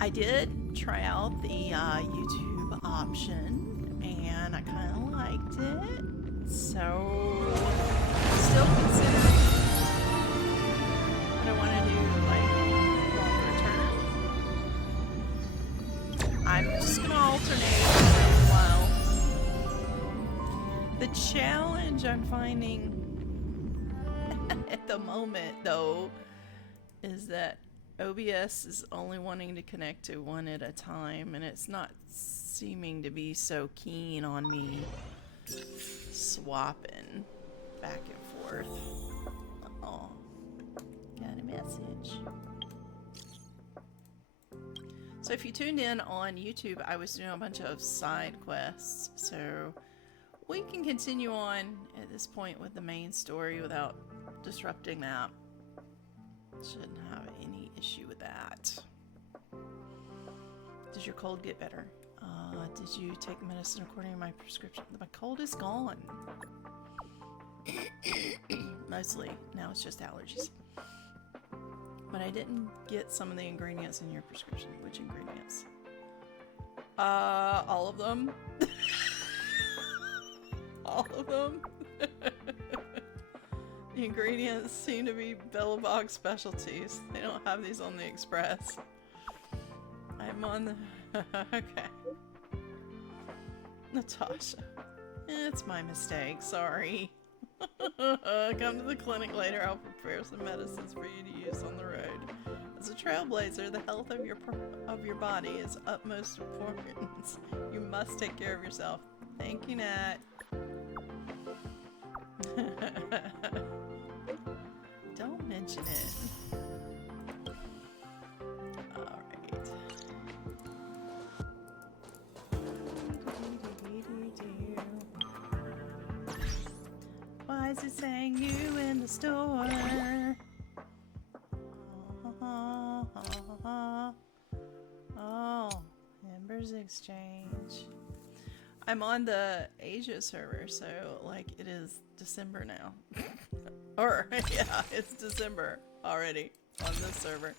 I did try out the YouTube option, and I kind of liked it. So, still considering what I want to do, like, longer term. I'm just gonna alternate for a while. The challenge I'm finding at the moment, though, is that OBS is only wanting to connect to one at a time, and it's not seeming to be so keen on me swapping back and forth. Oh, got a message. So if you tuned in on YouTube, I was doing a bunch of side quests, so we can continue on at this point with the main story without disrupting that. Shouldn't have any issue with that. Did your cold get better? Did you take medicine according to my prescription? My cold is gone. Mostly. Now it's just allergies. But I didn't get some of the ingredients in your prescription. Which ingredients? All of them. All of them. The ingredients seem to be Billabong specialties. They don't have these on the Express. I'm on the... Okay. Natasha. It's my mistake, sorry. Come to the clinic later, I'll prepare some medicines for you to use on the road. As a trailblazer, the health of your body is utmost importance. You must take care of yourself. Thank you, Nat. Don't mention it. Alright. Why is it saying you in the store? Oh, Embers Exchange. I'm on the Asia server, so like it is December now. Or yeah, it's December already on this server.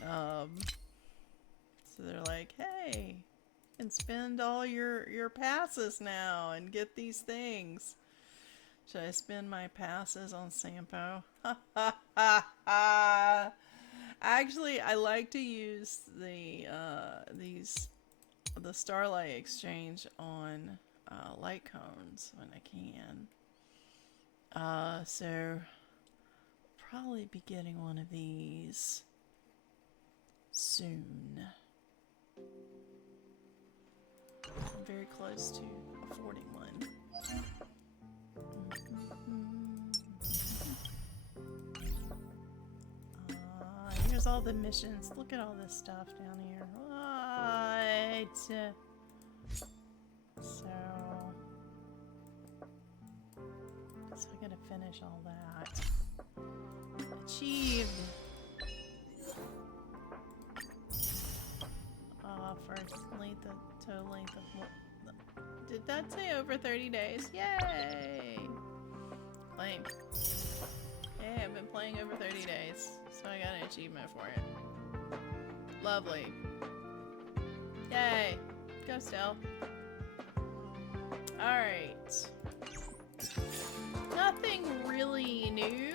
So they're like, hey, you can spend all your passes now and get these things. Should I spend my passes on Sampo? Actually, I like to use the Starlight Exchange on light cones when I can. So probably be getting one of these soon. I'm very close to affording one. Here's all the missions. Look at all this stuff down here. What? So I gotta finish all that. Achieved. For total length of what? Did that say over 30 days? Yay! Claim. Hey, I've been playing over 30 days, so I got an achievement for it. Lovely. Yay! Go, Stell. Alright. Nothing really new.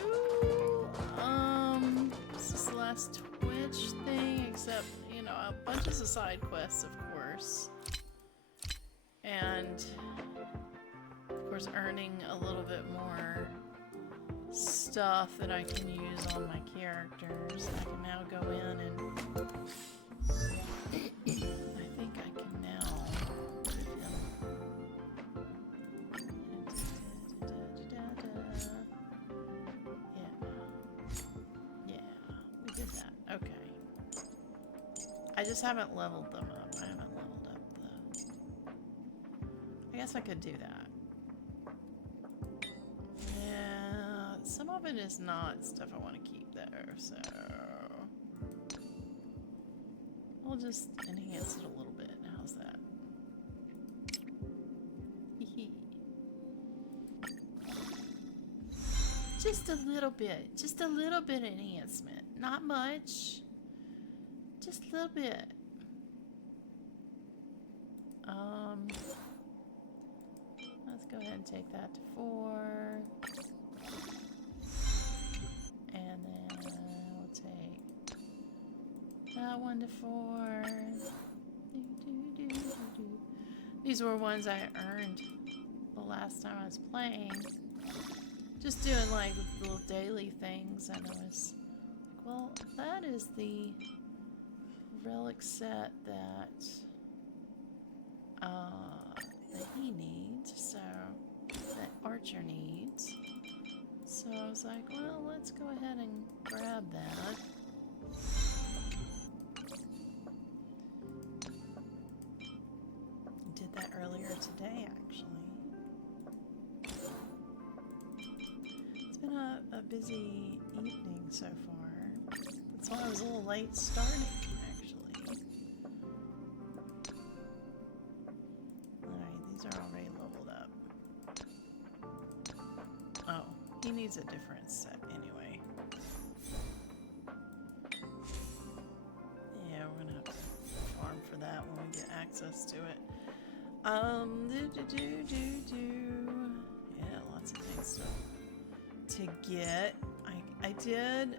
This is the last Twitch thing, except, you know, a bunch of side quests, of course. And, of course, earning a little bit more stuff that I can use on my characters. I can now go in and I think I can now give him yeah, we did that. Okay. I just haven't leveled them up. I haven't leveled up the... I guess I could do that. Yeah, some of it is not stuff I want to keep there, so... We'll just enhance it a little bit. How's that? Just a little bit. Just a little bit of enhancement. Not much. Just a little bit. Let's go ahead and take that to 4. And then we'll take that one to 4. These were ones I earned the last time I was playing. Just doing like little daily things, and I was like, well, that is the relic set that he needs, so that Archer needs. So I was like, well, let's go ahead and grab that. Did that earlier today, actually. It's been a busy evening so far. That's why I was a little late starting, actually. Alright, these are already leveled up. Oh, he needs a different set anyway. Yeah, we're gonna have to farm for that when we get access to it. Yeah, lots of things to get. I did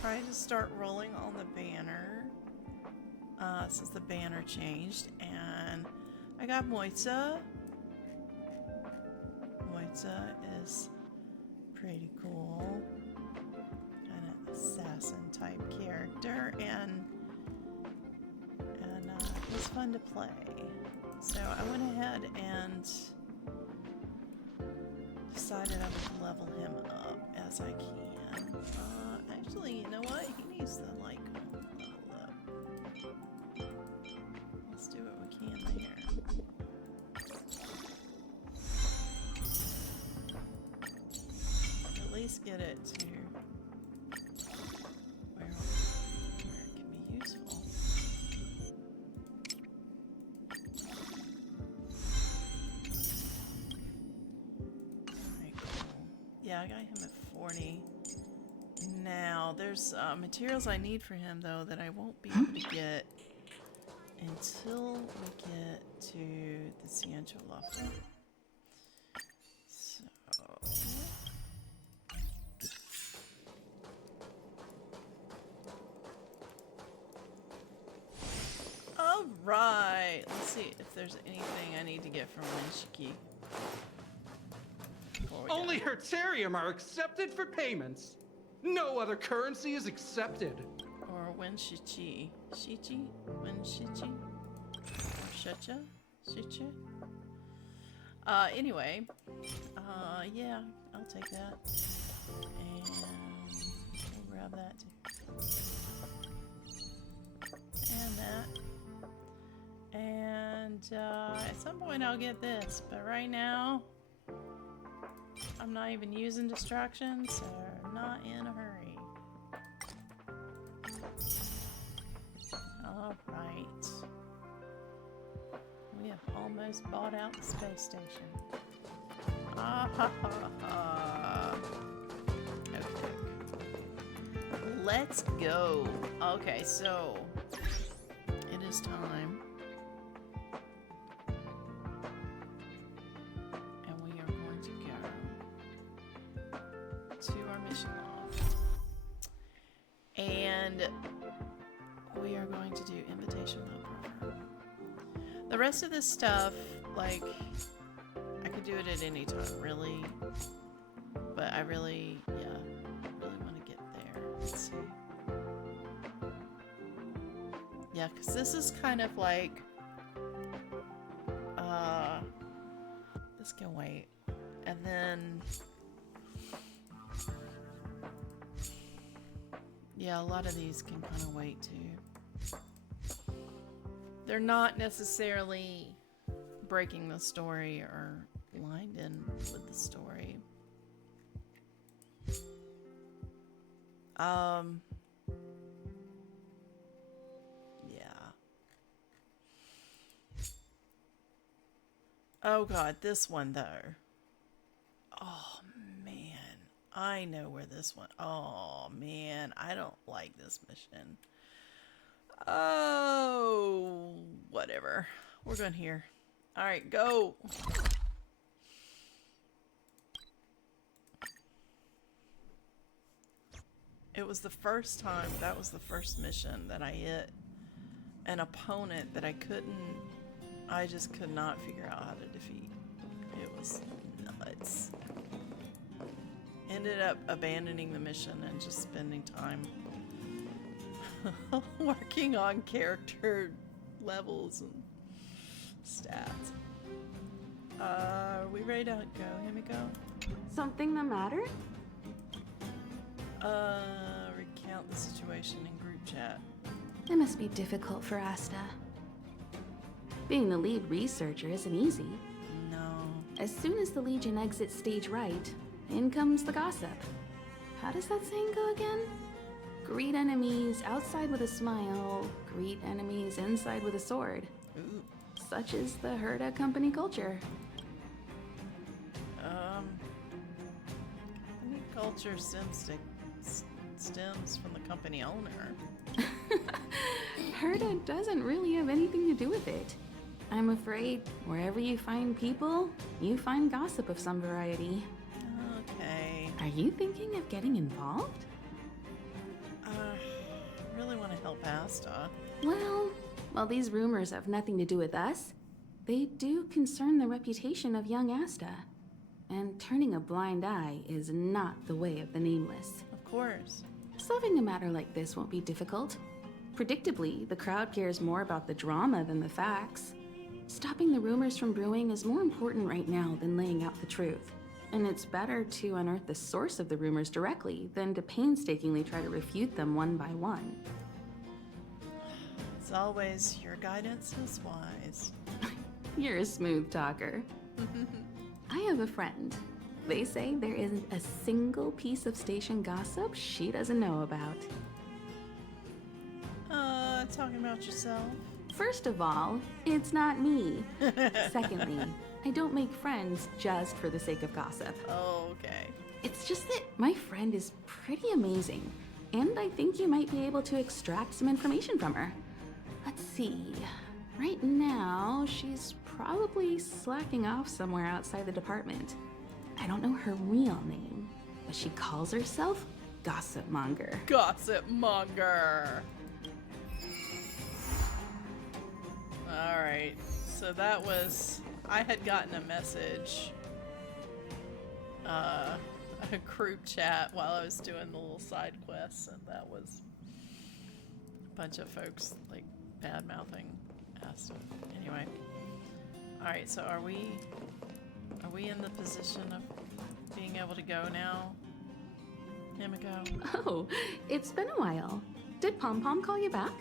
try to start rolling on the banner since the banner changed, and I got Moitza. Moitza is pretty cool, kind of assassin type character, and it's fun to play. So I went ahead and decided I would level him up as I can. Actually, you know what? He needs the Lycon level up. Let's do what we can there. At least get it to where it can be useful. Yeah, I got him at 40. Now, there's materials I need for him, though, that I won't be able to get until we get to the Xianzhou Luofu. So... Alright! Let's see if there's anything I need to get from Wenshiki. Only Hertarium are accepted for payments. No other currency is accepted. Or Wenshichi. Shichi? Wenshichi? Or Shucha? Shucha? Anyway. Yeah, I'll take that. And we'll grab that too. And that. And at some point I'll get this, but right now I'm not even using distractions, so I'm not in a hurry. Alright. We have almost bought out the space station. Ah ha ha ha. quick. Let's go. Okay, so it is time. And we are going to go to our mission log. And we are going to do invitation without prefer. The rest of this stuff, like, I could do it at any time, really. But I really, yeah, really want to get there. Let's see. Yeah, because this is kind of like, this can wait. And then, yeah, a lot of these can kind of wait too. They're not necessarily breaking the story or lined in with the story. Yeah. Oh god, this one though. Oh man, I know where this one. Oh man, I don't like this mission. Oh, whatever. We're going here. All right, go. It was the first time, that was the first mission that I hit an opponent that I just could not figure out how to defeat. It was nuts. Ended up abandoning the mission and just spending time working on character levels and stats. Are we ready to go, Himiko? Something the matter? Recount the situation in group chat. It must be difficult for Asta. Being the lead researcher isn't easy. No. As soon as the Legion exits stage right, in comes the gossip. How does that saying go again? Greet enemies outside with a smile, greet enemies inside with a sword. Ooh. Such is the Herda company culture. Company culture stems from the company owner. Herda doesn't really have anything to do with it. I'm afraid wherever you find people, you find gossip of some variety. Okay. Are you thinking of getting involved? I really want to help Asta. Well, while these rumors have nothing to do with us, they do concern the reputation of young Asta. And turning a blind eye is not the way of the nameless. Of course. Solving a matter like this won't be difficult. Predictably, the crowd cares more about the drama than the facts. Stopping the rumors from brewing is more important right now than laying out the truth. And it's better to unearth the source of the rumors directly than to painstakingly try to refute them one by one. As always, your guidance is wise. You're a smooth talker. I have a friend. They say there isn't a single piece of station gossip she doesn't know about. Talking about yourself? First of all, it's not me. Secondly, I don't make friends just for the sake of gossip. Oh, okay. It's just that my friend is pretty amazing, and I think you might be able to extract some information from her. Let's see. Right now, she's probably slacking off somewhere outside the department. I don't know her real name, but she calls herself Gossip Monger. Gossip Monger! Alright, so that was... I had gotten a message, a group chat while I was doing the little side quests, and that was a bunch of folks, like, bad-mouthing Asta. Anyway. Alright, so are we in the position of being able to go now? Himiko? Oh, it's been a while. Did Pom Pom call you back?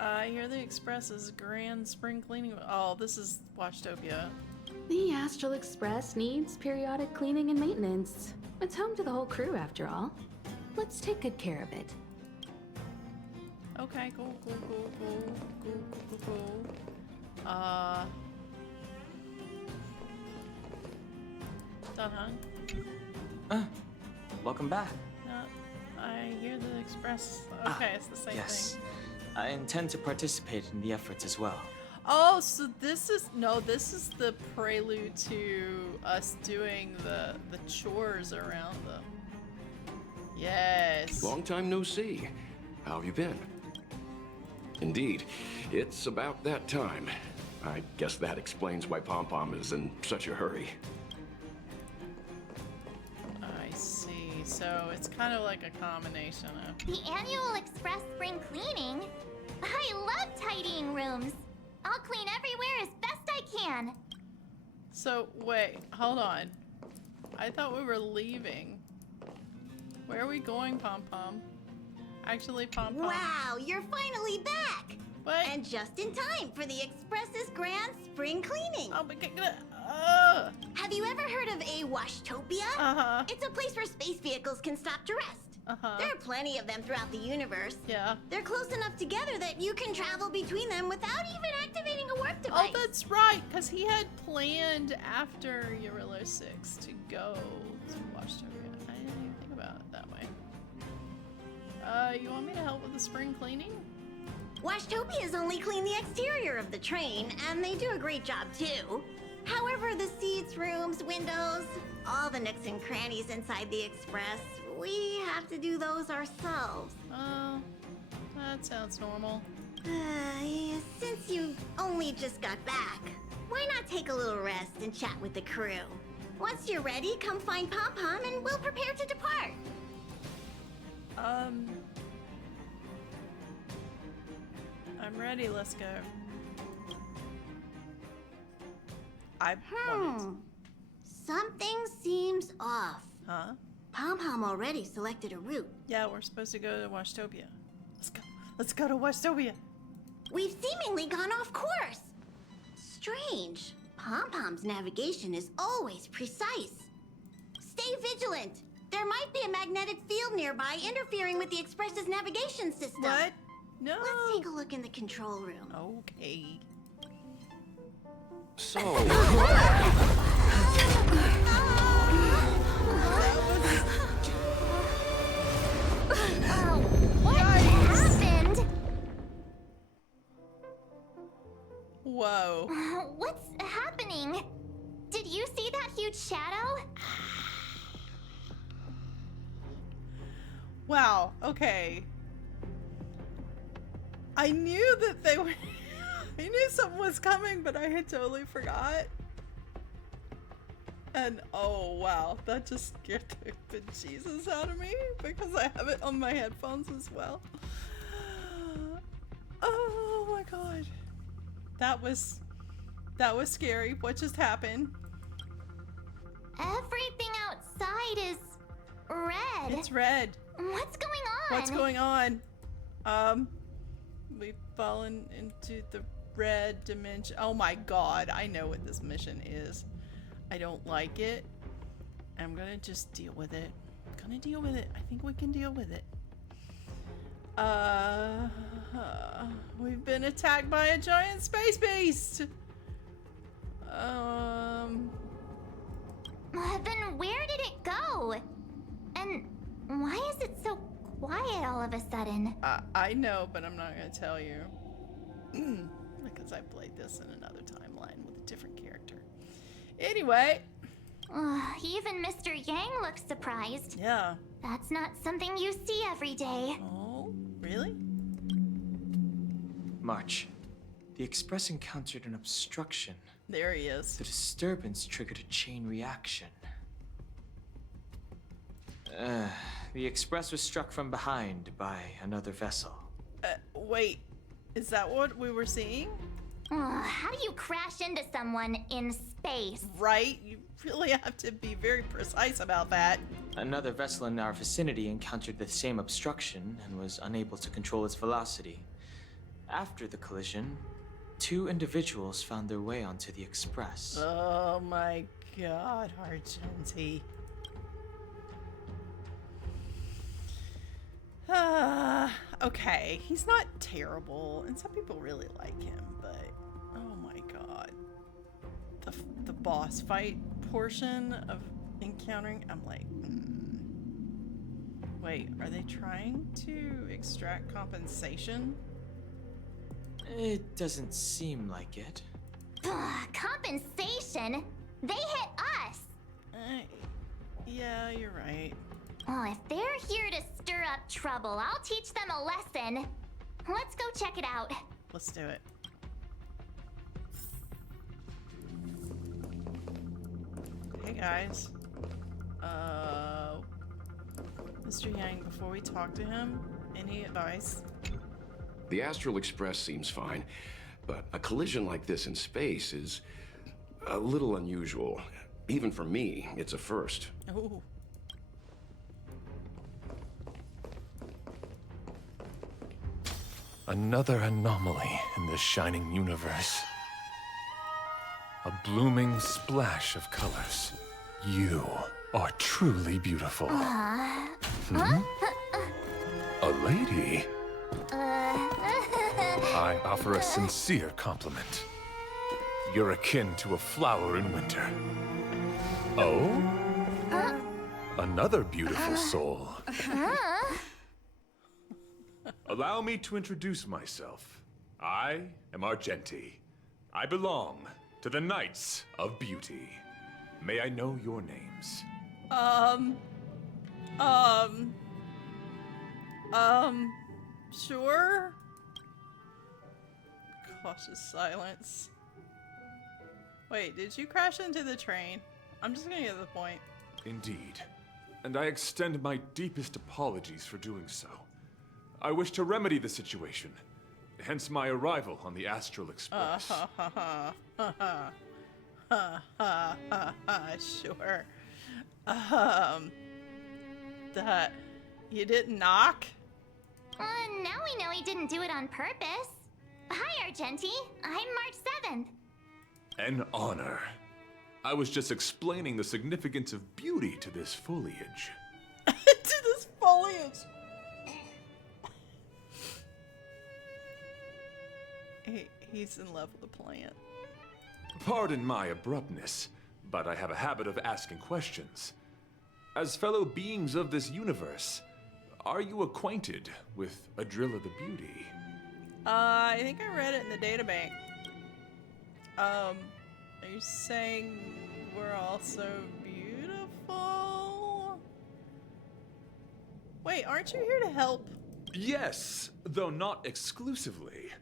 I hear the Express's grand spring cleaning. Oh, this is Watchtopia. The Astral Express needs periodic cleaning and maintenance. It's home to the whole crew, after all. Let's take good care of it. Okay, cool. Done, huh? welcome back. I hear the express. Okay, it's the same Yes. thing. I intend to participate in the efforts as well. Oh, so this is the prelude to us doing the chores around them. Yes. Long time no see. How have you been? Indeed, it's about that time. I guess that explains why Pom Pom is in such a hurry. I see. So it's kind of like a combination of. The annual Express spring cleaning? I love tidying rooms. I'll clean everywhere as best I can. So wait, hold on. I thought we were leaving. Where are we going, Pom Pom? Actually, Pom Pom. Wow, you're finally back! What? And just in time for the Express's grand spring cleaning. Oh my god. Have you ever heard of a Washtopia? Uh-huh. It's a place where space vehicles can stop to rest. Uh-huh. There are plenty of them throughout the universe. Yeah. They're close enough together that you can travel between them without even activating a warp device. Oh, that's right, because he had planned after Euro 6 to go to Washtopia. I didn't even think about it that way. You want me to help with the spring cleaning? Washtopias only clean the exterior of the train, and they do a great job too. However, the seats, rooms, windows, all the nooks and crannies inside the Express, we have to do those ourselves. Oh, that sounds normal. Since you only just got back, why not take a little rest and chat with the crew? Once you're ready, come find Pom Pom and we'll prepare to depart. I'm ready, let's go. I wanted. Something seems off. Huh? Pom Pom already selected a route. Yeah, we're supposed to go to Washtopia. Let's go. Let's go to Washtopia. We've seemingly gone off course. Strange. Pom Pom's navigation is always precise. Stay vigilant. There might be a magnetic field nearby interfering with the Express's navigation system. What? No. Let's take a look in the control room. Okay. So, What happened? Whoa. What's happening? Did you see that huge shadow? Wow. Okay. I knew that they were. I knew something was coming, but I had totally forgot. And oh wow, that just scared the bejesus out of me because I have it on my headphones as well. Oh my god. That was scary. What just happened? Everything outside is red. It's red. What's going on? What's going on? We've fallen into the red dimension. Oh my god, I know what this mission is. I don't like it. I'm gonna just deal with it. I think we can deal with it. We've been attacked by a giant space beast. Then where did it go? And why is it so quiet all of a sudden? I know, but I'm not gonna tell you. Because I played this in another timeline with a different character. Anyway. Even Mr. Yang looks surprised. Yeah. That's not something you see every day. Oh, really? March. The Express encountered an obstruction. There he is. The disturbance triggered a chain reaction. The Express was struck from behind by another vessel. Wait. Is that what we were seeing? How do you crash into someone in space? Right? You really have to be very precise about that. Another vessel in our vicinity encountered the same obstruction and was unable to control its velocity. After the collision, 2 individuals found their way onto the Express. Oh my god, Argenti. Okay, he's not terrible, and some people really like him, but oh my god. The boss fight portion of encountering, I'm like, Wait, are they trying to extract compensation? It doesn't seem like it. Compensation? They hit us! Yeah, you're right. Oh, if they're here to stir up trouble, I'll teach them a lesson. Let's go check it out. Let's do it. Hey guys. Mr. Yang, before we talk to him, any advice? The Astral Express seems fine, but a collision like this in space is a little unusual. Even for me, it's a first. Ooh. Another anomaly in the shining universe. A blooming splash of colors. You are truly beautiful. A lady? I offer a sincere compliment. You're akin to a flower in winter. Oh? Another beautiful soul. Allow me to introduce myself. I am Argenti. I belong to the Knights of Beauty. May I know your names? Sure? Cautious silence. Wait, did you crash into the train? I'm just gonna get to the point. Indeed. And I extend my deepest apologies for doing so. I wish to remedy the situation, hence my arrival on the Astral Express. Sure. That you didn't knock? Now we know he didn't do it on purpose. Hi, Argenti. I'm March 7th. An honor. I was just explaining the significance of beauty to this foliage. To this foliage. He's in love with the plant. Pardon my abruptness, but I have a habit of asking questions. As fellow beings of this universe, are you acquainted with Adrilla the Beauty? I think I read it in the databank. Are you saying we're all so beautiful? Wait, aren't you here to help? Yes, though not exclusively.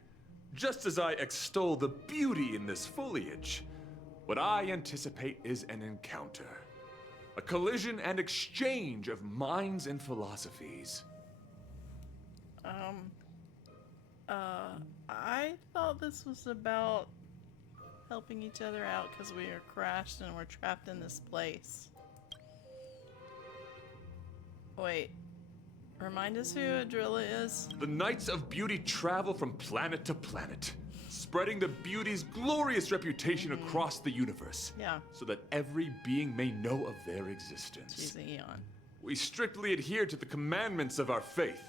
Just as I extol the beauty in this foliage, what I anticipate is an encounter. A collision and exchange of minds and philosophies. I thought this was about helping each other out because we are crashed and we're trapped in this place. Wait, remind us who Adrilla is? The Knights of Beauty travel from planet to planet, spreading the beauty's glorious reputation across the universe. Yeah. So that every being may know of their existence. She's an Eon. We strictly adhere to the commandments of our faith,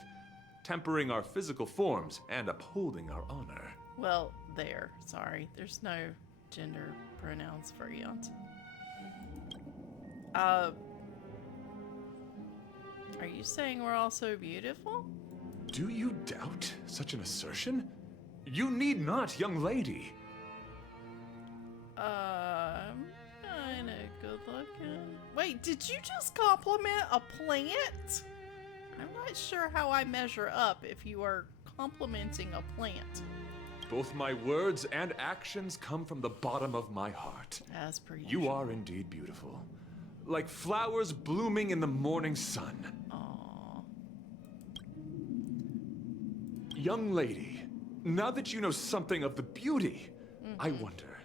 tempering our physical forms and upholding our honor. Well, there. Sorry. There's no gender pronouns for Eons. Are you saying we're all so beautiful? Do you doubt such an assertion? You need not, young lady. I'm kinda good looking. Wait, did you just compliment a plant? I'm not sure how I measure up if you are complimenting a plant. Both my words and actions come from the bottom of my heart. As per usual. You are indeed beautiful. Like flowers blooming in the morning sun. Aww. Young lady, now that you know something of the beauty, I wonder,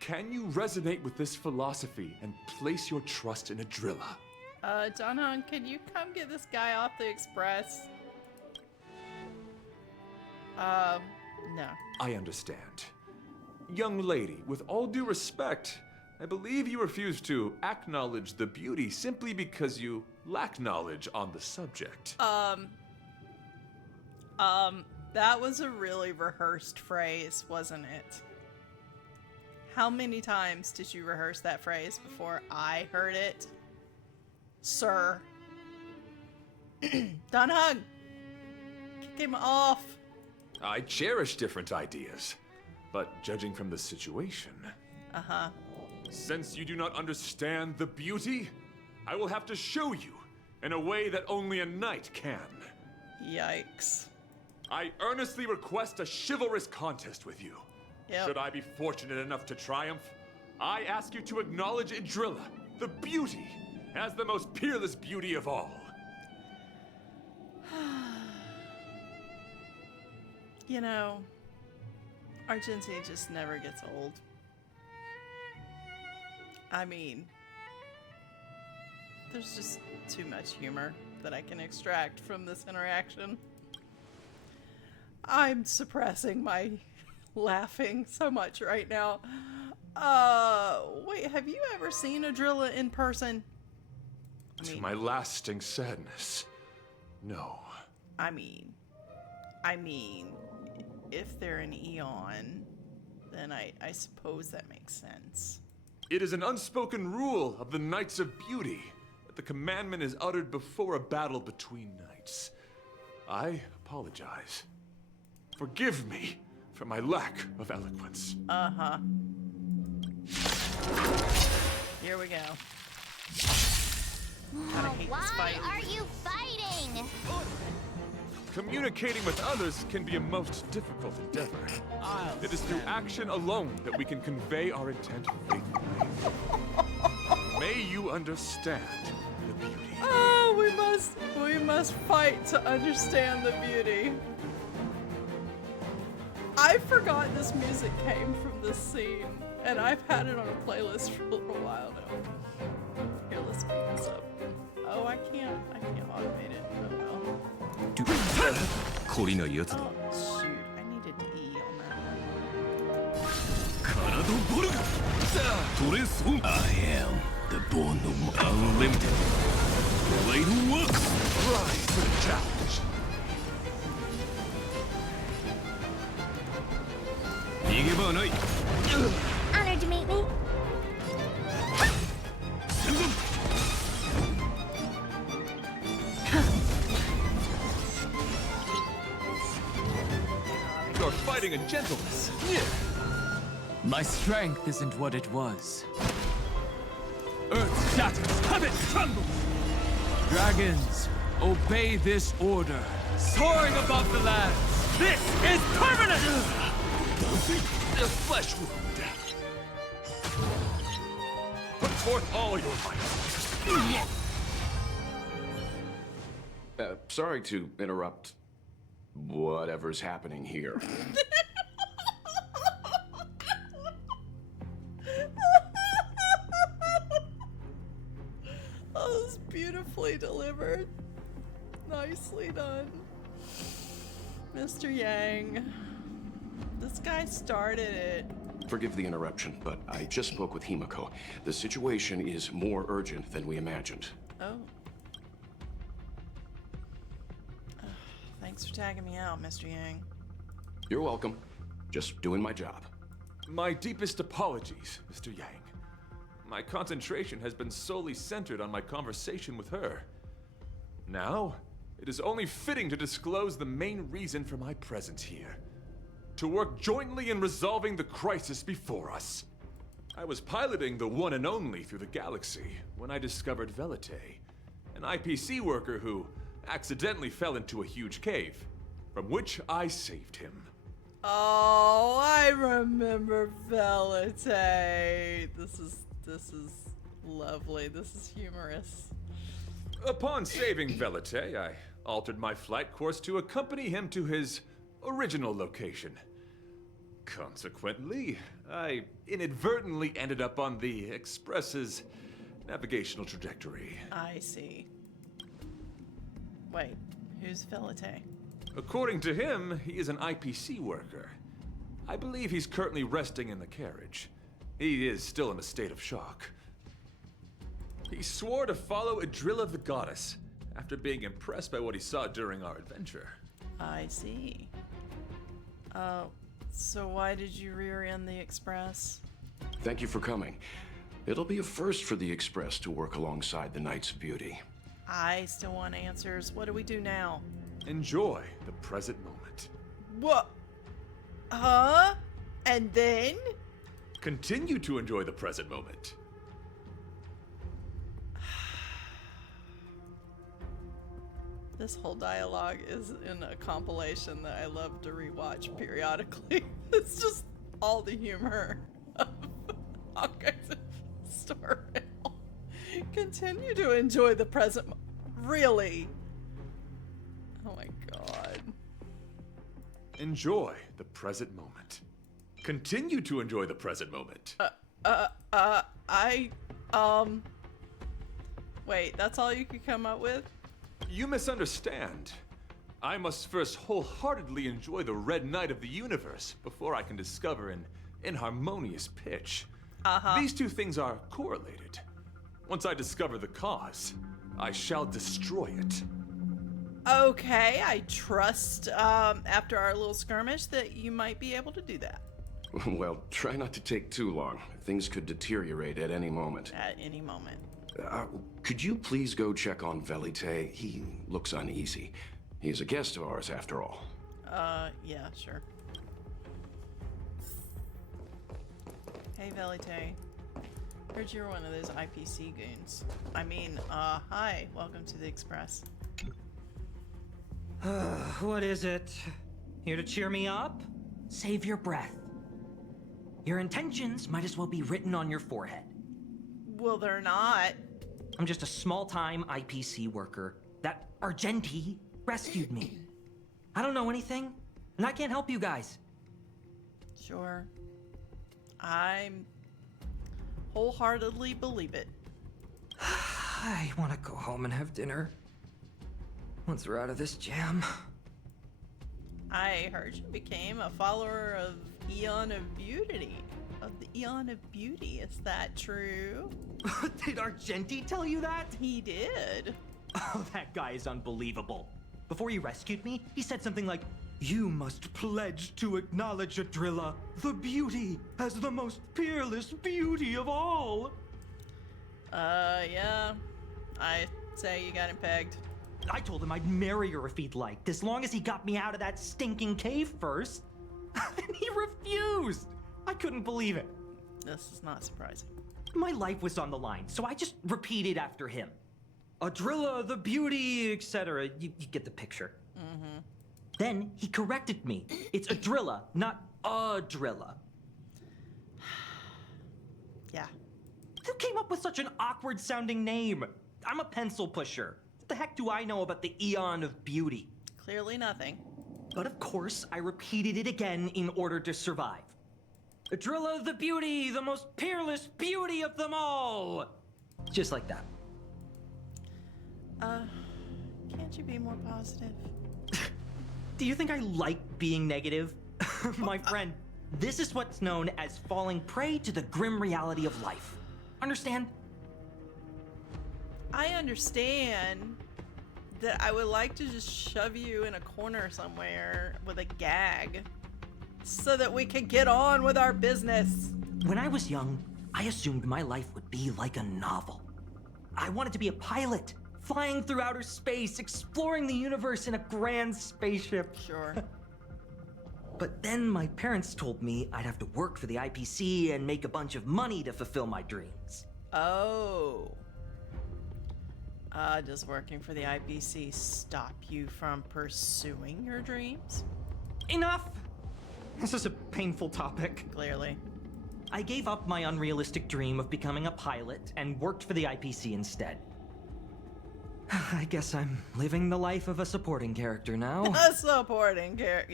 can you resonate with this philosophy and place your trust in Adrilla? Donhan, can you come get this guy off the express? No. I understand. Young lady, with all due respect, I believe you refuse to acknowledge the beauty simply because you lack knowledge on the subject. That was a really rehearsed phrase, wasn't it? How many times did you rehearse that phrase before I heard it? Sir. Don't hug! Kick him off! I cherish different ideas, but judging from the situation... Uh-huh. Since you do not understand the beauty, I will have to show you in a way that only a knight can. Yikes. I earnestly request a chivalrous contest with you. Yep. Should I be fortunate enough to triumph, I ask you to acknowledge Idrilla, the beauty, as the most peerless beauty of all. You know, Argenti just never gets old. I mean, there's just too much humor that I can extract from this interaction. I'm suppressing my laughing so much right now. Wait, have you ever seen Idrilla in person? To my lasting sadness, no. I mean, if they're an Eon, then I suppose that makes sense. It is an unspoken rule of the Knights of Beauty that the commandment is uttered before a battle between knights. I apologize. Forgive me for my lack of eloquence. Uh-huh. Here we go. Gotta hate this Why fight. are you fighting? Communicating with others can be a most difficult endeavor. It is through action alone that we can convey our intent faithfully. May you understand the beauty. Oh, we must fight to understand the beauty. I forgot this music came from this scene, and I've had it on a playlist for a little while now. Here, let's speed this up. Oh, I can't automate it. Oh well. Oh shoot, I needed to E on that one. I am the born of unlimited. Blade works. Rise to the challenge. Honored to meet me. You're fighting a gentleness. My strength isn't what it was. Earth shatters, heaven trembles! Dragons, obey this order. Soaring above the lands, this is permanent! A flesh wound. Put forth all your might. Sorry to interrupt whatever's happening here. Oh, this is beautifully delivered. Nicely done. Mr. Yang. This guy started it. Forgive the interruption, but I just spoke with Himiko. The situation is more urgent than we imagined. Oh. Thanks for tagging me out, Mr. Yang. You're welcome. Just doing my job. My deepest apologies, Mr. Yang. My concentration has been solely centered on my conversation with her. Now, it is only fitting to disclose the main reason for my presence here. To work jointly in resolving the crisis before us. I was piloting the one and only through the galaxy when I discovered Velite, an IPC worker who accidentally fell into a huge cave, from which I saved him. Oh, I remember Velite. This is lovely. This is humorous. Upon saving Velite, I altered my flight course to accompany him to his original location. Consequently, I inadvertently ended up on the Express's navigational trajectory. I see. Wait, who's Velite? According to him, he is an IPC worker. I believe he's currently resting in the carriage. He is still in a state of shock. He swore to follow Idrilla the Goddess after being impressed by what he saw during our adventure. I see. So why did you rear end the Express? Thank you for coming. It'll be a first for the Express to work alongside the Knights of Beauty. I still want answers. What do we do now? Enjoy the present moment. What? Huh? And then? Continue to enjoy the present moment. This whole dialogue is in a compilation that I love to rewatch periodically. It's just all the humor of Honkai's story. Continue to enjoy the present. Really? Oh my god. Enjoy the present moment. Continue to enjoy the present moment. Wait, that's all you could come up with? You misunderstand. I must first wholeheartedly enjoy the red night of the universe before I can discover an inharmonious pitch. These two things are correlated. Once I discover the cause, I shall destroy it. Okay, I trust, after our little skirmish that you might be able to do that. Well, try not to take too long. Things could deteriorate at any moment. At any moment. Could you please go check on Velite? He looks uneasy. He's a guest of ours, after all. Yeah, sure. Hey, Velite. Heard you were one of those IPC goons. I mean, hi. Welcome to the Express. What is it? Here to cheer me up? Save your breath. Your intentions might as well be written on your forehead. Well, they're not. I'm just a small-time IPC worker. That Argenti rescued me. I don't know anything, and I can't help you guys. Sure. I wholeheartedly believe it. I want to go home and have dinner. Once we're out of this jam. I heard you became a follower of Eon of Beauty. Of the Eon of Beauty. Is that true? Did Argenti tell you that? He did. Oh, that guy is unbelievable. Before he rescued me, he said something like, "You must pledge to acknowledge Adrilla, the beauty, as the most peerless beauty of all." Yeah. I say you got him pegged. I told him I'd marry her if he'd liked, as long as he got me out of that stinking cave first. And he refused. I couldn't believe it. This is not surprising. My life was on the line, so I just repeated after him. Adrilla, the beauty, etc. You get the picture. Mm-hmm. Then he corrected me. It's Adrilla, not Adrilla. Yeah. Who came up with such an awkward sounding name? I'm a pencil pusher. What the heck do I know about the Eon of Beauty? Clearly nothing. But of course, I repeated it again in order to survive. Adrilla the beauty, the most peerless beauty of them all! Just like that. Can't you be more positive? Do you think I like being negative? My friend, this is what's known as falling prey to the grim reality of life. Understand? I understand that I would like to just shove you in a corner somewhere with a gag so that we could get on with our business. When I was young, I assumed my life would be like a novel. I wanted to be a pilot, flying through outer space, exploring the universe in a grand spaceship. Sure. But then my parents told me I'd have to work for the IPC and make a bunch of money to fulfill my dreams. Oh. Does working for the IPC stop you from pursuing your dreams? Enough! This is a painful topic. Clearly. I gave up my unrealistic dream of becoming a pilot and worked for the IPC instead. I guess I'm living the life of a supporting character now. A supporting character.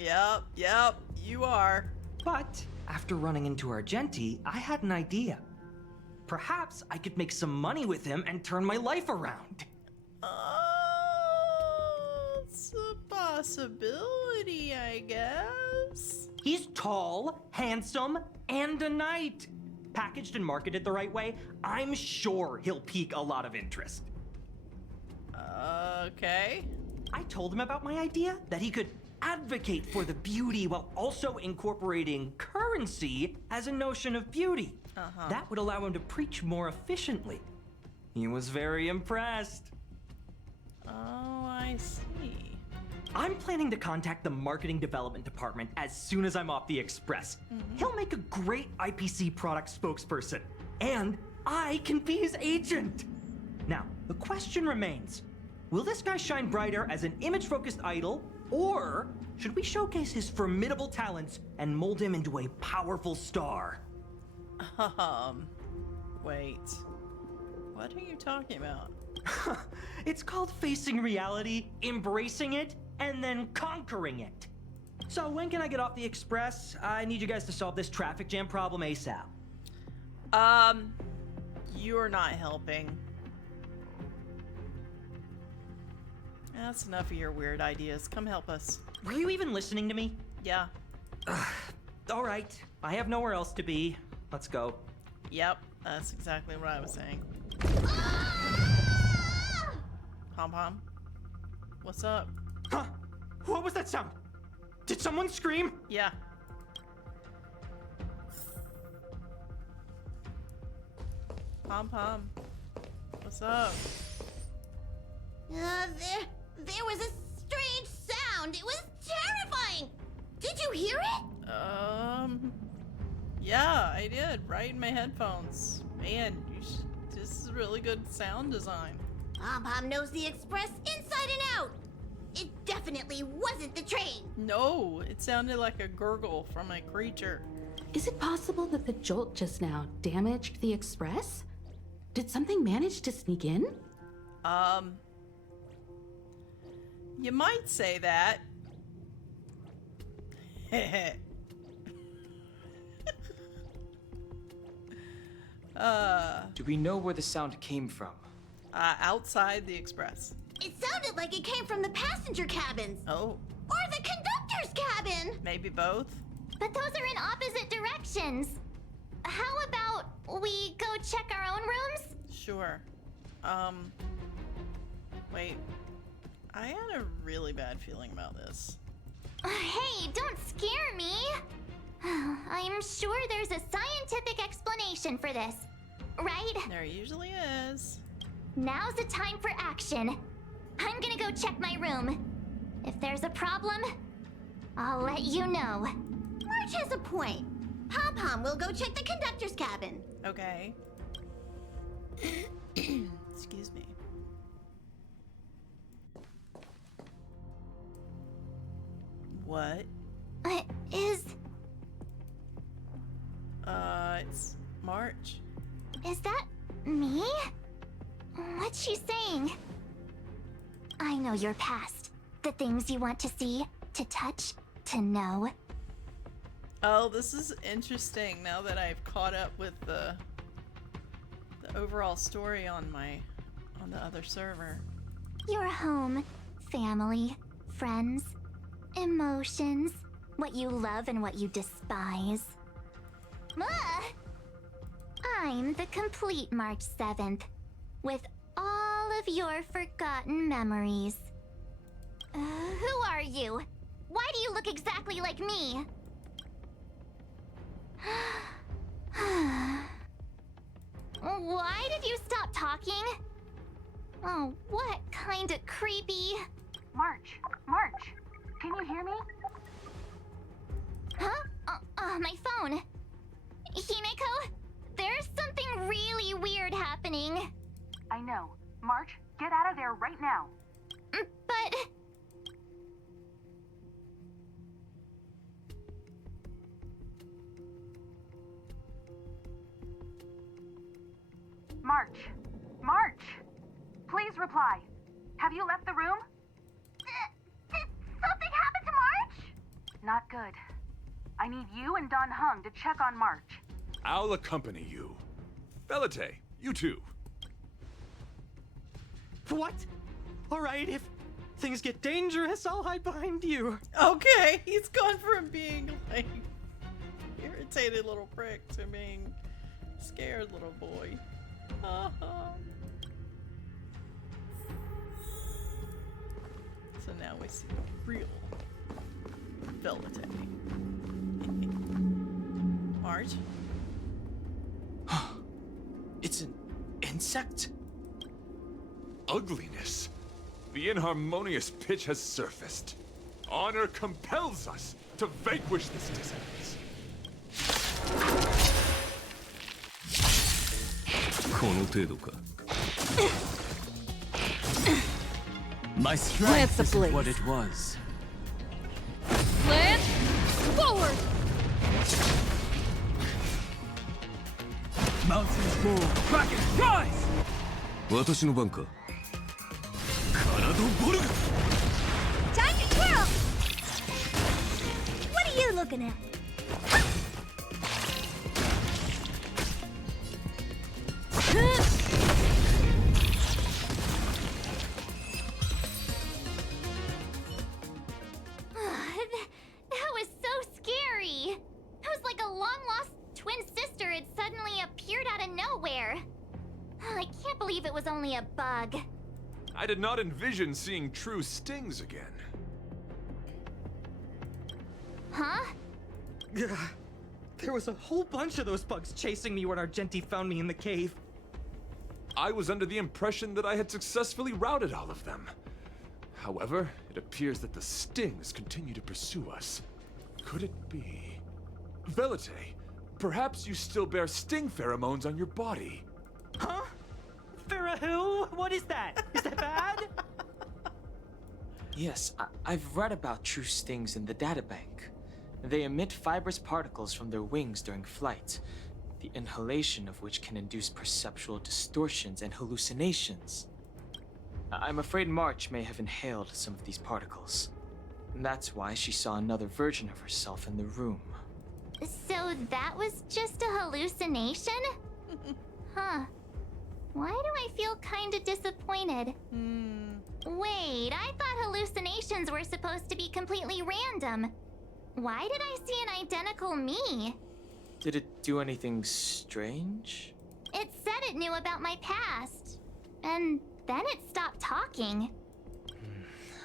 Yep, you are. But after running into Argenti, I had an idea. Perhaps I could make some money with him and turn my life around. It's a possibility, I guess. He's tall, handsome, and a knight. Packaged and marketed the right way, I'm sure he'll pique a lot of interest. Okay. I told him about my idea, that he could advocate for the beauty while also incorporating currency as a notion of beauty. That would allow him to preach more efficiently. He was very impressed. Oh, I see. I'm planning to contact the marketing development department as soon as I'm off the Express. He'll make a great IPC product spokesperson, and I can be his agent. Now, the question remains, will this guy shine brighter as an image-focused idol, or should we showcase his formidable talents and mold him into a powerful star? Wait. What are you talking about? It's called facing reality, embracing it, and then conquering it. So when can I get off the Express? I need you guys to solve this traffic jam problem ASAP. You're not helping. That's enough of your weird ideas. Come help us. Were you even listening to me? Yeah. All right, I have nowhere else to be. Let's go. Yep, that's exactly what I was saying. Pom-pom? What's up? Huh? What was that sound? Did someone scream? Yeah. Pom-pom. What's up? There was a strange sound. It was terrifying. Did you hear it? Yeah, I did. Right in my headphones. Man, this is really good sound design. Pom-pom knows the Express inside and out. It definitely wasn't the train. No, it sounded like a gurgle from a creature. Is it possible that the jolt just now damaged the Express? Did something manage to sneak in? You might say that. Do we know where the sound came from? Outside the Express. It sounded like it came from the passenger cabins. Oh, Or the conductor's cabin. maybe both? But those are in opposite directions. How about we go check our own rooms? Sure. Wait. I had a really bad feeling about this. Hey, don't scare me. I'm sure there's a scientific explanation for this, right? There usually is. Now's the time for action. I'm gonna go check my room. If there's a problem, I'll let you know. March has a point. Pom-pom will go check the conductor's cabin. Okay. Excuse me. What? What is It's March. that me? What's she saying? I know your past. The things you want to see, to touch, to know. Oh, this is interesting now that I've caught up with the overall story on the other server. Your home, family, friends, emotions, what you love and what you despise. I'm the complete March 7th, with all of your forgotten memories. Who are you? Why do you look exactly like me? Why did you stop talking? Oh, what kind of creepy... March, can you hear me? Huh? My phone. Himeko, there's something really weird happening. I know. March, get out of there right now. But... March! Please reply. Have you left the room? Did something happen to March? Not good. I need you and Don Hung to check on March. I'll accompany you. Belate, you too. What? All right, if things get dangerous, I'll hide behind you. Okay, he's gone from being like irritated little prick to being scared little boy. So now we see the real Velvet. March? It's an insect? Ugliness. The inharmonious pitch has surfaced. Honor compels us to vanquish this dissonance. この程度か My strength Lance isn't ablaze. what it was. Lance, forward! Mountains move, Kraken rise! 私の番か体ボルグ Time to twirl! What are you looking at? That was so scary. It was like a long-lost twin sister had suddenly appeared out of nowhere. I can't believe it was only a bug. I did not envision seeing true stings again. Huh? There was a whole bunch of those bugs chasing me when Argenti found me in the cave. I was under the impression that I had successfully routed all of them. However, it appears that the stings continue to pursue us. Could it be... Velite, perhaps you still bear sting pheromones on your body. Huh? Farah, what is that? Is that bad? Yes, I've read about true stings in the databank. They emit fibrous particles from their wings during flight, the inhalation of which can induce perceptual distortions and hallucinations. I'm afraid March may have inhaled some of these particles. That's why she saw another version of herself in the room. So that was just a hallucination? Huh. Why do I feel kinda disappointed? Wait, I thought hallucinations were supposed to be completely random. Why did I see an identical me? Did it do anything strange? It said it knew about my past. And then it stopped talking.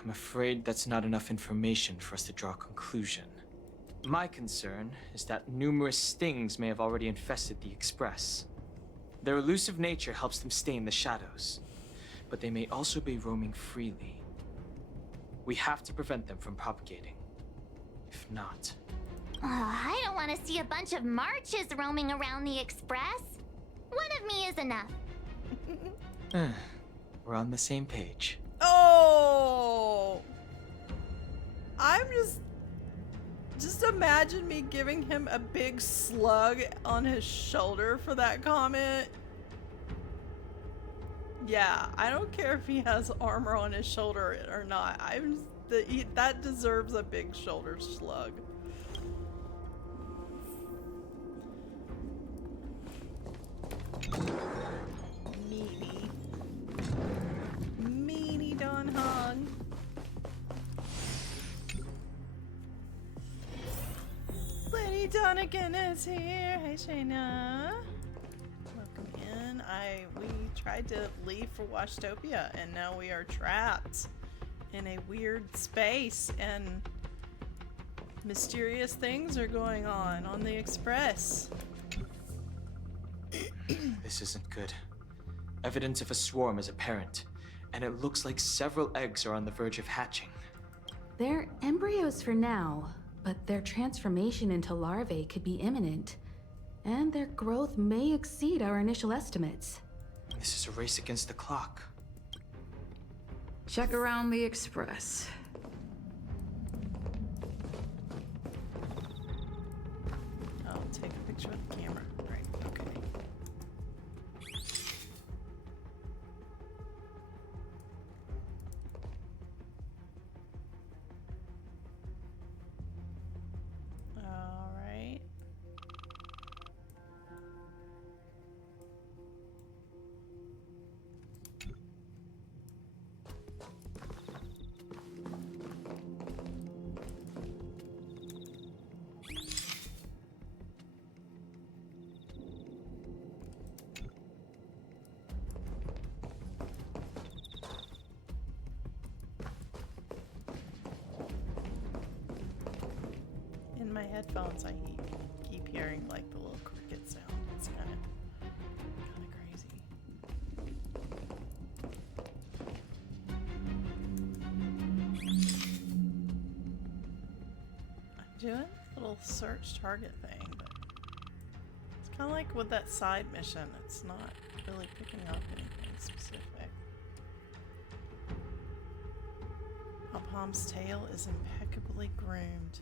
I'm afraid that's not enough information for us to draw a conclusion. My concern is that numerous stings may have already infested the Express. Their elusive nature helps them stay in the shadows, but they may also be roaming freely. We have to prevent them from propagating. If not... I don't want to see a bunch of marches roaming around the Express. One of me is enough. We're on the same page. Oh! I'm just imagine me giving him a big slug on his shoulder for that comment. Yeah, I don't care if he has armor on his shoulder or not. That deserves a big shoulder slug. Meanie Don Hong. Lady Donegan is here. Hey Shayna. Welcome in. We tried to leave for Washtopia and now we are trapped in a weird space and mysterious things are going on the Express. This isn't good. Evidence of a swarm is apparent, and it looks like several eggs are on the verge of hatching. They're embryos for now, but their transformation into larvae could be imminent, and their growth may exceed our initial estimates. This is a race against the clock. Check around the Express. I'll take a picture with the camera. Right, okay. All right. In my headphones, I keep hearing like the little cricket sound. It's kind of crazy. doing a little search target thing, but it's kind of like with that side mission. It's not really picking up anything specific. Pom-Pom's tail is impeccably groomed.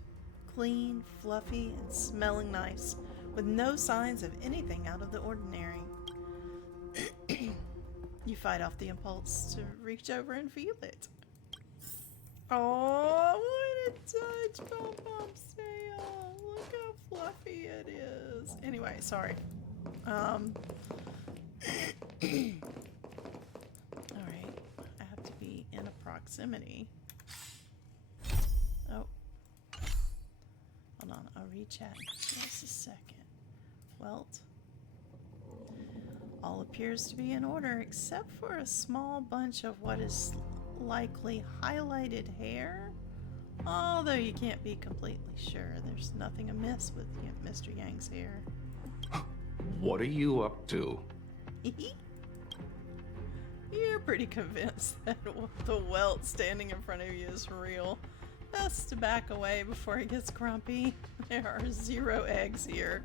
Clean, fluffy, and smelling nice, with no signs of anything out of the ordinary. You fight off the impulse to reach over and feel it. Oh, what a touch, Pom-Pom's tail. Look how fluffy it is. Anyway, sorry. Alright, I have to be in a proximity. Oh. Hold on, I'll rechat just a second. Welt. All appears to be in order except for a small bunch of what is likely highlighted hair. Although you can't be completely sure, there's nothing amiss with Mr. Yang's hair. What are you up to? You're pretty convinced that the welt standing in front of you is real. Best to back away before he gets grumpy. There are 0 eggs here.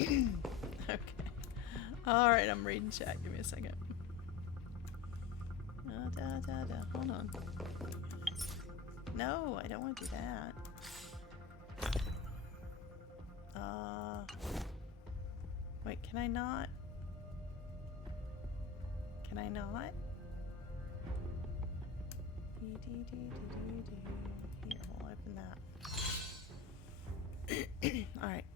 Okay. Alright, I'm reading chat. Give me a second. Hold on. No, I don't want to do that. Wait, can I not? Can I not? Here, we'll open that. Alright.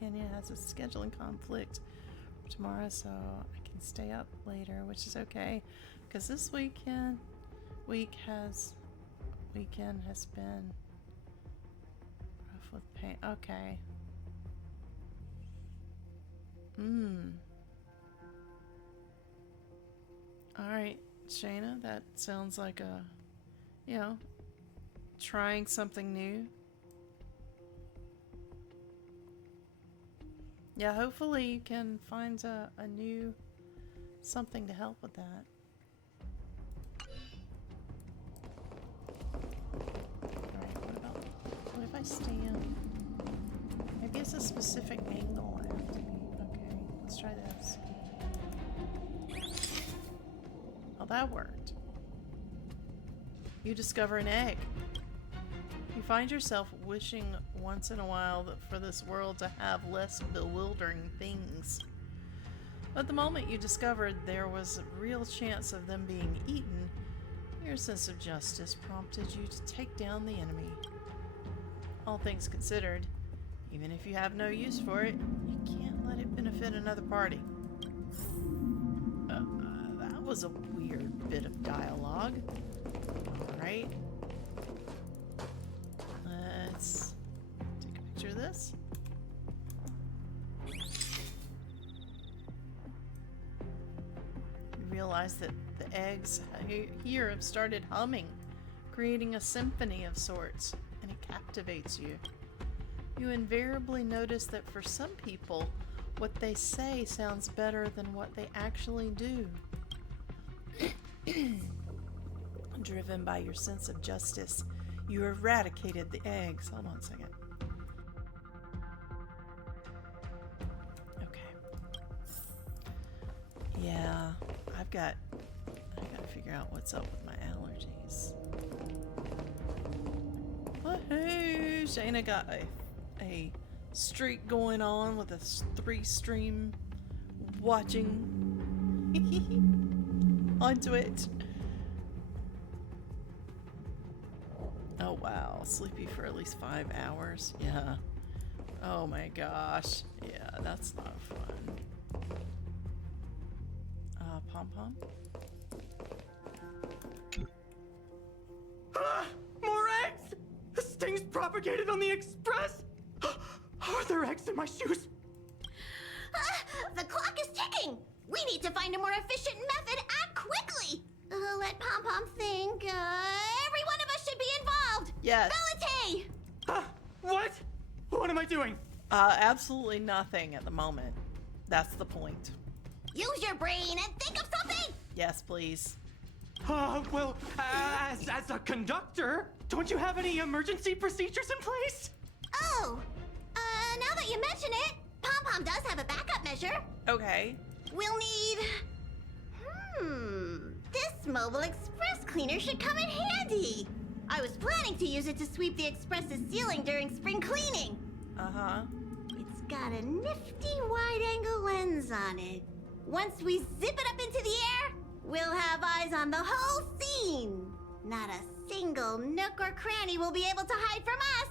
Panya has a scheduling conflict tomorrow, so I can stay up later, which is okay, because this weekend has been rough with pain. Okay. Alright, Shayna, that sounds like a, trying something new. Yeah, hopefully you can find a new something to help with that. Alright, what if I stand? Maybe it's a specific angle I have to be. Okay, let's try this. Oh, that worked. You discover an egg. You find yourself wishing once in a while for this world to have less bewildering things. But the moment you discovered there was a real chance of them being eaten, your sense of justice prompted you to take down the enemy. All things considered, even if you have no use for it, you can't let it benefit another party. That was a weird bit of dialogue. Alright. Let's take a picture of this. You realize that the eggs here have started humming, creating a symphony of sorts, and it captivates you. You invariably notice that for some people, what they say sounds better than what they actually do. Driven by your sense of justice, you eradicated the eggs. Hold on a second. Okay. Yeah, I gotta figure out what's up with my allergies. Woohoo! Shayna got a streak going on with a 3-stream watching onto it. Oh wow, sleepy for at least 5 hours. Yeah. Oh my gosh. Yeah, that's not fun. Pom-Pom? More eggs! Stings propagated on the Express! Are there eggs in my shoes? The clock is ticking! We need to find a more efficient method. Act quickly! Let Pom-Pom think. Every one of us should be involved! Yes. Valete! What? What am I doing? Absolutely nothing at the moment. That's the point. Use your brain and think of something! Yes, please. Well, as a conductor, Don't you have any emergency procedures in place? Oh, now that you mention it, Pom-Pom does have a backup measure. Okay. We'll need... This mobile express cleaner should come in handy. I was planning to use it to sweep the express's ceiling during spring cleaning. Uh-huh. It's got a nifty wide-angle lens on it. Once we zip it up into the air, we'll have eyes on the whole scene. Not a single nook or cranny will be able to hide from us.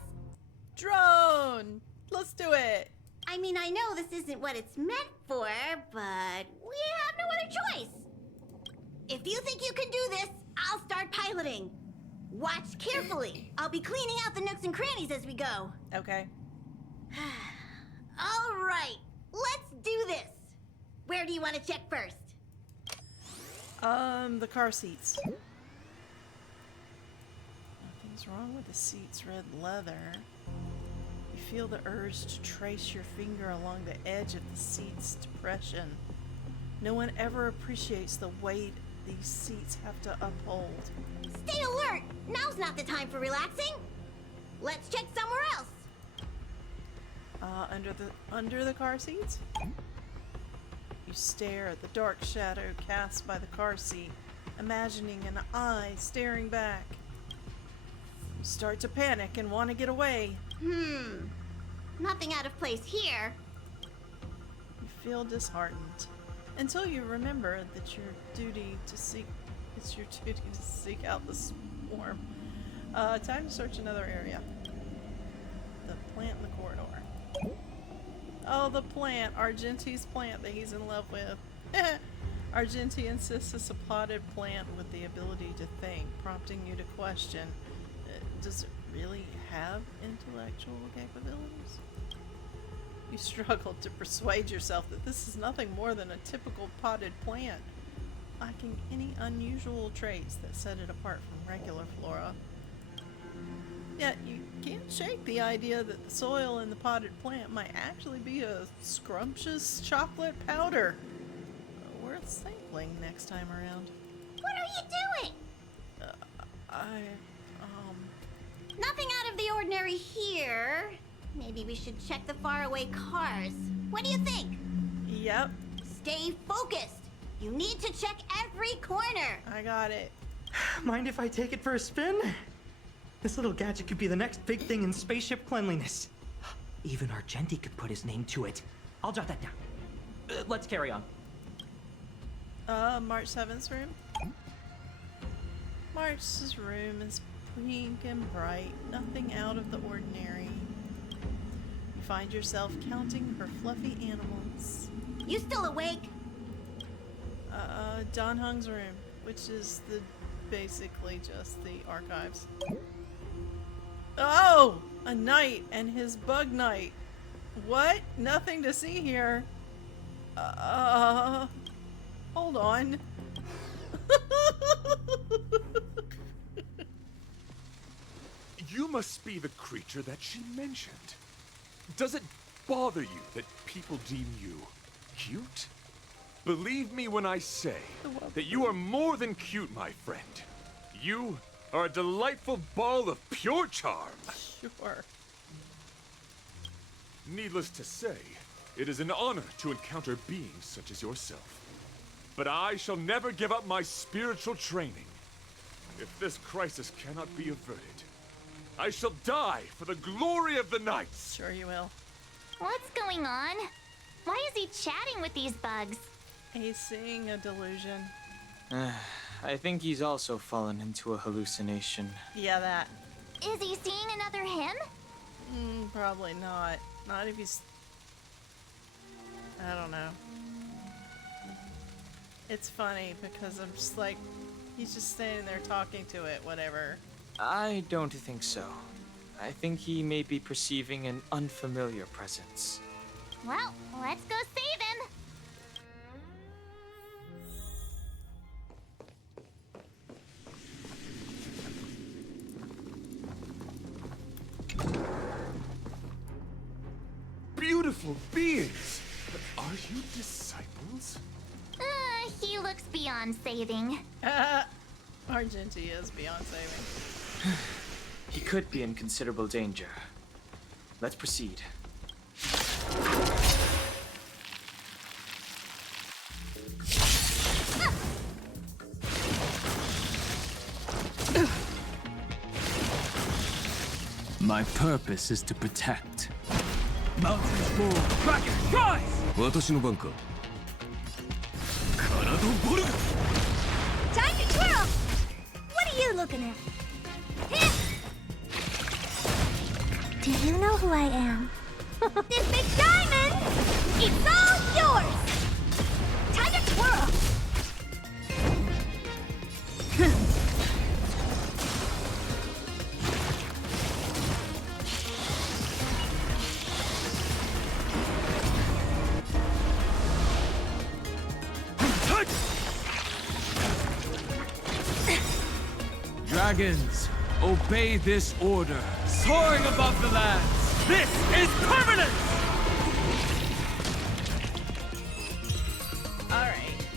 Drone! Let's do it! I mean, I know this isn't what it's meant for, but we have no other choice. If you think you can do this, I'll start piloting. Watch carefully. I'll be cleaning out the nooks and crannies as we go. Okay. All right, let's do this. Where do you want to check first? The car seats. Nothing's wrong with the seats' red leather. You feel the urge to trace your finger along the edge of the seat's depression. No one ever appreciates the weight these seats have to uphold. Stay alert! Now's not the time for relaxing. Let's check somewhere else. Under the car seats? You stare at the dark shadow cast by the car seat, imagining an eye staring back. You start to panic and want to get away. Nothing out of place here. You feel disheartened until you remember that it's your duty to seek out the swarm. Time to search another area. The plant in the corridor. Oh, the plant. Argenti's plant that he's in love with. Argenti insists it's a potted plant with the ability to think, prompting you to question, does it really have intellectual capabilities? You struggle to persuade yourself that this is nothing more than a typical potted plant, lacking any unusual traits that set it apart from regular flora. Yet you can't shake the idea that the soil in the potted plant might actually be a scrumptious chocolate powder. Worth sampling next time around. What are you doing? Nothing out of the ordinary here. Maybe we should check the faraway cars. What do you think? Yep. Stay focused. You need to check every corner. I got it. Mind if I take it for a spin? This little gadget could be the next big thing in spaceship cleanliness. Even Argenti could put his name to it. I'll jot that down. Let's carry on. March 7th's room? March's room is pink and bright, nothing out of the ordinary. You find yourself counting her fluffy animals. You still awake? Don Hung's room, which is basically just the archives. Oh! A knight and his bug knight. What? Nothing to see here. Hold on. You must be the creature that she mentioned. Does it bother you that people deem you cute? Believe me when I say that you are more than cute, my friend. You are a delightful ball of pure charm. Sure. Needless to say, it is an honor to encounter beings such as yourself. But I shall never give up my spiritual training. If this crisis cannot be averted, I shall die for the glory of the Knights! Sure you will. What's going on? Why is he chatting with these bugs? He's seeing a delusion. I think he's also fallen into a hallucination. Yeah, that. Is he seeing another him? Probably not. Not if he's... I don't know. It's funny because I'm just like, he's just standing there talking to it, whatever. I don't think so. I think he may be perceiving an unfamiliar presence. Well, let's go save him. Beautiful beings! But are you disciples? He looks beyond saving. Argenti is beyond saving. He could be in considerable danger. Let's proceed. My purpose is to protect. Mountains fall, Kraken rise! 私の番か。カナドボルガ Time to twirl! What are you looking at? Do you know who I am? This big diamond! It's all yours! Time to twirl! Dragons, obey this order. Soaring above the lands. This is permanent! Alright.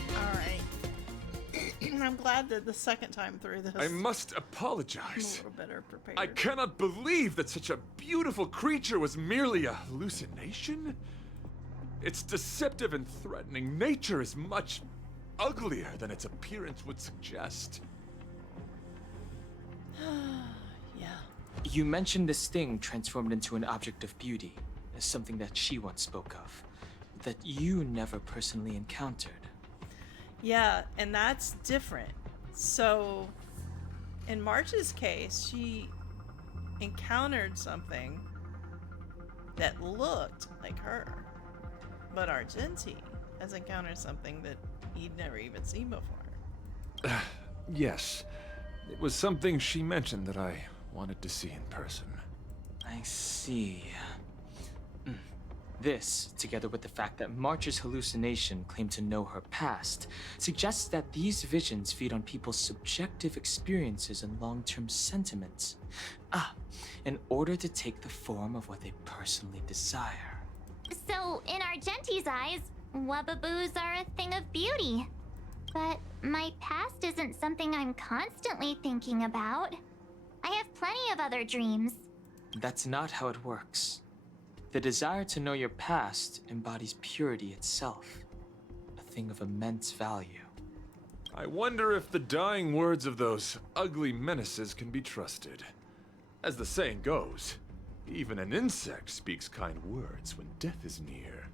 I'm glad that the second time through this, I must I'm a apologize. little better prepared. I cannot believe that such a beautiful creature was merely a hallucination. Its deceptive and threatening nature is much uglier than its appearance would suggest. Yeah. You mentioned this thing transformed into an object of beauty, as something that she once spoke of, that you never personally encountered. Yeah, and that's different. So, in March's case, she encountered something that looked like her. But Argenti has encountered something that he'd never even seen before. Yes. It was something she mentioned that I wanted to see in person. I see. This, together with the fact that March's hallucination claimed to know her past, suggests that these visions feed on people's subjective experiences and long-term sentiments. In order to take the form of what they personally desire. So, in Argenti's eyes, wubbaboos are a thing of beauty. But my past isn't something I'm constantly thinking about. I have plenty of other dreams. That's not how it works. The desire to know your past embodies purity itself, a thing of immense value. I wonder if the dying words of those ugly menaces can be trusted. As the saying goes, even an insect speaks kind words when death is near.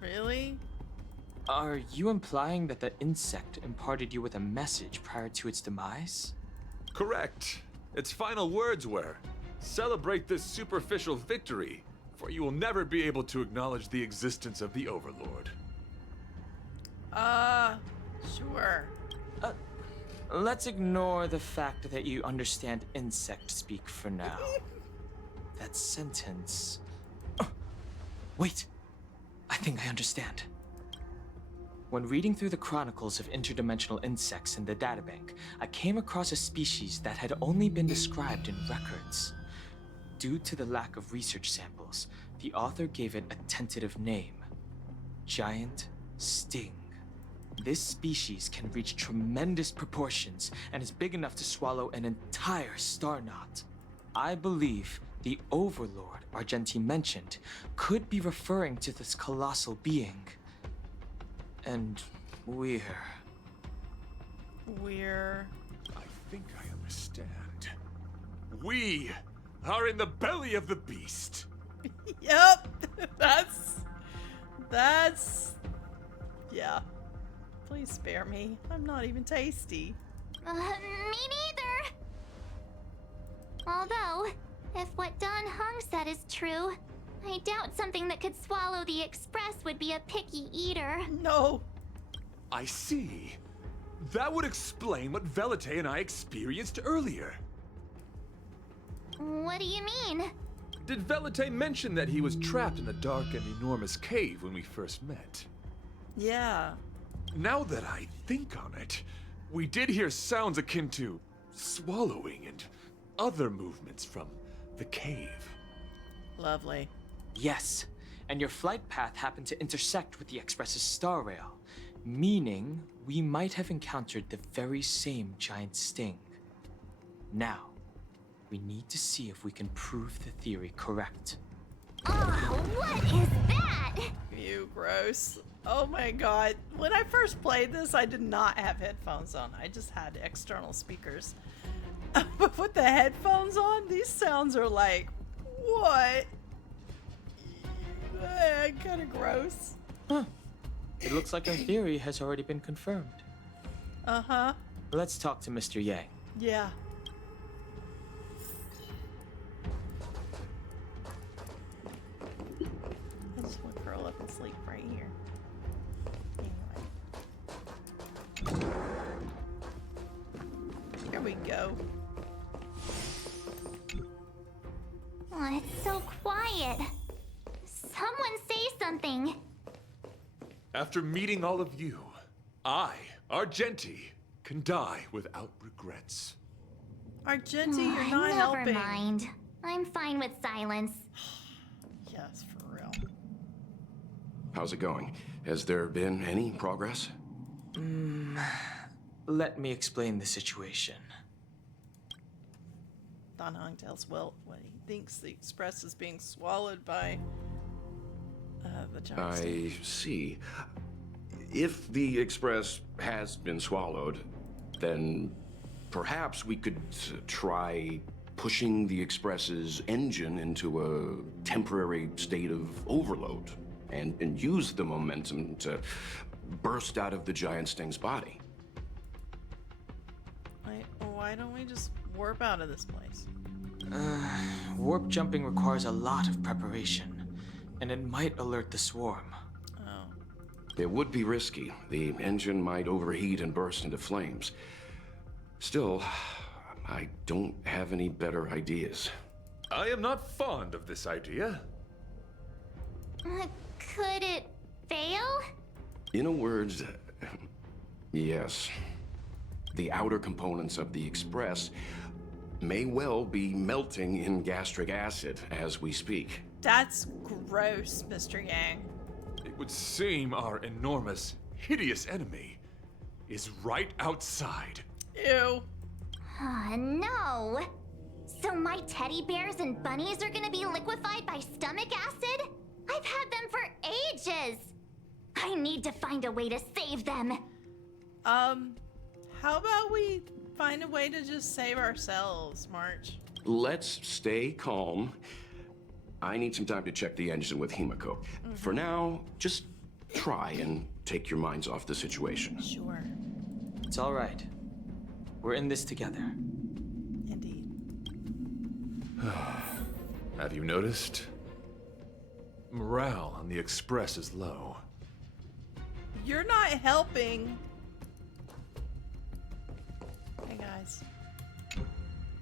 Really? Are you implying that the insect imparted you with a message prior to its demise? Correct. Its final words were, "Celebrate this superficial victory, for you will never be able to acknowledge the existence of the Overlord." Sure. Let's ignore the fact that you understand insect speak for now. That sentence... Wait! I think I understand. When reading through the chronicles of interdimensional insects in the databank, I came across a species that had only been described in records. Due to the lack of research samples, the author gave it a tentative name: Giant Sting. This species can reach tremendous proportions and is big enough to swallow an entire star knot. I believe the Overlord Argenti mentioned could be referring to this colossal being. And we're... I think I understand. We are in the belly of the beast. Yep. That's... Yeah. Please spare me. I'm not even tasty. Me neither. Although, if what Don Hung said is true, I doubt something that could swallow the Express would be a picky eater. No. I see. That would explain what Velite and I experienced earlier. What do you mean? Did Velite mention that he was trapped in a dark and enormous cave when we first met? Yeah. Now that I think on it, we did hear sounds akin to swallowing and other movements from the cave. Lovely. Yes, and your flight path happened to intersect with the Express's star rail. meaning we might have encountered the very same giant sting. Now, we need to see if we can prove the theory correct. Oh, what is that? Ew, gross. Oh my god. When I first played this, I did not have headphones on. I just had external speakers. But with the headphones on, these sounds are like, what? Kind of gross. Huh. It looks like our theory has already been confirmed. Uh-huh. Let's talk to Mr. Yang. Yeah. I just want to curl up and sleep right here. Anyway. Here we go. Oh, it's so quiet. Someone say something. After meeting all of you, I, Argenti, can die without regrets. Argenti, you're not Never helping. mind. I'm fine with silence. Yes, for real. How's it going? Has there been any progress? Let me explain the situation. Don Hong tells Wilt when he thinks the Express is being swallowed by the giant I see. If the Express has been swallowed, then perhaps we could try pushing the Express's engine into a temporary state of overload and use the momentum to burst out of the giant sting's body. Why don't we just warp out of this place? Warp jumping requires a lot of preparation, and it might alert the swarm. Oh. It would be risky. The engine might overheat and burst into flames. Still, I don't have any better ideas. I am not fond of this idea. Could it fail? In a word, yes. The outer components of the Express may well be melting in gastric acid as we speak. That's gross, Mr. Yang. It would seem our enormous, hideous enemy is right outside. Ew. No. So my teddy bears and bunnies are gonna be liquefied by stomach acid? I've had them for ages. I need to find a way to save them. How about we find a way to just save ourselves, March? Let's stay calm. I need some time to check the engine with Himiko. For now, just try and take your minds off the situation. Sure. It's all right. We're in this together. Indeed. Have you noticed? Morale on the Express is low. You're not helping. Hey, guys.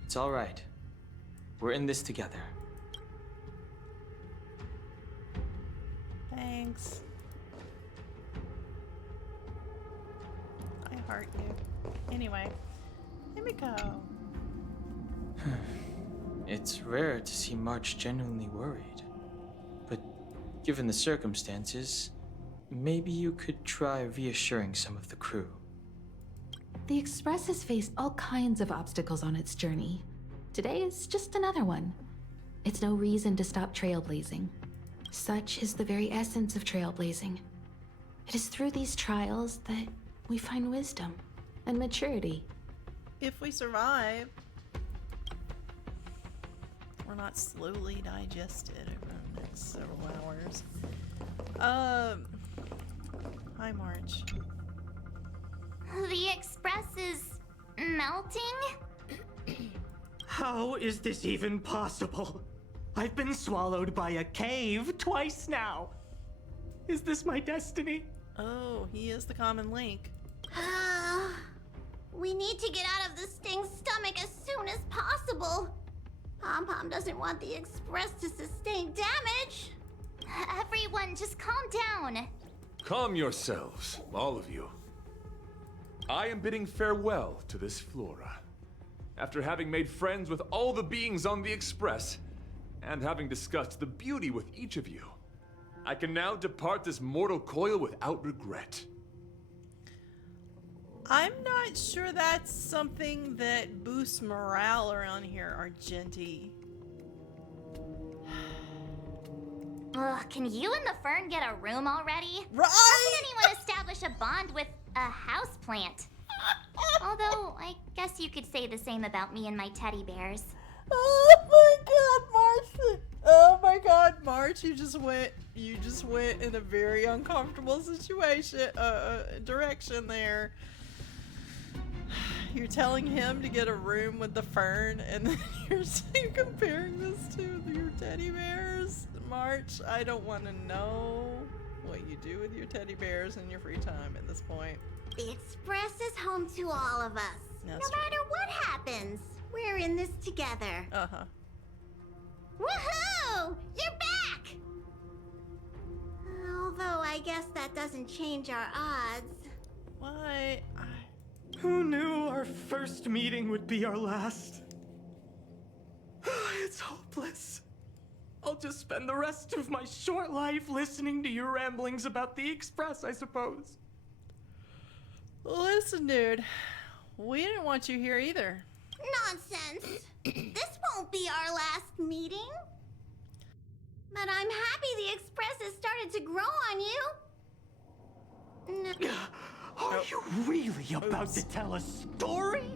It's all right. We're in this together. Thanks. I heart you. Anyway, Himiko. It's rare to see March genuinely worried. But given the circumstances, maybe you could try reassuring some of the crew. The Express has faced all kinds of obstacles on its journey. Today is just another one. It's no reason to stop trailblazing. Such is the very essence of trailblazing. It is through these trials that we find wisdom and maturity. If we survive, we're not slowly digested over the next several hours. Hi, March. The Express is melting? How is this even possible? I've been swallowed by a cave twice now. Is this my destiny? Oh, he is the common link. We need to get out of the Sting's stomach as soon as possible. Pom-Pom doesn't want the Express to sustain damage. Everyone, just calm down. Calm yourselves, all of you. I am bidding farewell to this flora. After having made friends with all the beings on the Express, and having discussed the beauty with each of you, I can now depart this mortal coil without regret. I'm not sure that's something that boosts morale around here, Argenti. Ugh, can you and the fern get a room already? Right! How can anyone establish a bond with a houseplant? Although, I guess you could say the same about me and my teddy bears. Oh my god, March! Oh my god, March, you just went in a very uncomfortable situation, direction there. You're telling him to get a room with the fern, and then you're comparing this to your teddy bears? March, I don't want to know what you do with your teddy bears in your free time at this point. The Express is home to all of us. That's no matter what happens, we're in this together. Uh-huh. Woohoo! You're back! Although I guess that doesn't change our odds. What? Who knew our first meeting would be our last? It's hopeless. I'll just spend the rest of my short life listening to your ramblings about the Express, I suppose. Listen, dude. We didn't want you here either. Nonsense. This won't be our last meeting. But I'm happy the Express has started to grow on you. No. Are you really about to tell a story?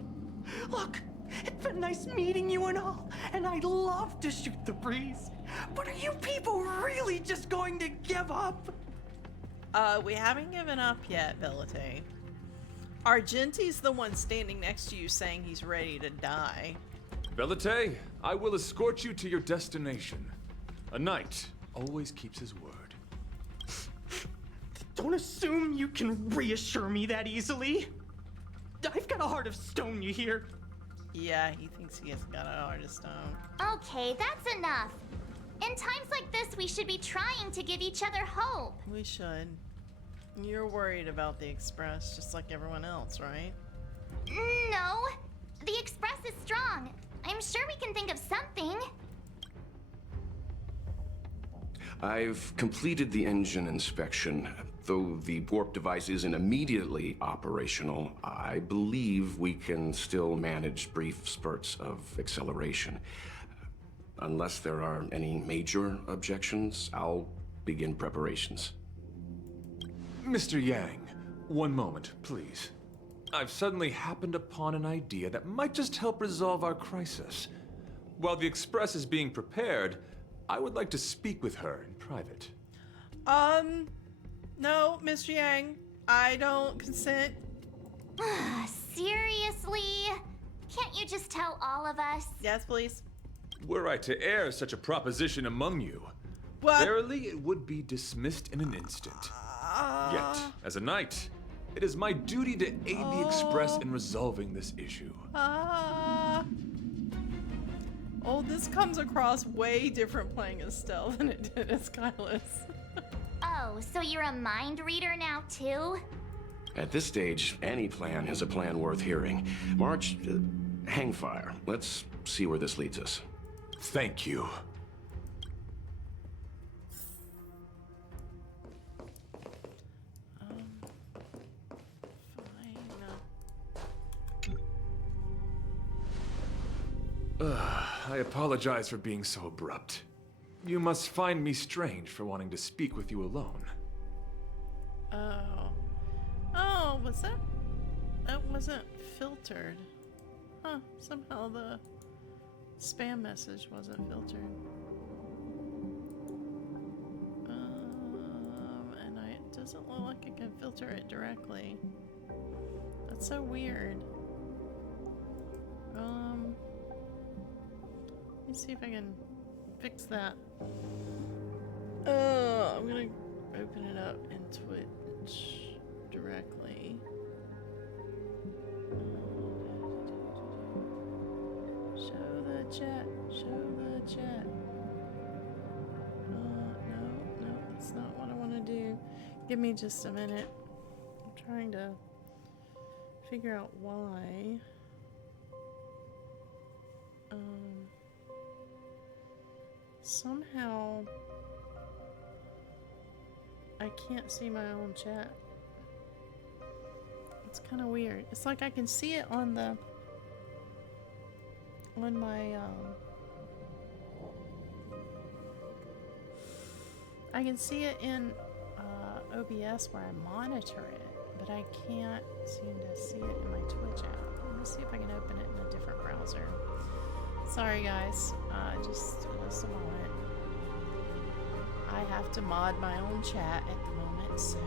Look, it's been nice meeting you and all, and I'd love to shoot the breeze. But are you people really just going to give up? We haven't given up yet, Velite. Argenti's the one standing next to you saying he's ready to die. Velite, I will escort you to your destination. A knight always keeps his word. Don't assume you can reassure me that easily. I've got a heart of stone, you hear? Yeah, he thinks he has got a heart of stone. Okay, that's enough. In times like this, we should be trying to give each other hope. We should. You're worried about the Express, just like everyone else, right? No. The Express is strong. I'm sure we can think of something. I've completed the engine inspection. Though the warp device isn't immediately operational, I believe we can still manage brief spurts of acceleration. Unless there are any major objections, I'll begin preparations. Mr. Yang, one moment, please. I've suddenly happened upon an idea that might just help resolve our crisis. While the Express is being prepared, I would like to speak with her in private. No, Mr. Yang, I don't consent. Seriously? Can't you just tell all of us? Yes, please. Were I to air such a proposition among you, What? verily it would be dismissed in an instant. Yet, as a knight, it is my duty to aid the Express in resolving this issue. Oh, this comes across way different playing Estelle than it did as Kylus. Oh, so you're a mind reader now, too? At this stage, any plan is a plan worth hearing. March, hang fire. Let's see where this leads us. Thank you. I apologize for being so abrupt. You must find me strange for wanting to speak with you alone. Oh, was that? That wasn't filtered. Huh, somehow the spam message wasn't filtered. And it doesn't look like I can filter it directly. That's so weird. Let me see if I can fix that. I'm gonna open it up in Twitch directly. Show the chat. Show the chat. No, that's not what I want to do. Give me just a minute. I'm trying to figure out why. Somehow I can't see my own chat. It's kind of weird. It's like I can see it on the on my I can see it in OBS where I monitor it, but I can't seem to see it in my Twitch app. Let me see if I can open it in a different browser. Sorry guys, just a moment. I have to mod my own chat at the moment, so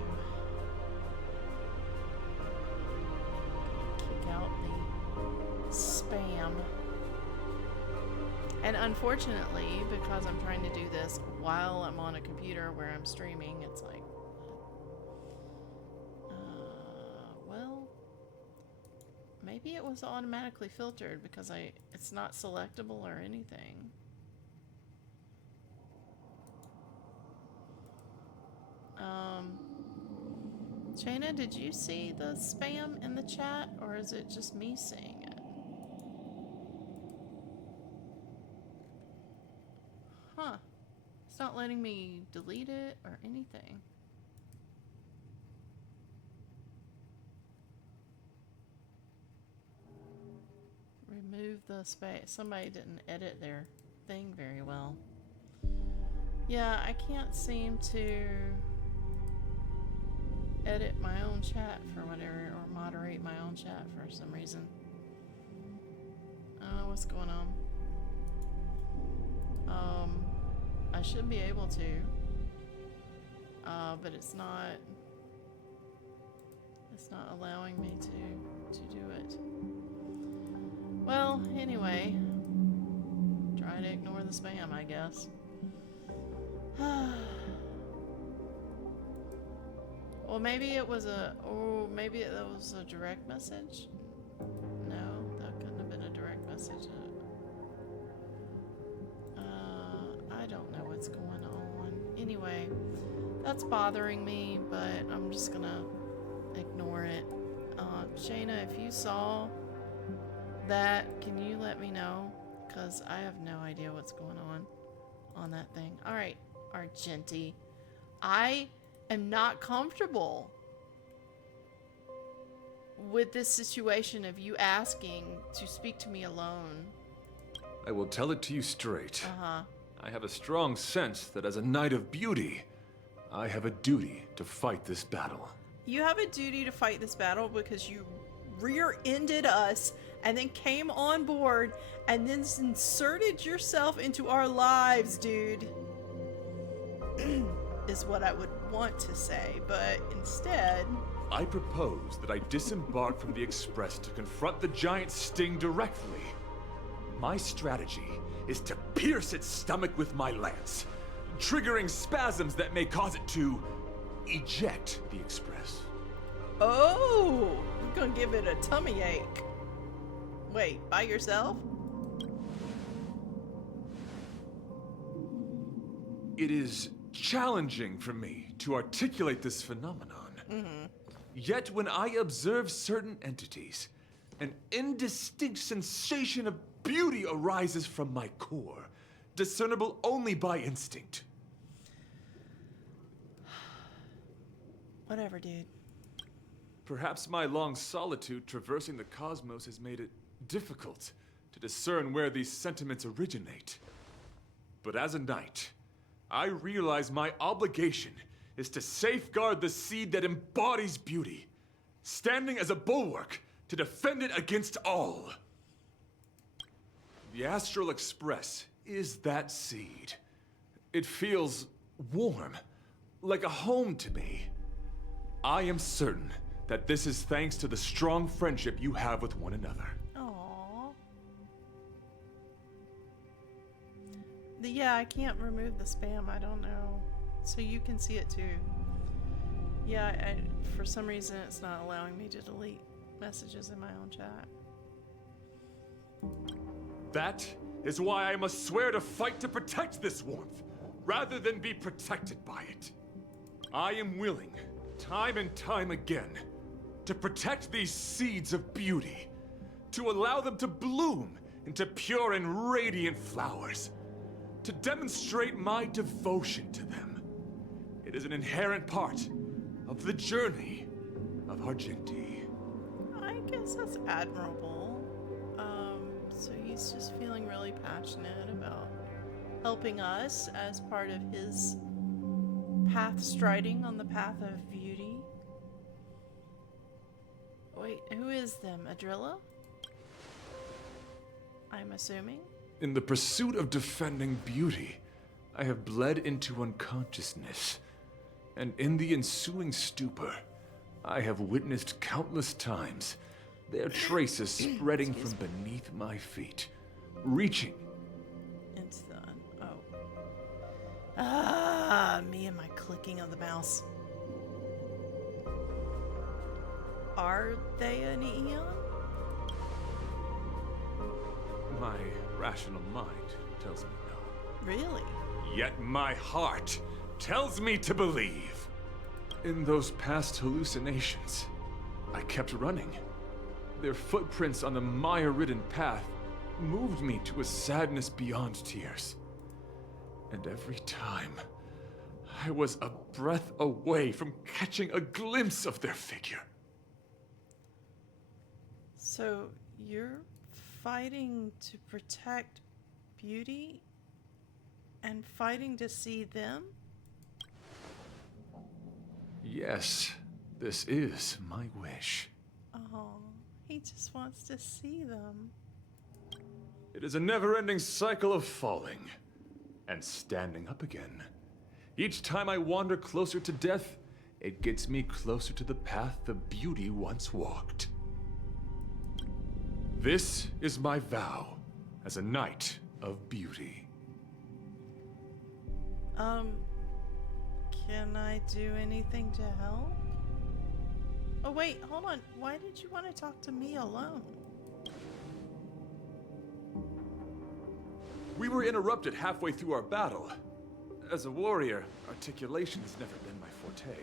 kick out the spam. And unfortunately, because I'm trying to do this while I'm on a computer where I'm streaming, it's like, well, maybe it was automatically filtered because it's not selectable or anything. Shayna, did you see the spam in the chat, or is it just me seeing it? Huh. It's not letting me delete it or anything. Remove the space. Somebody didn't edit their thing very well. Yeah, I can't seem to edit my own chat for whatever, or moderate my own chat for some reason. I don't know what's going on. I should be able to, but it's not allowing me to do it. Well, anyway, try to ignore the spam, I guess. Well, maybe it was maybe that was a direct message? No, that couldn't have been a direct message. I don't know what's going on. Anyway, that's bothering me, but I'm just gonna ignore it. Shayna, if you saw that, can you let me know? Because I have no idea what's going on that thing. Alright, Argenti. I am not comfortable with this situation of you asking to speak to me alone. I will tell it to you straight. Uh-huh. I have a strong sense that as a knight of beauty, I have a duty to fight this battle. You have a duty to fight this battle because you rear-ended us and then came on board and then inserted yourself into our lives, dude. Is what I would want to say, but instead... I propose that I disembark from the Express to confront the giant sting directly. My strategy is to pierce its stomach with my lance, triggering spasms that may cause it to eject the Express. Oh! You're gonna give it a tummy ache. Wait, by yourself? It is challenging for me to articulate this phenomenon. Mm-hmm. Yet when I observe certain entities, an indistinct sensation of beauty arises from my core, discernible only by instinct. Whatever, dude. Perhaps my long solitude traversing the cosmos has made it difficult to discern where these sentiments originate. But as a knight, I realize my obligation is to safeguard the seed that embodies beauty, standing as a bulwark to defend it against all. The Astral Express is that seed. It feels warm, like a home to me. I am certain that this is thanks to the strong friendship you have with one another. Aww. Yeah, I can't remove the spam. I don't know. So you can see it too. Yeah, for some reason it's not allowing me to delete messages in my own chat. That is why I must swear to fight to protect this warmth, rather than be protected by it. I am willing, time and time again, to protect these seeds of beauty, to allow them to bloom into pure and radiant flowers, to demonstrate my devotion to them. It is an inherent part of the journey of Argenti. guess that's admirable. So he's just feeling really passionate about helping us as part of his path striding on the path of beauty. Wait, who is them? Adrilla? I'm assuming? In the pursuit of defending beauty, I have bled into unconsciousness. And in the ensuing stupor, I have witnessed countless times their traces spreading from beneath my feet, reaching Into the... Oh. Ah, me and my clicking of the mouse. Are they an Eon? my rational mind tells me no. Really? Yet my heart tells me to believe. In those past hallucinations, I kept running. Their footprints on the mire-ridden path moved me to a sadness beyond tears. And every time, I was a breath away from catching a glimpse of their figure. So you're fighting to protect beauty and fighting to see them? Yes, this is my wish. Oh, he just wants to see them. It is a never-ending cycle of falling and standing up again. Each time I wander closer to death, it gets me closer to the path the beauty once walked. This is my vow as a knight of beauty. Can I do anything to help? Oh wait, hold on. Why did you want to talk to me alone? We were interrupted halfway through our battle. As a warrior, articulation has never been my forte.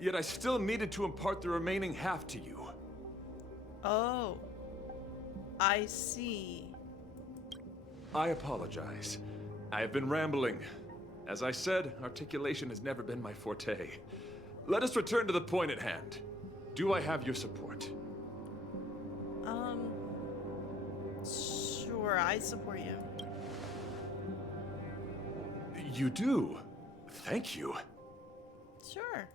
Yet I still needed to impart the remaining half to you. Oh, I see. I apologize. I have been rambling. As I said, articulation has never been my forte. Let us return to the point at hand. Do I have your support? Sure, I support you. You do? Thank you. Sure.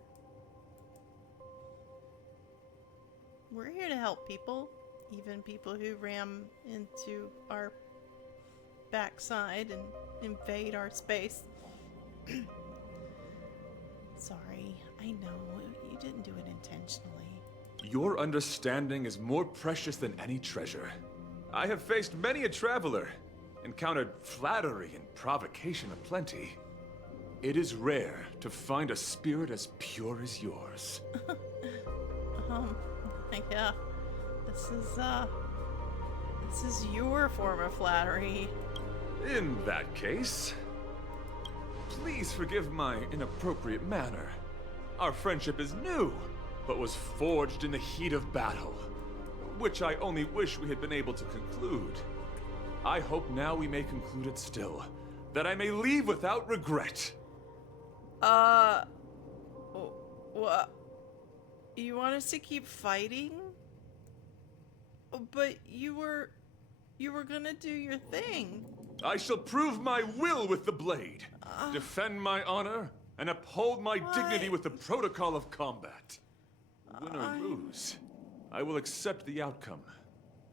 We're here to help people, even people who ram into our backside and invade our space. Sorry, I know, you didn't do it intentionally. Your understanding is more precious than any treasure. I have faced many a traveler, encountered flattery and provocation aplenty. It is rare to find a spirit as pure as yours. Yeah. This is your form of flattery. In that case, please forgive my inappropriate manner. Our friendship is new, but was forged in the heat of battle, which I only wish we had been able to conclude. I hope now we may conclude it still, that I may leave without regret. What? You want us to keep fighting? But you were gonna do your thing. I shall prove my will with the blade, defend my honor, and uphold my dignity with the protocol of combat. Win or lose, I will accept the outcome,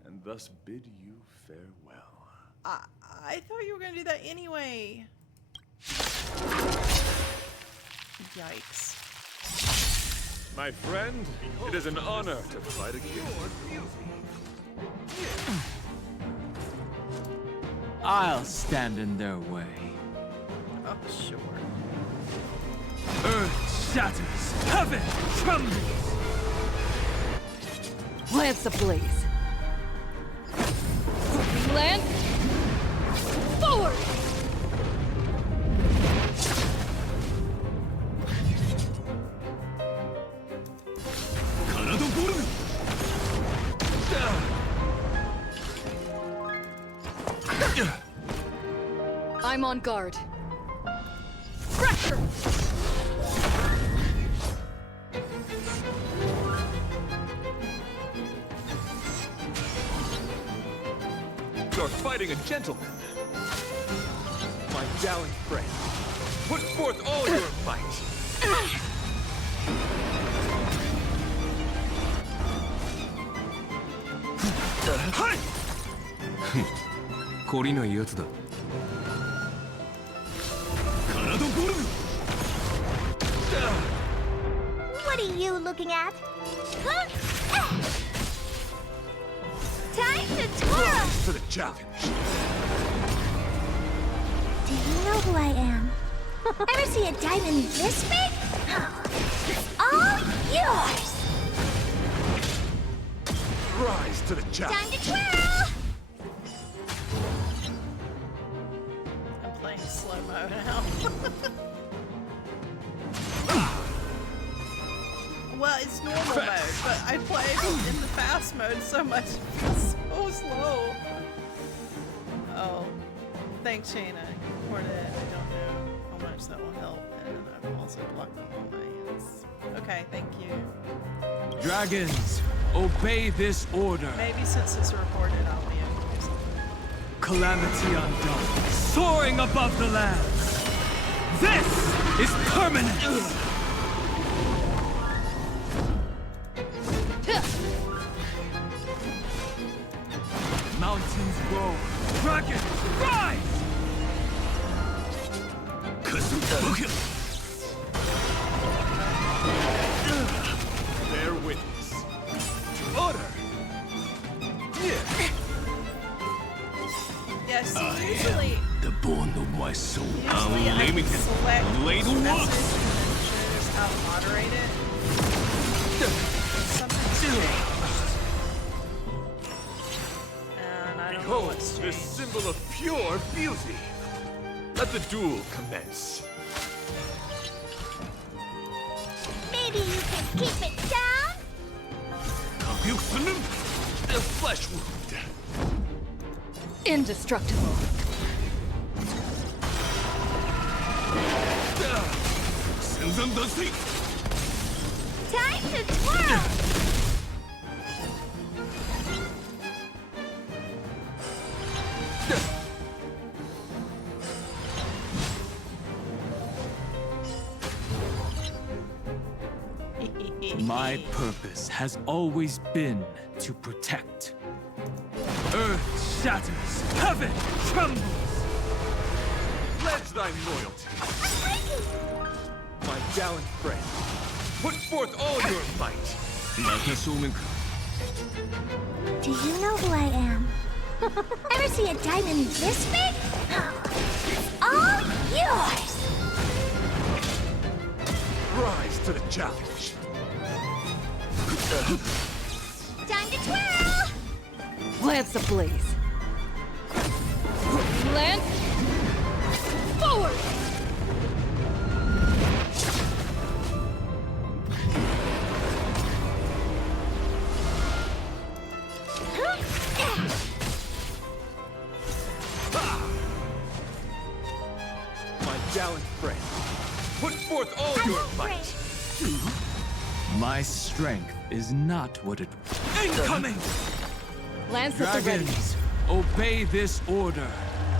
and thus bid you farewell. I thought you were gonna do that anyway. Yikes. My friend, it is an honor to fight against you. I'll stand in their way. Oh, sure. Earth shatters, heaven trembles. Lance ablaze. Lance, forward! I'm on guard. Fracture! fighting a gentleman. My gallant friend, put forth all your might. What are you looking at? Time to twirl! For the challenge. Do you know who I am? Ever see a diamond this big? It's all yours! Rise to the challenge. Time to twirl! I'm playing slow-mo now. Well, it's normal mode, but I played in the fast mode so much. It's so slow. Oh, thanks, Shayna. For it. I don't know how much that will help, and I'm also blocking all my hands. Okay, thank you. Dragons, obey this order. Maybe since it's recorded, I'll be able to do something. Calamity undone, soaring above the lands. This is permanence. Mountains roll, dragons rise! Bear witness. To order. Yeah, see, usually The bone of my soul. I can select message and then choose how to moderate it. Something's changed. And I don't know Behold, what's this changed. symbol of pure beauty. Let the duel commence. Maybe you can keep it down? The flesh wound. Indestructible. Time to twirl! My purpose has always been to protect. Earth shatters, heaven trembles. Pledge thy loyalty. My gallant friend, put forth all your might. Do you know who I am? Ever see a diamond this big? It's all yours! Rise to the challenge. Time to twirl! Lance ablaze. Lance forward! My gallant friend, put forth all your might. My strength is not what it Incoming! Lance at the ready. Dragons, obey this order.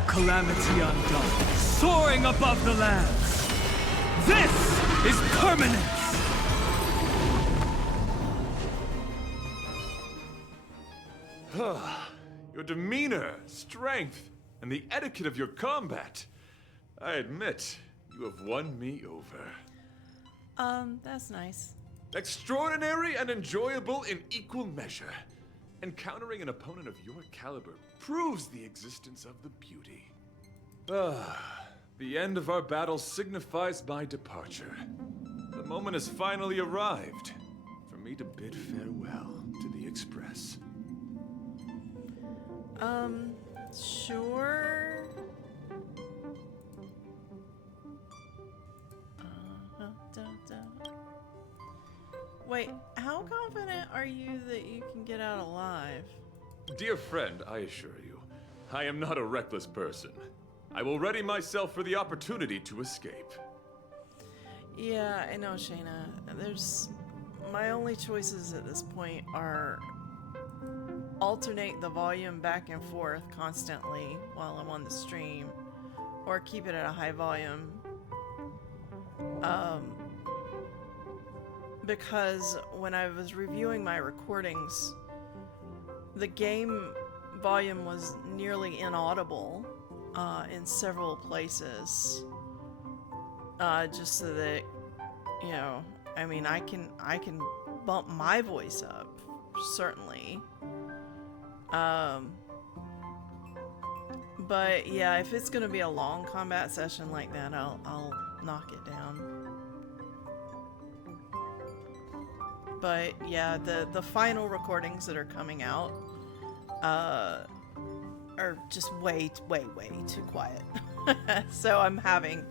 Calamity undone, soaring above the lands. This is permanence. Your demeanor, strength, and the etiquette of your combat. I admit, you have won me over. That's nice. Extraordinary and enjoyable in equal measure. Encountering an opponent of your caliber proves the existence of the beauty. The end of our battle signifies my departure. The moment has finally arrived for me to bid farewell to the Express. Sure. Wait, how confident are you that you can get out alive? Dear friend, I assure you, I am not a reckless person. I will ready myself for the opportunity to escape. Yeah, I know, Shayna. My only choices at this point are alternate the volume back and forth constantly while I'm on the stream, or keep it at a high volume. Because when I was reviewing my recordings, the game volume was nearly inaudible in several places. Just so that, you know, I mean, I can bump my voice up, certainly. But yeah, if it's gonna be a long combat session like that, I'll knock it down. But yeah, the final recordings that are coming out are just way too quiet. So I'm having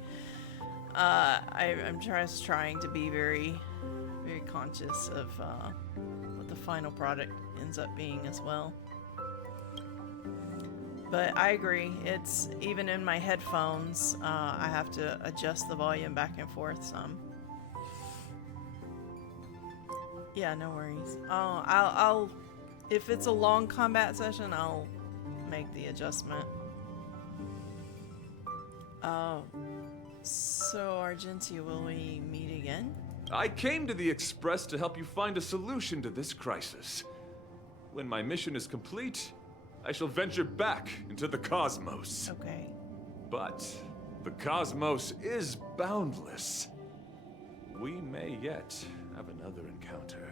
I'm just trying to be very conscious of what the final product ends up being as well. But I agree, it's even in my headphones, I have to adjust the volume back and forth some. Yeah, no worries. I'll if it's a long combat session, I'll make the adjustment. Oh, so Argenti, will we meet again? I came to the Express to help you find a solution to this crisis. When my mission is complete, I shall venture back into the cosmos. Okay. But the cosmos is boundless. We may yet have another encounter.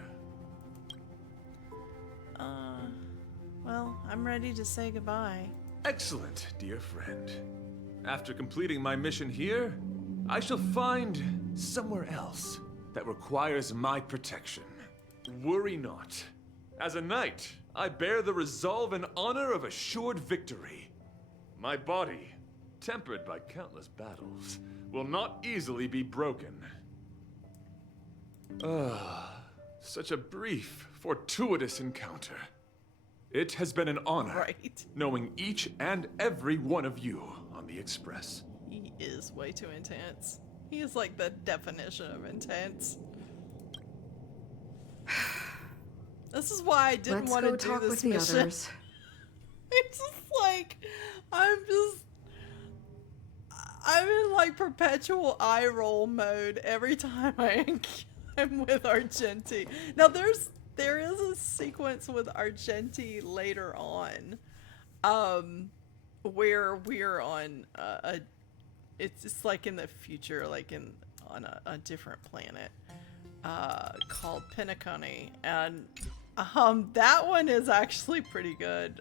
Well, I'm ready to say goodbye. Excellent, dear friend. After completing my mission here, I shall find somewhere else that requires my protection. Worry not. As a knight, I bear the resolve and honor of assured victory. My body, tempered by countless battles, will not easily be broken. Such a brief, fortuitous encounter. It has been an honor knowing each and every one of you on the Express. He is way too intense. He is like the definition of intense. This is why I didn't want to do this mission. Others. It's just like, I'm in like perpetual eye roll mode every time I'm with Argenti. Now there is a sequence with Argenti later on, where we're on it's like in the future, like on a different planet, called Pinacone, and that one is actually pretty good,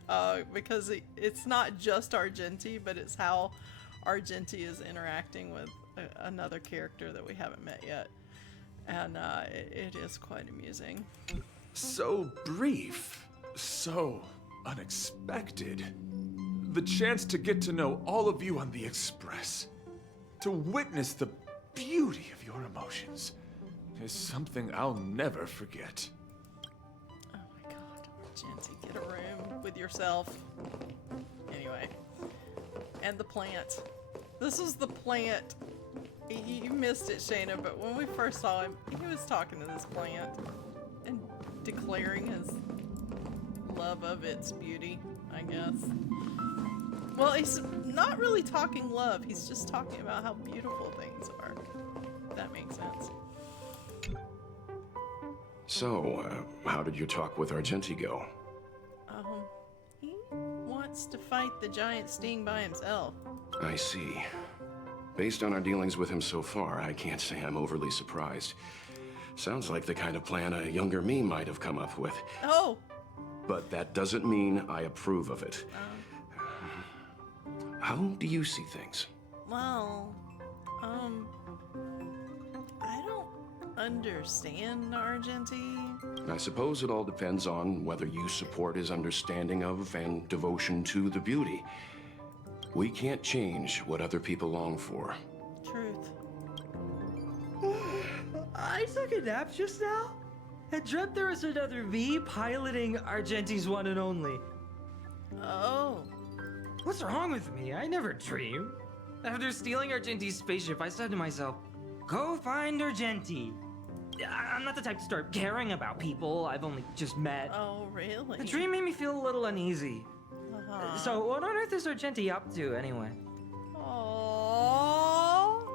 because it's not just Argenti, but it's how Argenti is interacting with another character that we haven't met yet, and it is quite amusing. So brief, so unexpected. The chance to get to know all of you on the Express, to witness the beauty of your emotions, is something I'll never forget. Oh my god, Argenti, get a room with yourself. Anyway, and the plant. This is the plant. You missed it, Shayna, but when we first saw him, he was talking to this plant and declaring his love of its beauty, I guess. Well, he's not really talking love, he's just talking about how beautiful things are. If that makes sense. So, how did your talk with Argenti go? He wants to fight the giant Sting by himself. I see. Based on our dealings with him so far, I can't say I'm overly surprised. Sounds like the kind of plan a younger me might have come up with. Oh! But that doesn't mean I approve of it. How do you see things? Well, I don't understand Argenti. I suppose it all depends on whether you support his understanding of and devotion to the beauty. We can't change what other people long for. Truth. I took a nap just now and dreamt there was another me piloting Argenti's one and only. Oh. What's wrong with me? I never dream. After stealing Argenti's spaceship, I said to myself, go find Argenti. I'm not the type to start caring about people I've only just met. Oh, really? The dream made me feel a little uneasy. So what on earth is Argenti up to, anyway? Aww.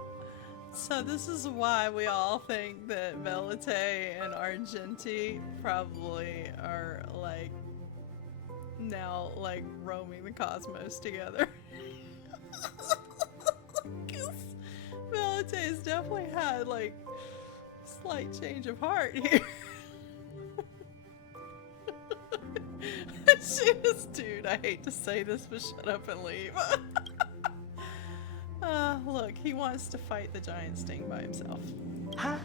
So this is why we all think that Velite and Argenti probably are, like, now, like, roaming the cosmos together. Because Velite has definitely had, like, slight change of heart here. She is, dude, I hate to say this, but shut up and leave. Look, he wants to fight the giant sting by himself. Huh?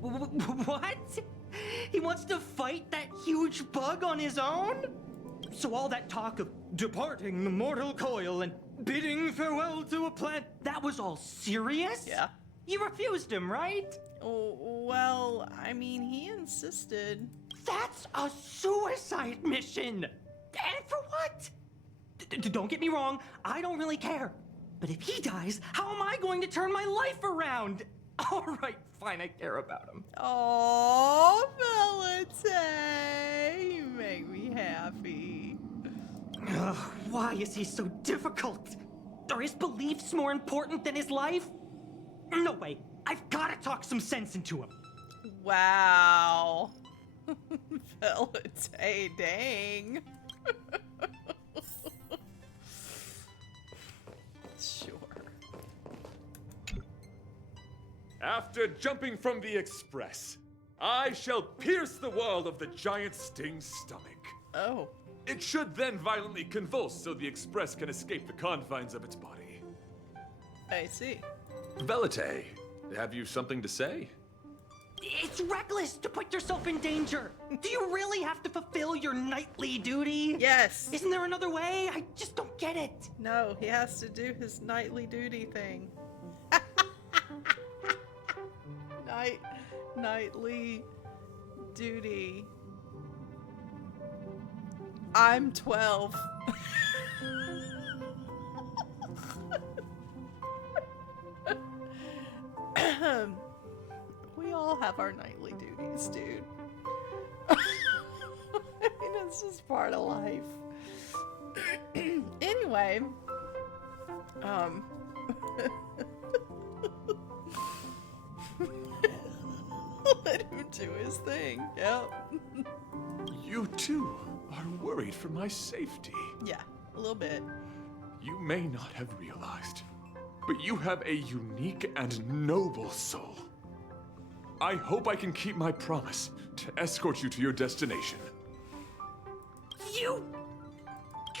What? He wants to fight that huge bug on his own? So all that talk of departing the mortal coil and bidding farewell to a plant, that was all serious? Yeah. You refused him, right? Oh, well, I mean, he insisted. That's a suicide mission! And for what? Don't get me wrong, I don't really care. But if he dies, how am I going to turn my life around? All right, fine, I care about him. Oh, Velite, you make me happy. Ugh, why is he so difficult? Are his beliefs more important than his life? No way, I've got to talk some sense into him. Wow. Velite, dang. Sure. After jumping from the Express, I shall pierce the wall of the giant sting's stomach. Oh. It should then violently convulse so the Express can escape the confines of its body. I see. Velite, have you something to say? It's reckless to put yourself in danger. Do you really have to fulfill your nightly duty? Yes. Isn't there another way? I just don't get it. No, he has to do his nightly duty thing. Nightly duty. I'm 12. We all have our nightly duties, dude. I mean, it's just part of life. Anyway, let him do his thing. Yep. You too are worried for my safety. Yeah, a little bit. You may not have realized, but you have a unique and noble soul. I hope I can keep my promise to escort you to your destination. You...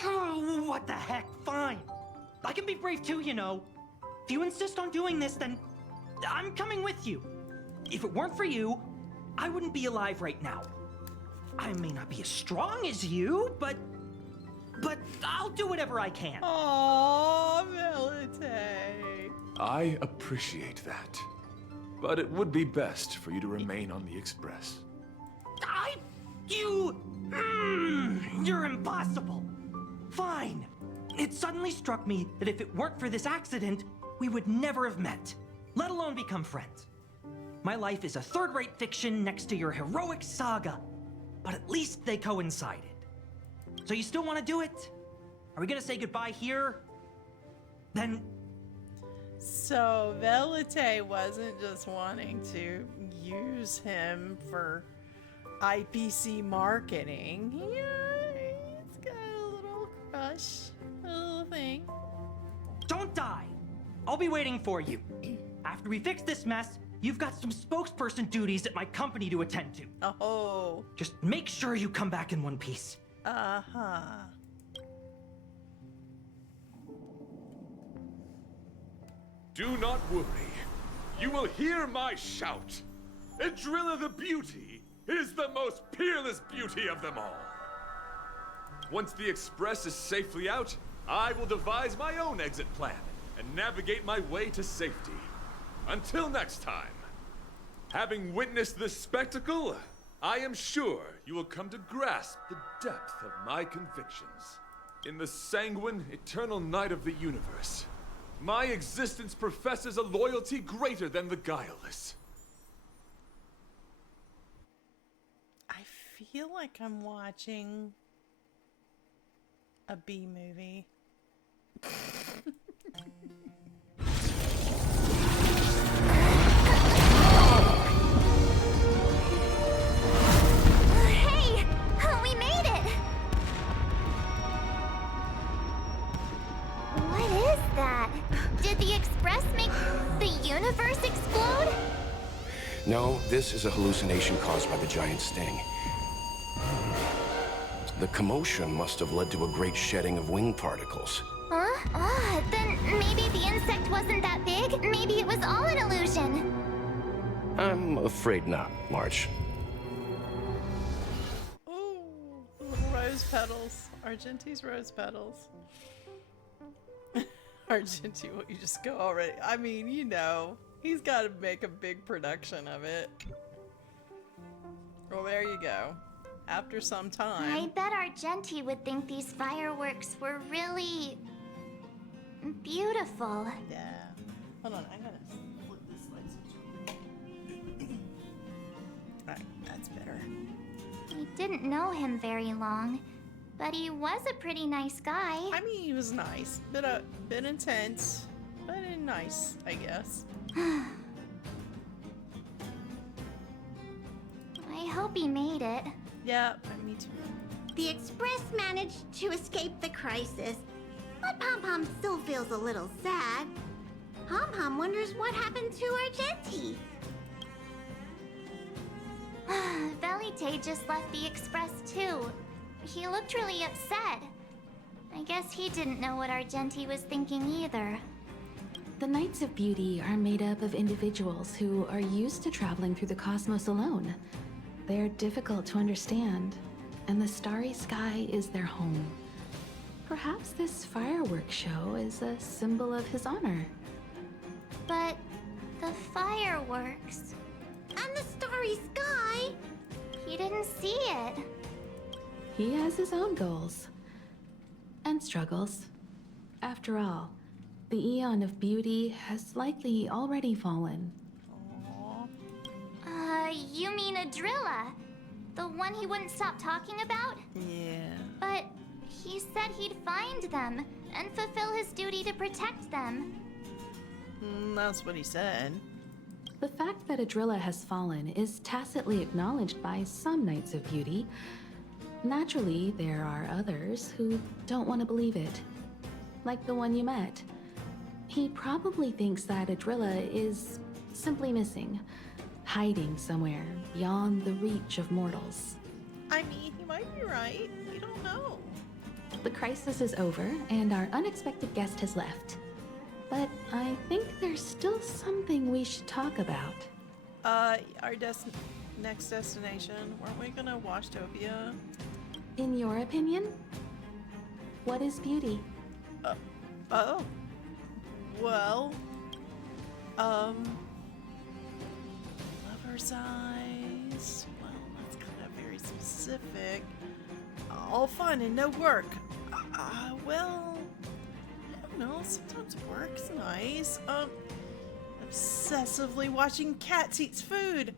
Oh, what the heck? Fine. I can be brave too, you know. If you insist on doing this, then I'm coming with you. If it weren't for you, I wouldn't be alive right now. I may not be as strong as you, but I'll do whatever I can. Aww, Velite. I appreciate that. But it would be best for you to remain on the Express. You're impossible. Fine. It suddenly struck me that if it weren't for this accident, we would never have met, let alone become friends. My life is a third-rate fiction next to your heroic saga, but at least they coincided. So you still want to do it? Are we gonna say goodbye here? Then... So Velite wasn't just wanting to use him for IPC marketing. He's got a little crush, a little thing. Don't die! I'll be waiting for you. After we fix this mess, you've got some spokesperson duties at my company to attend to. Oh. Just make sure you come back in one piece. Uh-huh. Do not worry. You will hear my shout. Adrilla the Beauty is the most peerless beauty of them all. Once the Express is safely out, I will devise my own exit plan and navigate my way to safety. Until next time, having witnessed this spectacle, I am sure you will come to grasp the depth of my convictions. In the sanguine, eternal night of the universe, my existence professes a loyalty greater than the guileless. feel like I'm watching a B movie. Hey! We made it! What is that? Did the Express make the universe explode? No, this is a hallucination caused by the giant sting. The commotion must have led to a great shedding of wing particles. Huh? Then maybe the insect wasn't that big. Maybe it was all an illusion. I'm afraid not, March. Ooh, little rose petals. Argenti's rose petals. Argenti, will you just go already? I mean, you know, he's got to make a big production of it. Well, there you go. After some time. I bet Argenti would think these fireworks were really beautiful. Yeah. Hold on, I'm gonna flip this light switch. Alright, that's better. I didn't know him very long, but he was a pretty nice guy. I mean, he was nice. Bit intense, but nice, I guess. I hope he made it. Yeah, me too. The Express managed to escape the crisis, but Pom Pom still feels a little sad. Pom Pom wonders what happened to Argenti. Velite just left the Express too. He looked really upset. I guess he didn't know what Argenti was thinking either. The Knights of Beauty are made up of individuals who are used to traveling through the cosmos alone. They're difficult to understand, and the starry sky is their home. Perhaps this fireworks show is a symbol of his honor. But the fireworks... And the starry sky! He didn't see it. He has his own goals. And struggles. After all, the Eon of Beauty has likely already fallen. You mean Adrilla? The one he wouldn't stop talking about? Yeah. But he said he'd find them and fulfill his duty to protect them. That's what he said. The fact that Adrilla has fallen is tacitly acknowledged by some Knights of Beauty. Naturally, there are others who don't want to believe it. Like the one you met. He probably thinks that Adrilla is simply missing, hiding somewhere beyond the reach of mortals. I mean, he might be right. We don't know. The crisis is over, and our unexpected guest has left. But I think there's still something we should talk about. Our next destination, weren't we gonna Washtopia? In your opinion, what is beauty? Oh. Well, lover's eyes. Well, that's kind of very specific. All fun and no work. Well, I don't know. Sometimes work's nice. Obsessively watching cats eat food.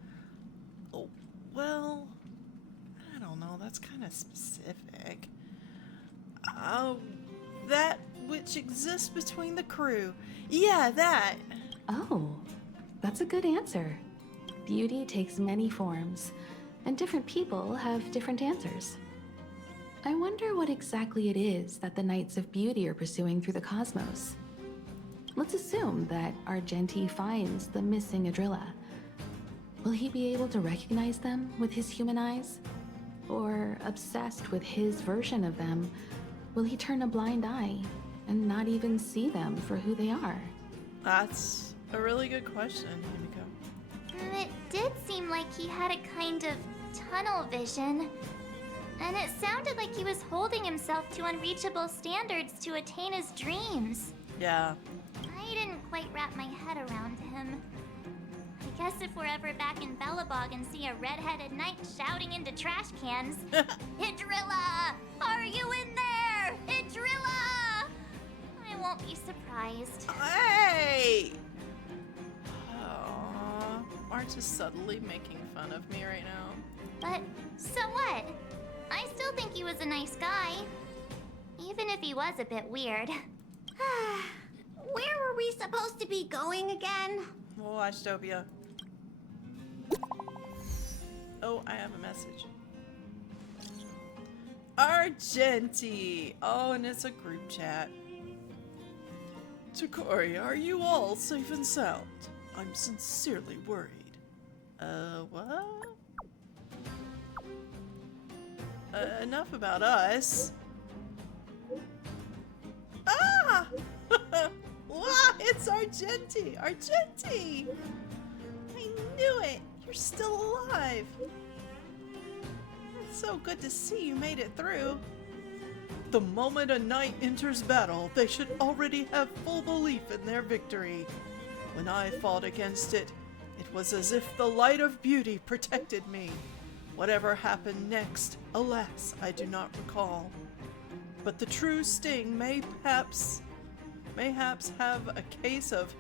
Oh, well, I don't know. That's kind of specific. That which exists between the crew. Yeah, that. Oh, that's a good answer. Beauty takes many forms, and different people have different answers. I wonder what exactly it is that the Knights of Beauty are pursuing through the cosmos. Let's assume that Argenti finds the missing Adrilla. Will he be able to recognize them with his human eyes? Or, obsessed with his version of them, will he turn a blind eye and not even see them for who they are? That's a really good question, Himiko. It did seem like he had a kind of tunnel vision. And it sounded like he was holding himself to unreachable standards to attain his dreams. Yeah. I didn't quite wrap my head around him. I guess if we're ever back in Belobog and see a red-headed knight shouting into trash cans, Idrilla! Are you in there? Idrilla! I won't be surprised. Hey! Aww. March is subtly making fun of me right now. But so what? I still think he was a nice guy. Even if he was a bit weird. Where were we supposed to be going again? Washtopia. Oh, I have a message. Argenti! Oh, and it's a group chat. Jicori, are you all safe and sound? I'm sincerely worried. What? Enough about us. Ah! Wow, it's Argenti! Argenti! I knew it! You're still alive! It's so good to see you made it through. The moment a knight enters battle, they should already have full belief in their victory. When I fought against it, it was as if the light of beauty protected me. Whatever happened next, alas, I do not recall. But the true sting may perhaps have a case of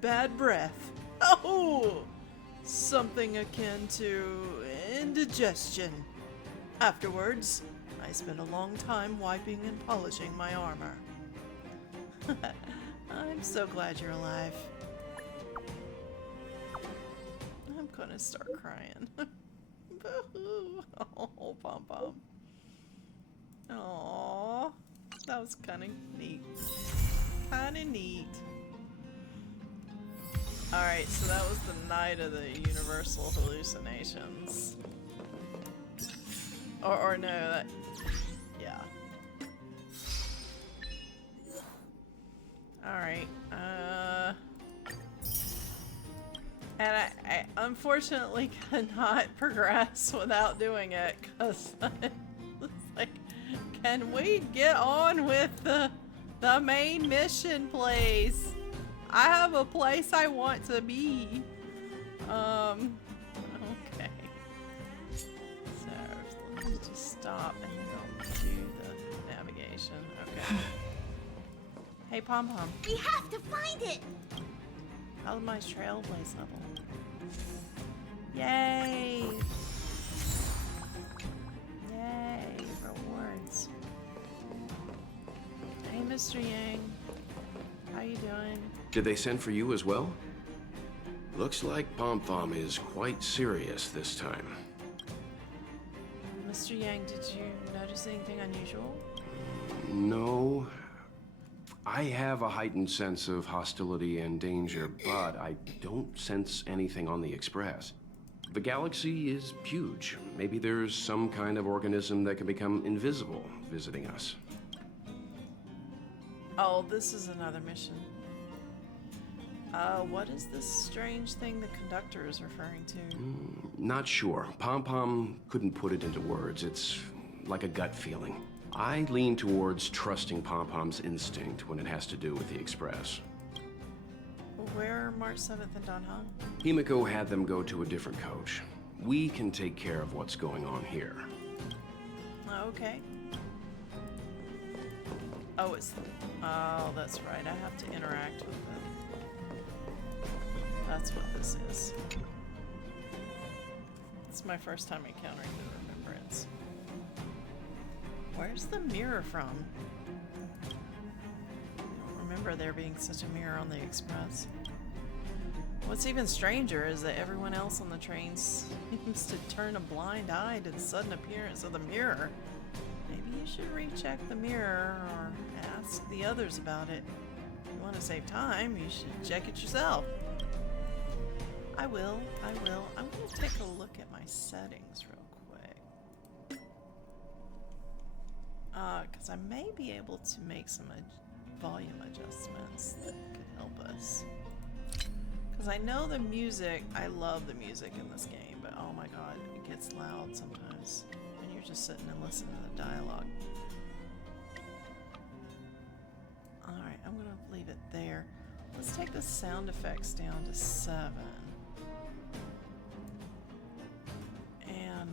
bad breath. Oh! Something akin to indigestion. Afterwards, I spent a long time wiping and polishing my armor. I'm so glad you're alive. I'm gonna start crying. Boo-hoo. Oh, pom-pom. Aww. That was kinda neat. Kinda neat. Alright, so that was the night of the universal hallucinations. Or no, that... yeah. Alright, and I unfortunately cannot progress without doing it, because it's like, can we get on with the main mission, please? I have a place I want to be. Okay. So, let me just stop and then I'll do the navigation. Okay. Hey, Pom Pom. We have to find it! How's my Trailblaze level? Yay! Yay, rewards. Hey, Mr. Yang. How you doing? Did they send for you as well? Looks like Pom Pom is quite serious this time. Mr. Yang, did you notice anything unusual? No. I have a heightened sense of hostility and danger, but I don't sense anything on the Express. The galaxy is huge. Maybe there's some kind of organism that can become invisible visiting us. Oh, this is another mission. What is this strange thing the conductor is referring to? Not sure. Pom Pom couldn't put it into words. It's like a gut feeling. I lean towards trusting Pom Pom's instinct when it has to do with the Express. Where are March 7th and Don Hung? Himiko had them go to a different coach. We can take care of what's going on here. Okay. Oh, oh, that's right. I have to interact with them. That's what this is. It's my first time encountering the Remembrance. Where's the mirror from? I don't remember there being such a mirror on the Express. What's even stranger is that everyone else on the train seems to turn a blind eye to the sudden appearance of the mirror. Maybe you should recheck the mirror or ask the others about it. If you want to save time, you should check it yourself. I will. I'm going to take a look at my settings real quick. Because I may be able to make some volume adjustments that could help us. Because I know the music, I love the music in this game, but oh my god, it gets loud sometimes when you're just sitting and listening to the dialogue. Alright, I'm going to leave it there. Let's take the sound effects down to 7. And,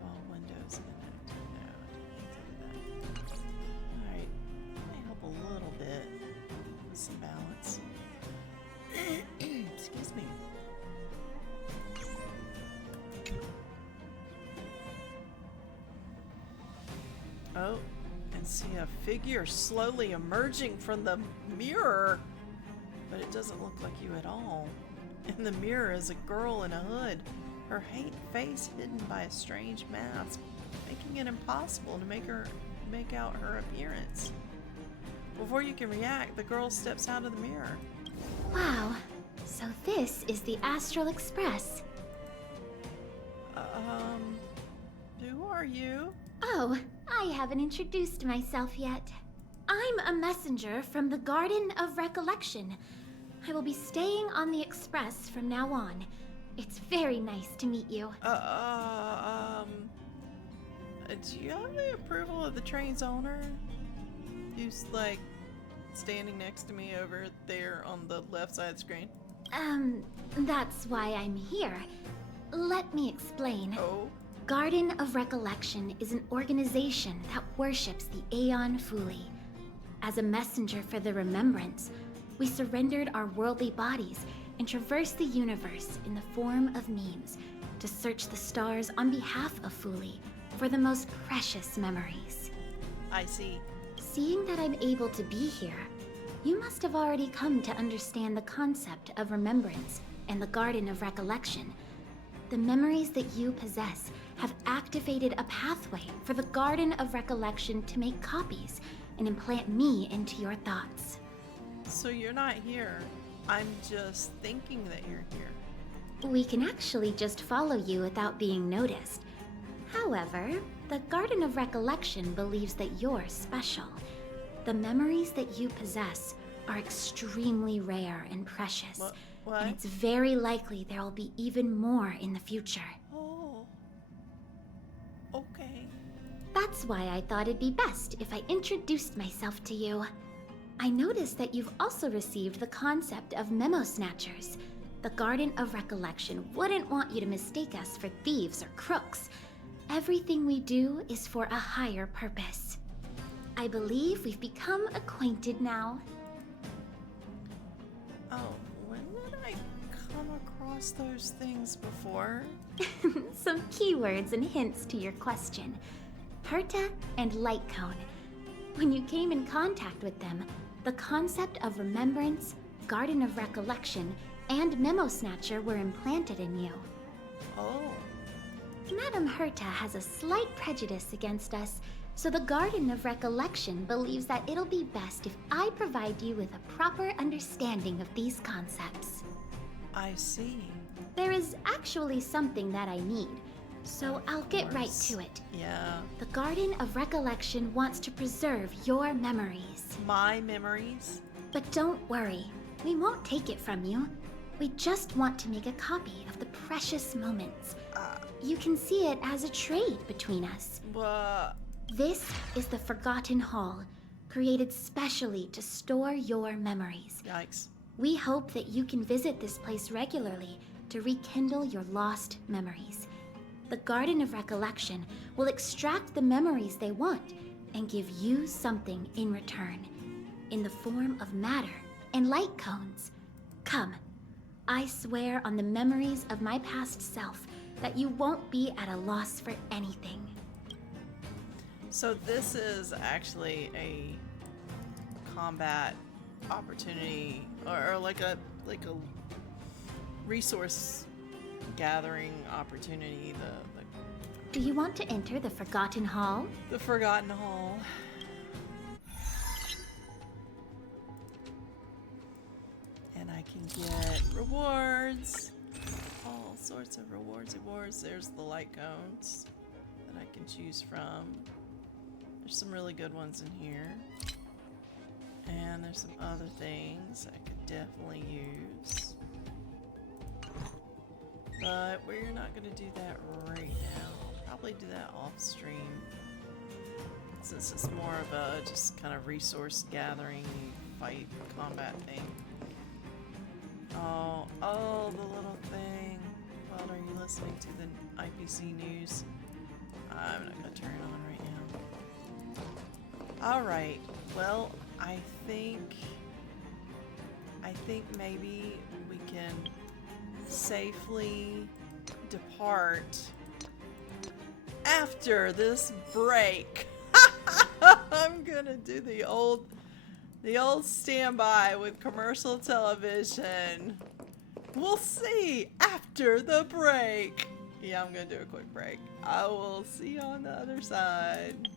while Windows inactive. No, I didn't do that. Alright, that may help a little bit. see a figure slowly emerging from the mirror, but it doesn't look like you at all. In the mirror is a girl in a hood, her face hidden by a strange mask, making it impossible to make out her appearance. Before you can react, the girl steps out of the mirror. Wow, so this is the Astral Express. Who are you? Oh, I haven't introduced myself yet. I'm a messenger from the Garden of Recollection. I will be staying on the Express from now on. It's very nice to meet you. Do you have the approval of the train's owner? Who's, like, standing next to me over there on the left side of the screen? That's why I'm here. Let me explain. Oh? Garden of Recollection is an organization that worships the Aeon Fuli. As a messenger for the remembrance, we surrendered our worldly bodies and traversed the universe in the form of memes to search the stars on behalf of Fuli for the most precious memories. I see. Seeing that I'm able to be here, you must have already come to understand the concept of remembrance and the Garden of Recollection. The memories that you possess have activated a pathway for the Garden of Recollection to make copies and implant me into your thoughts. So you're not here. I'm just thinking that you're here. We can actually just follow you without being noticed. However, the Garden of Recollection believes that you're special. The memories that you possess are extremely rare and precious. What? And it's very likely there will be even more in the future. Oh. Okay. That's why I thought it'd be best if I introduced myself to you. I noticed that you've also received the concept of memo snatchers. The Garden of Recollection wouldn't want you to mistake us for thieves or crooks. Everything we do is for a higher purpose. I believe we've become acquainted now. Oh, when did I come across those things before? Some keywords and hints to your question. Herta and Light Cone. When you came in contact with them, the concept of remembrance, Garden of Recollection, and Memo Snatcher were implanted in you. Oh. Madame Herta has a slight prejudice against us, so the Garden of Recollection believes that it'll be best if I provide you with a proper understanding of these concepts. I see. There is actually something that I need, so I'll get right to it. Yeah. The Garden of Recollection wants to preserve your memories. My memories? But don't worry, we won't take it from you. We just want to make a copy of the precious moments. You can see it as a trade between us. This is the Forgotten Hall, created specially to store your memories. Yikes. We hope that you can visit this place regularly to rekindle your lost memories. The Garden of Recollection will extract the memories they want and give you something in return, in the form of matter and light cones. Come, I swear on the memories of my past self that you won't be at a loss for anything. So this is actually a combat opportunity, or like a resource gathering opportunity. Do you want to enter the Forgotten Hall? The Forgotten Hall. And I can get rewards. All sorts of rewards. There's the light cones that I can choose from. There's some really good ones in here. And there's some other things I could definitely use. But we're not going to do that right now. I'll probably do that off stream, since it's more of a just kind of resource gathering, fight, combat thing. Oh, the little thing. Well, are you listening to the IPC news? I'm not going to turn it on right now. Alright, well, I think maybe we can safely depart after this break. I'm gonna do the old standby with commercial television. We'll see after the break. Yeah, I'm gonna do a quick break. I will see you on the other side.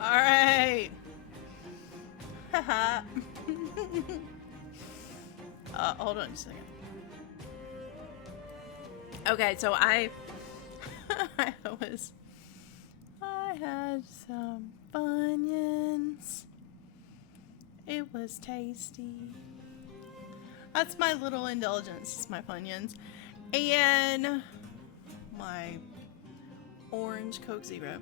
Alright. Haha. Hold on a second. Okay, so I had some Funyuns. It was tasty. That's my little indulgence, it's my Funyuns. And my orange Coke Zero.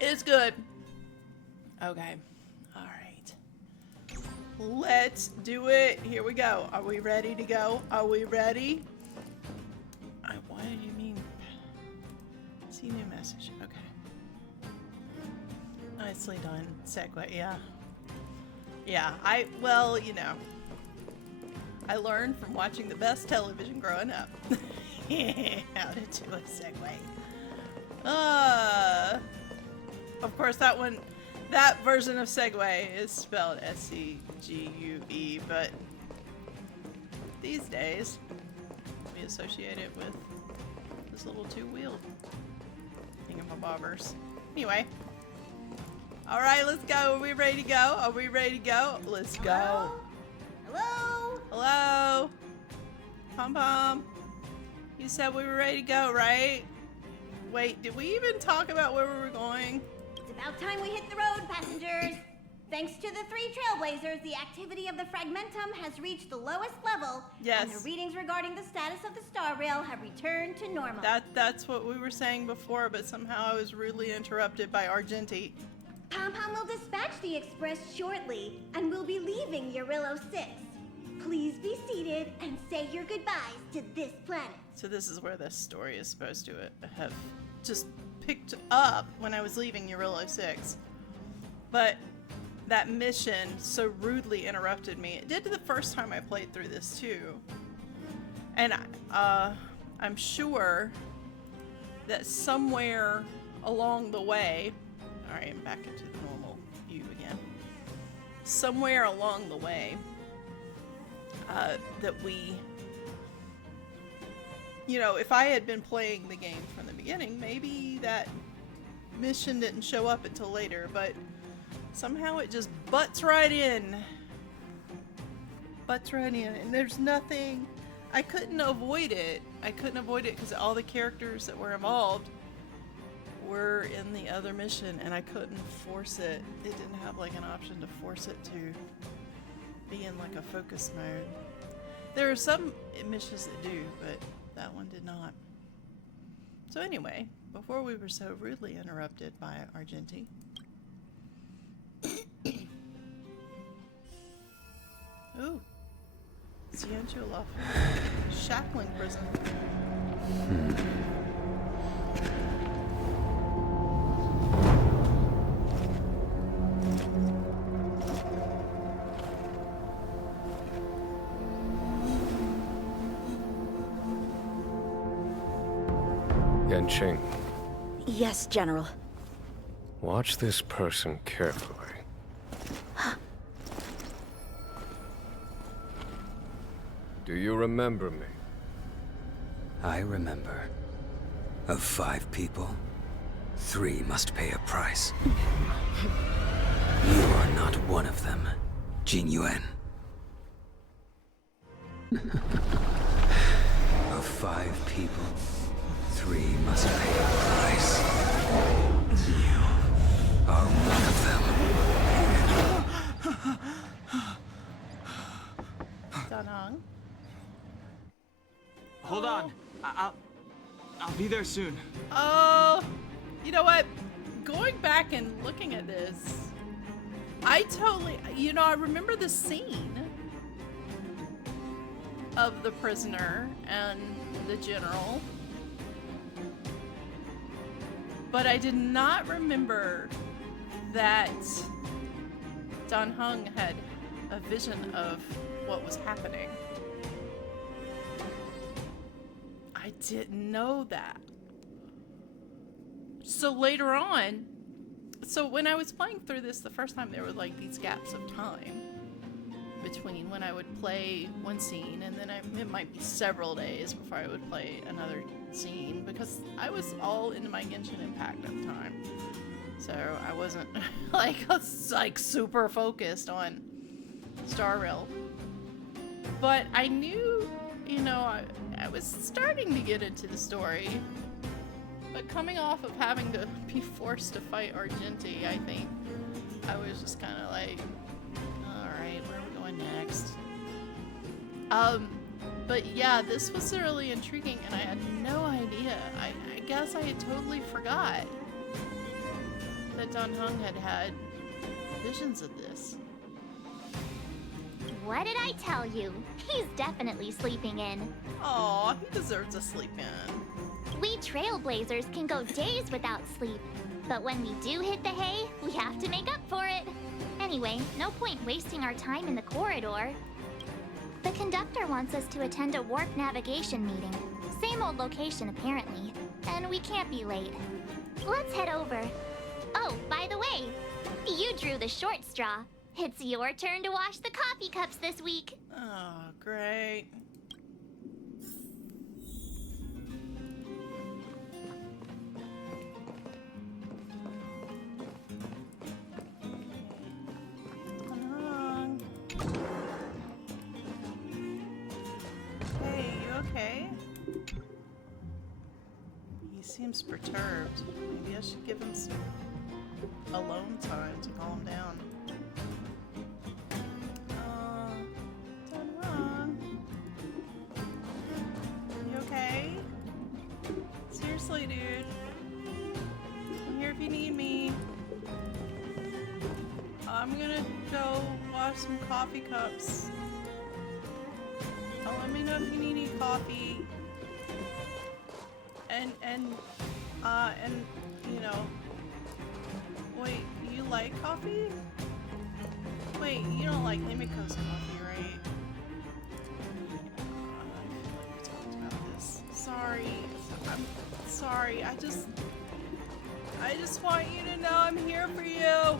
It's good. Okay. Alright. Let's do it. Here we go. Are we ready to go? Are we ready? What do you mean? See new message. Okay. Nicely done. Segue. Yeah. Yeah. Well, you know. I learned from watching the best television growing up. How to do a segue. Of course, that version of segue is spelled S-C-G-U-E, but these days we associate it with this little two-wheeled thingamabobbers. Anyway. Alright, let's go. Are we ready to go? Are we ready to go? Let's go. Hello? Hello? Pom Pom. You said we were ready to go, right? Wait, did we even talk about where we were going? It's about time we hit the road, passengers. Thanks to the 3 Trailblazers, the activity of the Fragmentum has reached the lowest level. Yes. And the readings regarding the status of the Star Rail have returned to normal. That's what we were saying before, but somehow I was rudely interrupted by Argenti. Pom-Pom will dispatch the Express shortly, and we'll be leaving Urillo 6. Please be seated and say your goodbyes to this planet. So this is where this story is supposed to have just picked up when I was leaving Urillo 6. But that mission so rudely interrupted me. It did the first time I played through this too. And I'm sure that somewhere along the way, alright, I'm back into the normal view again. Somewhere along the way, that we, you know, if I had been playing the game from the beginning, maybe that mission didn't show up until later, but somehow it just butts right in. Butts right in, and there's nothing, I couldn't avoid it. I couldn't avoid it because all the characters that were involved were in the other mission, and I couldn't force it. It didn't have like an option to force it to be in like a focus mode. There are some missions that do, but that one did not. So anyway, before we were so rudely interrupted by Argenti. Ooh. Xianzhou Luofu. Shackling prison. Yanqing, Yes, General. watch this person carefully. Do you remember me? I remember. Of 5 people, 3 must pay a price. You are not one of them, Jin Yuan. Of 5 people, 3 must pay a price. You are one of them. Danang. Hold on. I'll be there soon. Oh, you know what? Going back and looking at this, I totally, you know, I remember the scene of the prisoner and the general, but I did not remember that Dan Heng had a vision of what was happening. I didn't know that. So later on, so when I was playing through this the first time, there were like these gaps of time between when I would play one scene and then it might be several days before I would play another scene because I was all into my Genshin Impact at the time. So I wasn't like super focused on Star Rail. But I knew, you know, I was starting to get into the story. But coming off of having to be forced to fight Argenti, I think I was just kind of like, alright, where are we going next? But yeah, this was really intriguing and I had no idea. I guess I had totally forgot that Dan Heng had visions of this. What did I tell you? He's definitely sleeping in. Aw, he deserves a sleep in. We trailblazers can go days without sleep. But when we do hit the hay, we have to make up for it. Anyway, no point wasting our time in the corridor. The conductor wants us to attend a warp navigation meeting. Same old location, apparently. And we can't be late. Let's head over. Oh, by the way, you drew the short straw. It's your turn to wash the coffee cups this week. Oh, great. Hey, you okay? He seems perturbed. Maybe I should give him some alone time to calm down. Done wrong. You okay? Seriously, dude. I'm here if you need me. I'm gonna go wash some coffee cups. Let me know if you need any coffee. And you know, wait, you like coffee? Wait, you don't like Himiko's coffee, right? I feel like we talked about this. Sorry, I'm sorry. I just want you to know I'm here for you.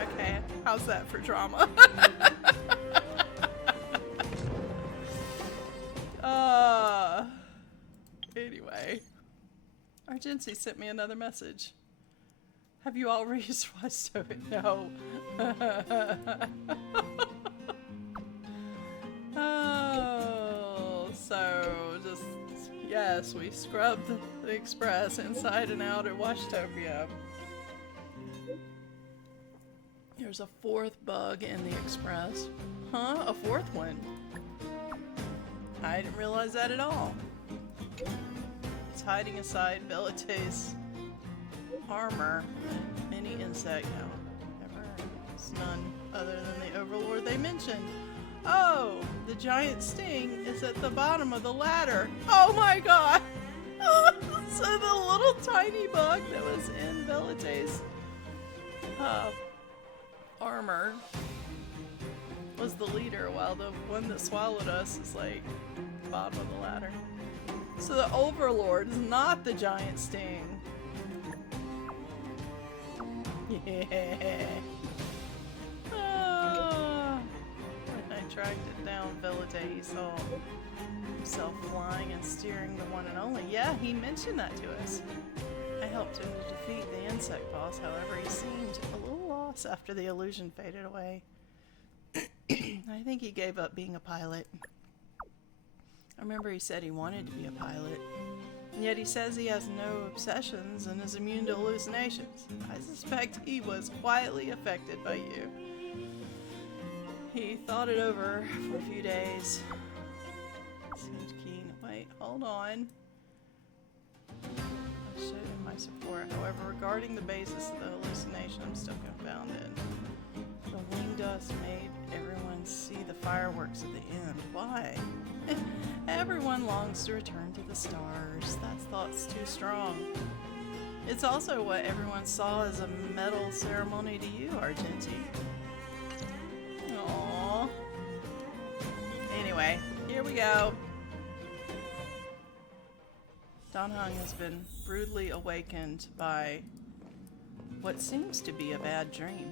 Okay, how's that for drama? Anyway, Argenti sent me another message. Have you all reached Watchtower? No. Oh, so just, yes, we scrubbed the Express inside and out at Washtopia. There's a fourth bug in the Express. Huh? A fourth one? I didn't realize that at all. It's hiding inside Velité's armor and many insect. No, never. It's none other than the Overlord they mentioned. Oh, the giant sting is at the bottom of the ladder. Oh my god! So the little tiny bug that was in Velité's armor was the leader, while the one that swallowed us is like the bottom of the ladder. So the Overlord is not the giant sting. Yeah. When I tracked it down, Velité, he saw himself flying and steering the one and only. Yeah, he mentioned that to us. I helped him to defeat the insect boss, however, he seemed a little lost after the illusion faded away. I think he gave up being a pilot. I remember he said he wanted to be a pilot, and yet he says he has no obsessions and is immune to hallucinations. I suspect he was quietly affected by you. He thought it over for a few days. Seemed keen. Wait, hold on. I showed him my support. However, regarding the basis of the hallucination, I'm still confounded. The wing dust made everyone see the fireworks at the end. Why? Everyone longs to return to the stars. That thought's too strong. It's also what everyone saw as a medal ceremony to you, Argenti. Aww. Anyway, here we go. Dan Heng has been brutally awakened by what seems to be a bad dream.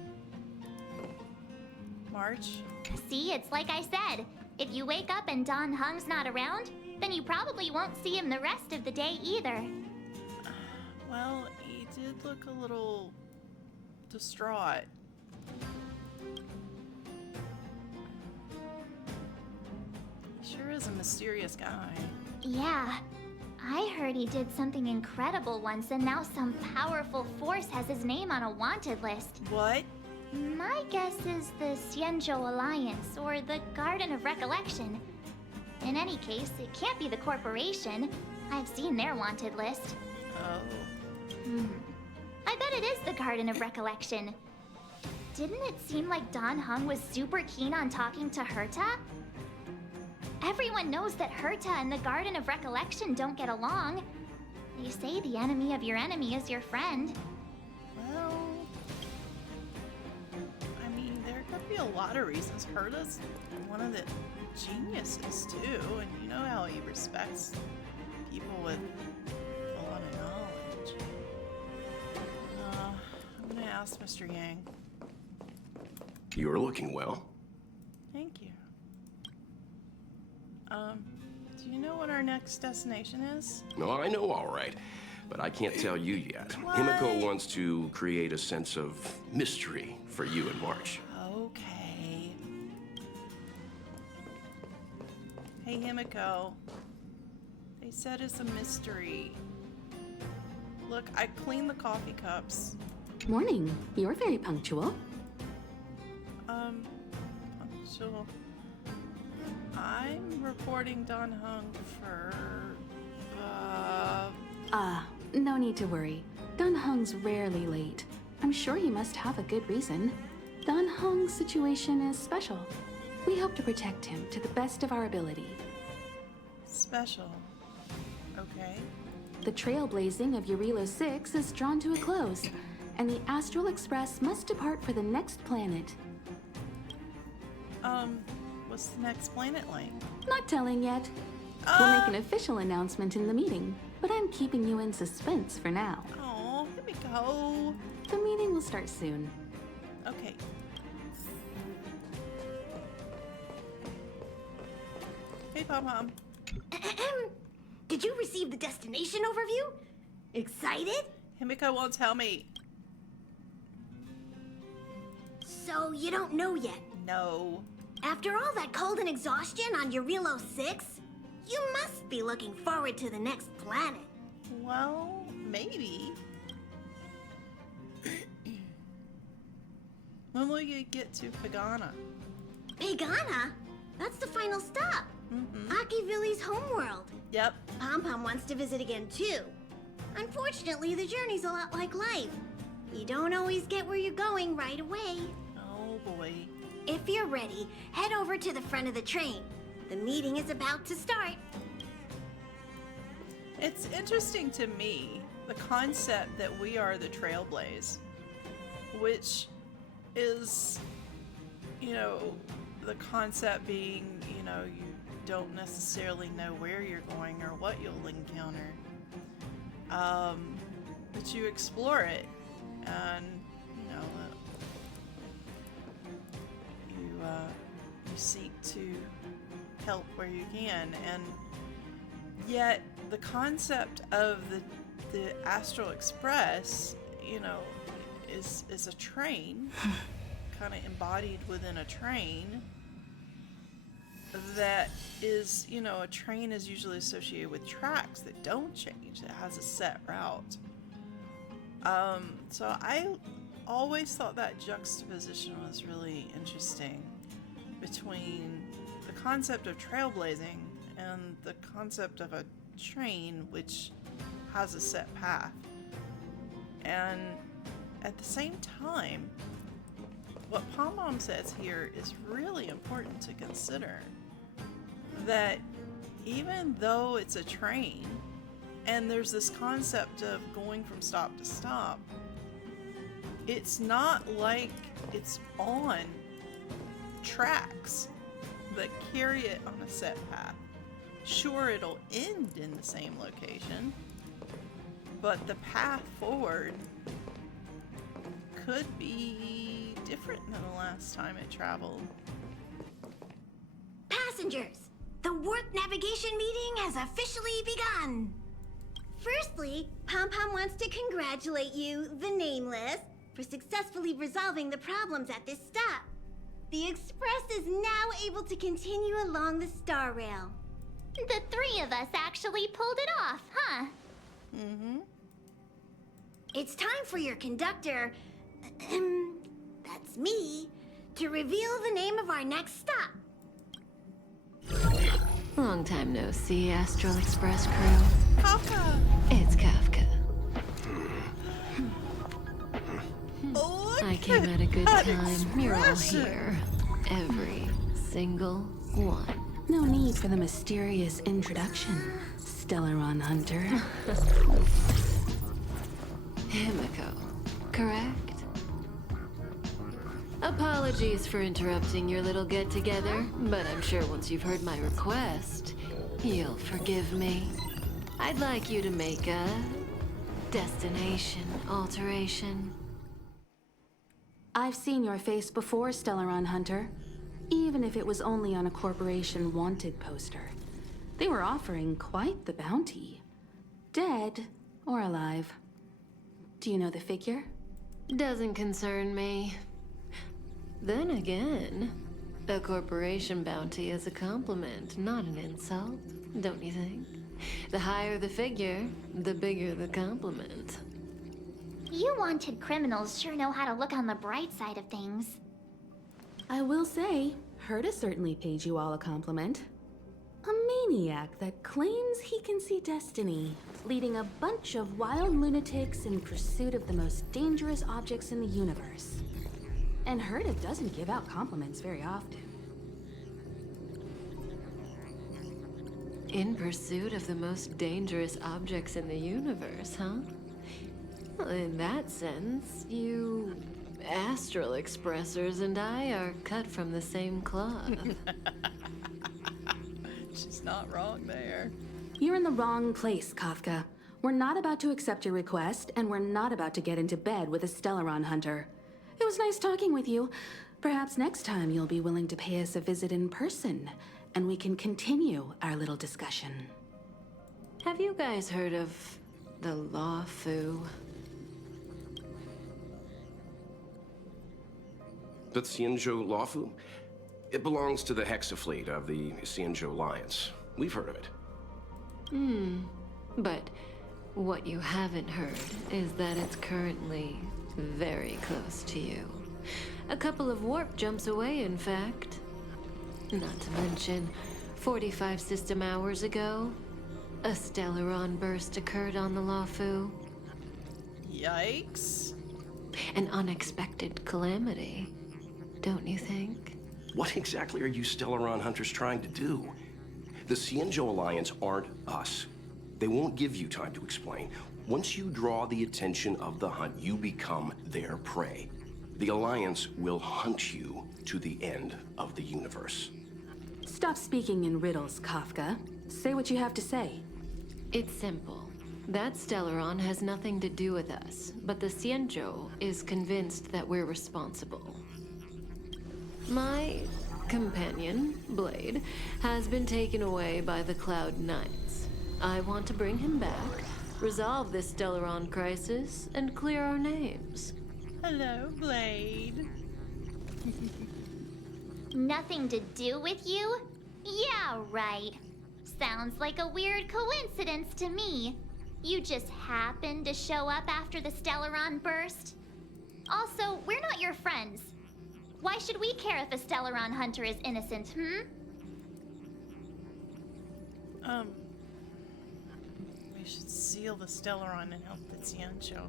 March? See, it's like I said. If you wake up and Dan Heng's not around, Then you probably won't see him the rest of the day either. Well, he did look a little distraught. He sure is a mysterious guy. Yeah. I heard he did something incredible once, and now some powerful force has his name on a wanted list. What? My guess is the Xianzhou Alliance, or the Garden of Recollection. In any case, it can't be the corporation. I've seen their wanted list. Oh. I bet it is the Garden of Recollection. Didn't it seem like Dan Heng was super keen on talking to Herta? Everyone knows that Herta and the Garden of Recollection don't get along. They say the enemy of your enemy is your friend. Well, I mean, there could be a lot of reasons. Herta's one of the geniuses, too, and you know how he respects people with a lot of knowledge. I'm gonna ask Mr. Yang. You're looking well. Thank you. Do you know what our next destination is? No, I know all right, but I can't tell you yet. What? Himiko wants to create a sense of mystery for you and March. Okay. Hey, Himiko. They said it's a mystery. Look, I cleaned the coffee cups. Morning. You're very punctual. Punctual. I'm reporting Dan Heng for, no need to worry. Dan Heng's rarely late. I'm sure he must have a good reason. Dan Heng's situation is special. We hope to protect him to the best of our ability. Special. Okay. The trailblazing of Eurilo 6 is drawn to a close, and the Astral Express must depart for the next planet. What's the next planet like? Not telling yet. We'll make an official announcement in the meeting, but I'm keeping you in suspense for now. Oh, here we go. The meeting will start soon. Okay. Hey, Pom-Pom. Did you receive the destination overview? Excited? Himiko won't tell me. So you don't know yet? No. After all that cold and exhaustion on Eurilo 6, you must be looking forward to the next planet. Well, maybe. When will you get to Pagana? Pagana? That's the final stop. Akivilli's homeworld. Yep. Pom-Pom wants to visit again too. Unfortunately, the journey's a lot like life. You don't always get where you're going right away. Oh boy. If you're ready, head over to the front of the train. The meeting is about to start. It's interesting to me, the concept that we are the Trailblaze, which is, you know, the concept being, you know, you don't necessarily know where you're going or what you'll encounter. But you explore it, and, you know, you seek to help where you can, and yet the concept of the Astral Express, you know, is a train, kind of embodied within a train. That is, you know, a train is usually associated with tracks that don't change, that has a set route. So I always thought that juxtaposition was really interesting between the concept of trailblazing and the concept of a train which has a set path. And at the same time, what Pom-Pom says here is really important to consider. That even though it's a train, and there's this concept of going from stop to stop, it's not like it's on tracks that carry it on a set path. Sure, it'll end in the same location, but the path forward could be different than the last time it traveled. Passengers, The warp navigation meeting has officially begun. Firstly, Pom-Pom wants to congratulate you, the Nameless, for successfully resolving the problems at this stop. The Express is now able to continue along the Star Rail. The three of us actually pulled it off, huh? Mm-hmm. It's time for your conductor, that's me, to reveal the name of our next stop. Long time no see, Astral Express crew. Kafka! It's Kafka. Look I came at a good that time. You're all expression. here. Every single one. No need for the mysterious introduction, Stellaron Hunter. Himiko, correct? Apologies for interrupting your little get-together, but I'm sure once you've heard my request, you'll forgive me. I'd like you to make a destination alteration. I've seen your face before, Stellaron Hunter. Even if it was only on a corporation wanted poster. They were offering quite the bounty. Dead or alive. Do you know the figure? Doesn't concern me. Then again, a corporation bounty is a compliment, not an insult, don't you think? The higher the figure, the bigger the compliment. You wanted criminals sure know how to look on the bright side of things. I will say, Herta certainly paid you all a compliment. A maniac that claims he can see destiny, leading a bunch of wild lunatics in pursuit of the most dangerous objects in the universe. And Herta doesn't give out compliments very often. In pursuit of the most dangerous objects in the universe, huh? Well, in that sense, you Astral Expressers and I are cut from the same cloth. She's not wrong there. You're in the wrong place, Kafka. We're not about to accept your request, and we're not about to get into bed with a Stellaron Hunter. It was nice talking with you. Perhaps next time you'll be willing to pay us a visit in person, and we can continue our little discussion. Have you guys heard of the Luofu? The Xianzhou Luofu? It belongs to the Hexafleet of the Xianzhou Alliance. We've heard of it. But what you haven't heard is that it's currently very close to you. A couple of warp jumps away, in fact. Not to mention, 45 system hours ago, a Stellaron burst occurred on the Luofu. Yikes. An unexpected calamity, don't you think? What exactly are you Stellaron Hunters trying to do? The Xianzhou Alliance aren't us. They won't give you time to explain. Once you draw the attention of the hunt, you become their prey. The Alliance will hunt you to the end of the universe. Stop speaking in riddles, Kafka. Say what you have to say. It's simple. That Stellaron has nothing to do with us, but the Xianzhou is convinced that we're responsible. My companion, Blade, has been taken away by the Cloud Knights. I want to bring him back, resolve this Stellaron Crisis, and clear our names. Hello, Blade. Nothing to do with you? Yeah, right. Sounds like a weird coincidence to me. You just happened to show up after the Stellaron burst. Also, we're not your friends. Why should we care if a Stellaron Hunter is innocent, We should seal the Stellaron and help the Xianzhou.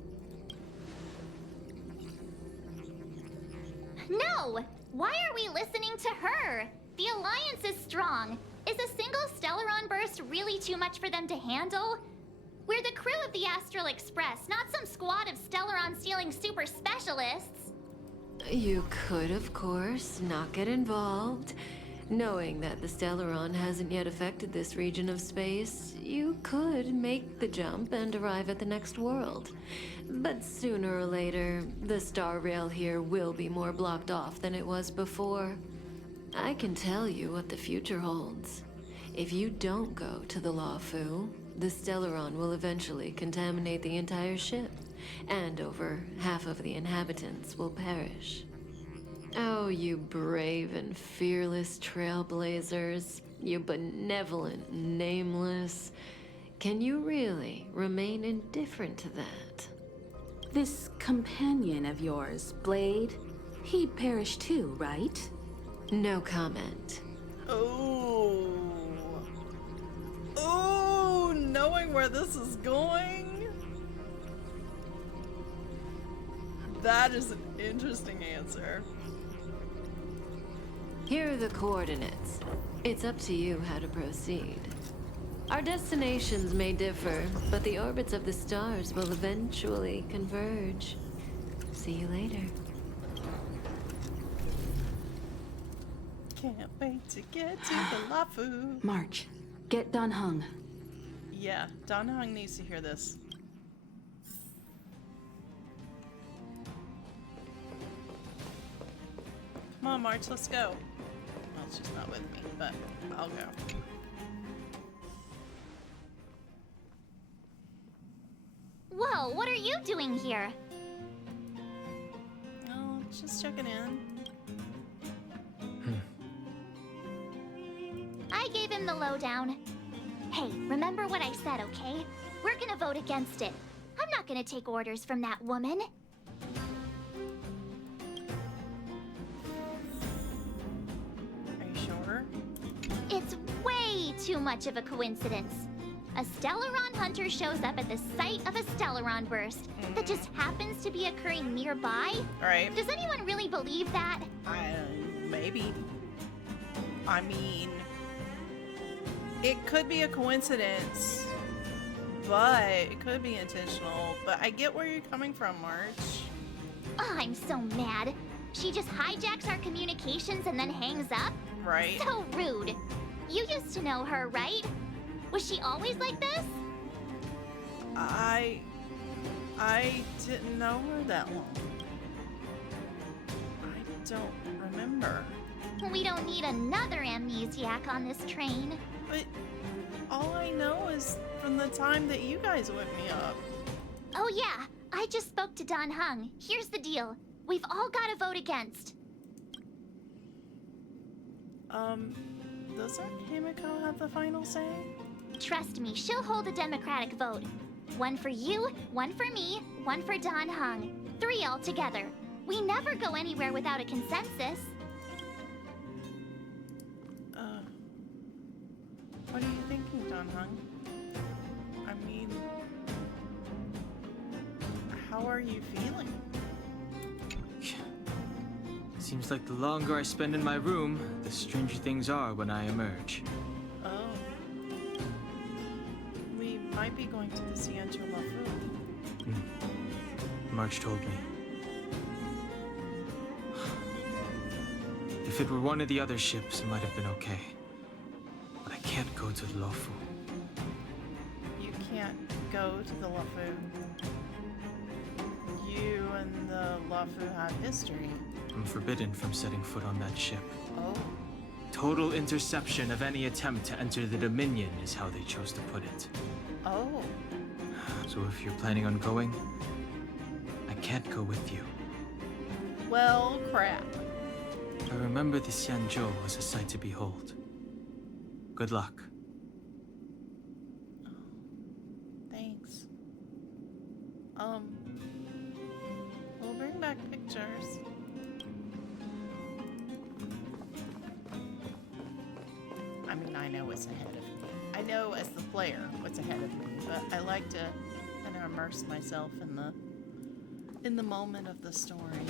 No! Why are we listening to her? The Alliance is strong. Is a single Stellaron burst really too much for them to handle? We're the crew of the Astral Express, not some squad of Stellaron-stealing super specialists. You could, of course, not get involved. Knowing that the Stellaron hasn't yet affected this region of space, you could make the jump and arrive at the next world. But sooner or later, the star rail here will be more blocked off than it was before. I can tell you what the future holds. If you don't go to the Luofu, the Stellaron will eventually contaminate the entire ship, and over half of the inhabitants will perish. Oh, you brave and fearless trailblazers, you benevolent nameless. Can you really remain indifferent to that? This companion of yours, Blade, he'd perish too, right? No comment. Oh. Oh, knowing where this is going? That is an interesting answer. Here are the coordinates. It's up to you how to proceed. Our destinations may differ, but the orbits of the stars will eventually converge. See you later. Can't wait to get to the Luofu. March, get Dan Heng. Yeah, Dan Heng needs to hear this. Come on, March, let's go. Well, she's not with me, but I'll go. Whoa, what are you doing here? Oh, just checking in. I gave him the lowdown. Hey, remember what I said, okay? We're gonna vote against it. I'm not gonna take orders from that woman. Are you sure? It's way too much of a coincidence. A Stellaron Hunter shows up at the site of a Stellaron burst that just happens to be occurring nearby. Right. Does anyone really believe that? Maybe. I mean, it could be a coincidence, but it could be intentional. But I get where you're coming from, March. Oh, I'm so mad. She just hijacks our communications and then hangs up? Right. So rude. You used to know her, right? Was she always like this? I didn't know her that long. I don't remember. We don't need another amnesiac on this train. But all I know is from the time that you guys whipped me up. Oh yeah, I just spoke to Dan Heng. Here's the deal. We've all got to vote against. Doesn't Himiko have the final say? Trust me, she'll hold a democratic vote. One for you, one for me, one for Dan Heng. 3 altogether. We never go anywhere without a consensus. What are you thinking, Dan Heng? I mean, how are you feeling? Seems like the longer I spend in my room, the stranger things are when I emerge. Oh. We might be going to the Xianzhou Luofu. March told me. If it were one of the other ships, it might have been okay. But I can't go to the Luofu. You can't go to the Luofu. You and the Luofu have history. I'm forbidden from setting foot on that ship. Oh. Total interception of any attempt to enter the Dominion is how they chose to put it. Oh. So if you're planning on going, I can't go with you. Well, crap. I remember the Xianzhou was a sight to behold. Good luck. Thanks. We'll bring back pictures. I mean, I know what's ahead of me. I know as the player what's ahead of me, but I like to kind of immerse myself in the moment of the story.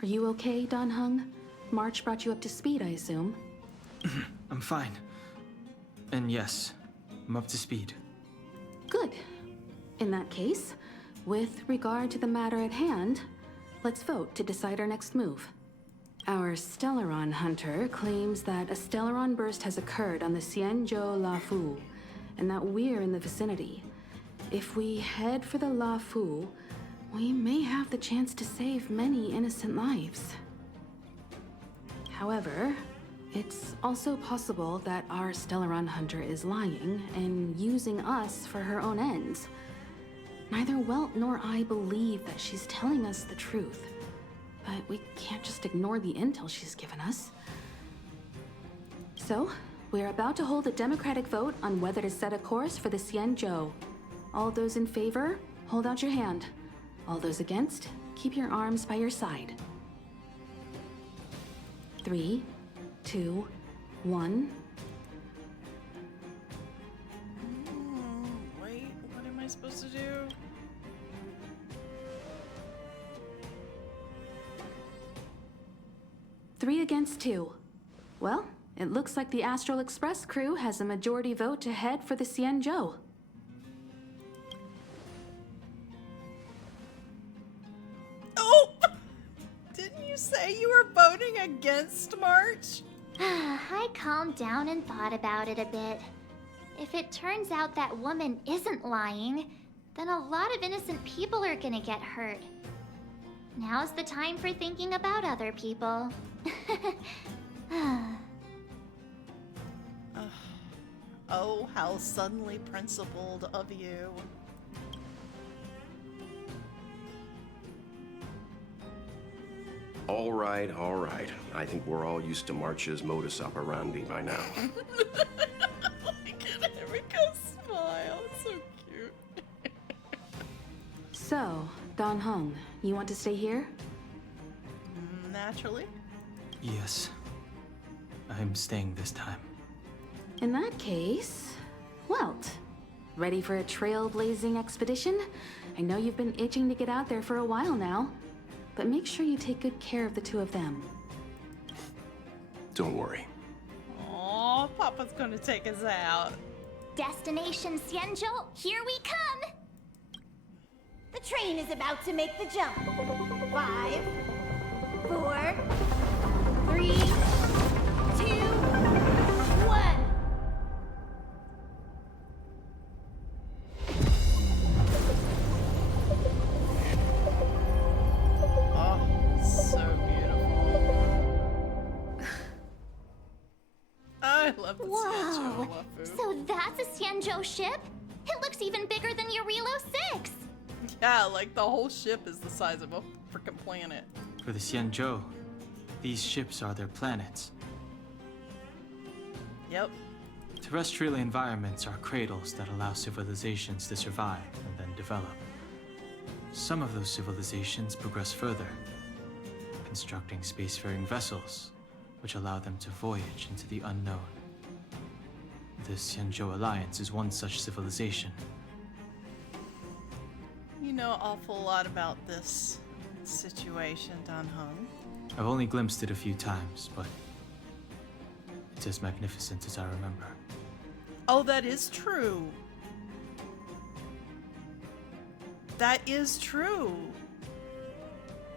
Are you okay, Dan Heng? March brought you up to speed, I assume. I'm fine. And yes, I'm up to speed. Good. In that case, with regard to the matter at hand, let's vote to decide our next move. Our Stellaron Hunter claims that a Stellaron burst has occurred on the Xianzhou Luofu, and that we're in the vicinity. If we head for the Luofu, we may have the chance to save many innocent lives. However, it's also possible that our Stellaron Hunter is lying and using us for her own ends. Neither Welt nor I believe that she's telling us the truth, but we can't just ignore the intel she's given us. So, we're about to hold a democratic vote on whether to set a course for the Xianzhou. All those in favor, hold out your hand. All those against, keep your arms by your side. 3, 2, 1. Wait, what am I supposed to do? Three against 2. Well, it looks like the Astral Express crew has a majority vote to head for the Xianzhou. Oh! Didn't you say you were voting against March? I calmed down and thought about it a bit. If it turns out that woman isn't lying, then a lot of innocent people are gonna get hurt. Now's the time for thinking about other people. Oh, how suddenly principled of you. All right, all right. I think we're all used to March's modus operandi by now. Look at Erika smile. It's so cute. So, Don Hung, you want to stay here? Naturally. Yes. I'm staying this time. In that case, Welt, ready for a trailblazing expedition? I know you've been itching to get out there for a while now, but make sure you take good care of the two of them. Don't worry. Aw, Papa's gonna take us out. Destination Xianzhou, here we come! The train is about to make the jump. 5, 4, 3, 2, 1. Oh, so beautiful. I love the Whoa! Xianzhou Luofu. So that's a Xianzhou ship? It looks even bigger than Eurilo 6! Yeah, like the whole ship is the size of a freaking planet. For the Xianzhou, these ships are their planets. Yep. Terrestrial environments are cradles that allow civilizations to survive and then develop. Some of those civilizations progress further, constructing spacefaring vessels, which allow them to voyage into the unknown. The Xianzhou Alliance is one such civilization. You know an awful lot about this situation, Don Hung. I've only glimpsed it a few times, but it's as magnificent as I remember. Oh, that is true. That is true.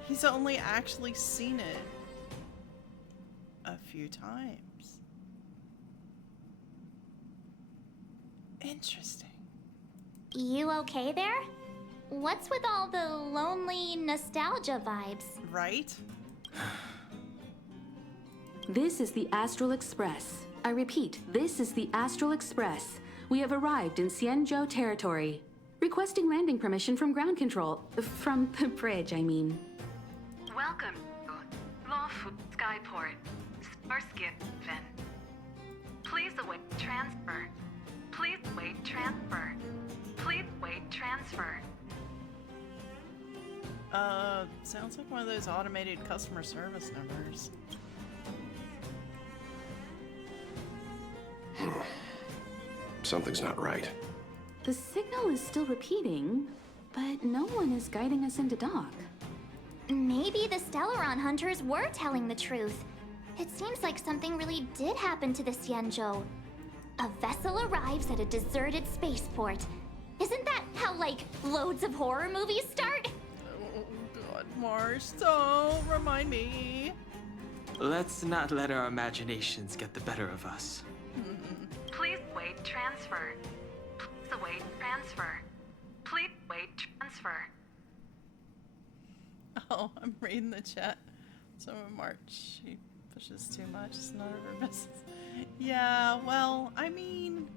He's only actually seen it a few times. Interesting. You okay there? What's with all the lonely nostalgia vibes? Right? This is the Astral Express. I repeat, this is the Astral Express. We have arrived in Xianzhou territory. Requesting landing permission from ground control. From the bridge, I mean. Welcome to Luofu Skyport, Starskin. Please await transfer. Please wait transfer. Please wait transfer. Sounds like one of those automated customer service numbers. Something's not right. The signal is still repeating, but no one is guiding us into dock. Maybe the Stellaron Hunters were telling the truth. It seems like something really did happen to the Xianzhou. A vessel arrives at a deserted spaceport. Isn't that how, like, loads of horror movies start? Oh, God, Marsh, don't remind me. Let's not let our imaginations get the better of us. Please wait transfer. Please await transfer. Please wait transfer. Oh, I'm reading the chat. Some of March, she pushes too much. It's none of her business. Yeah, well, I mean,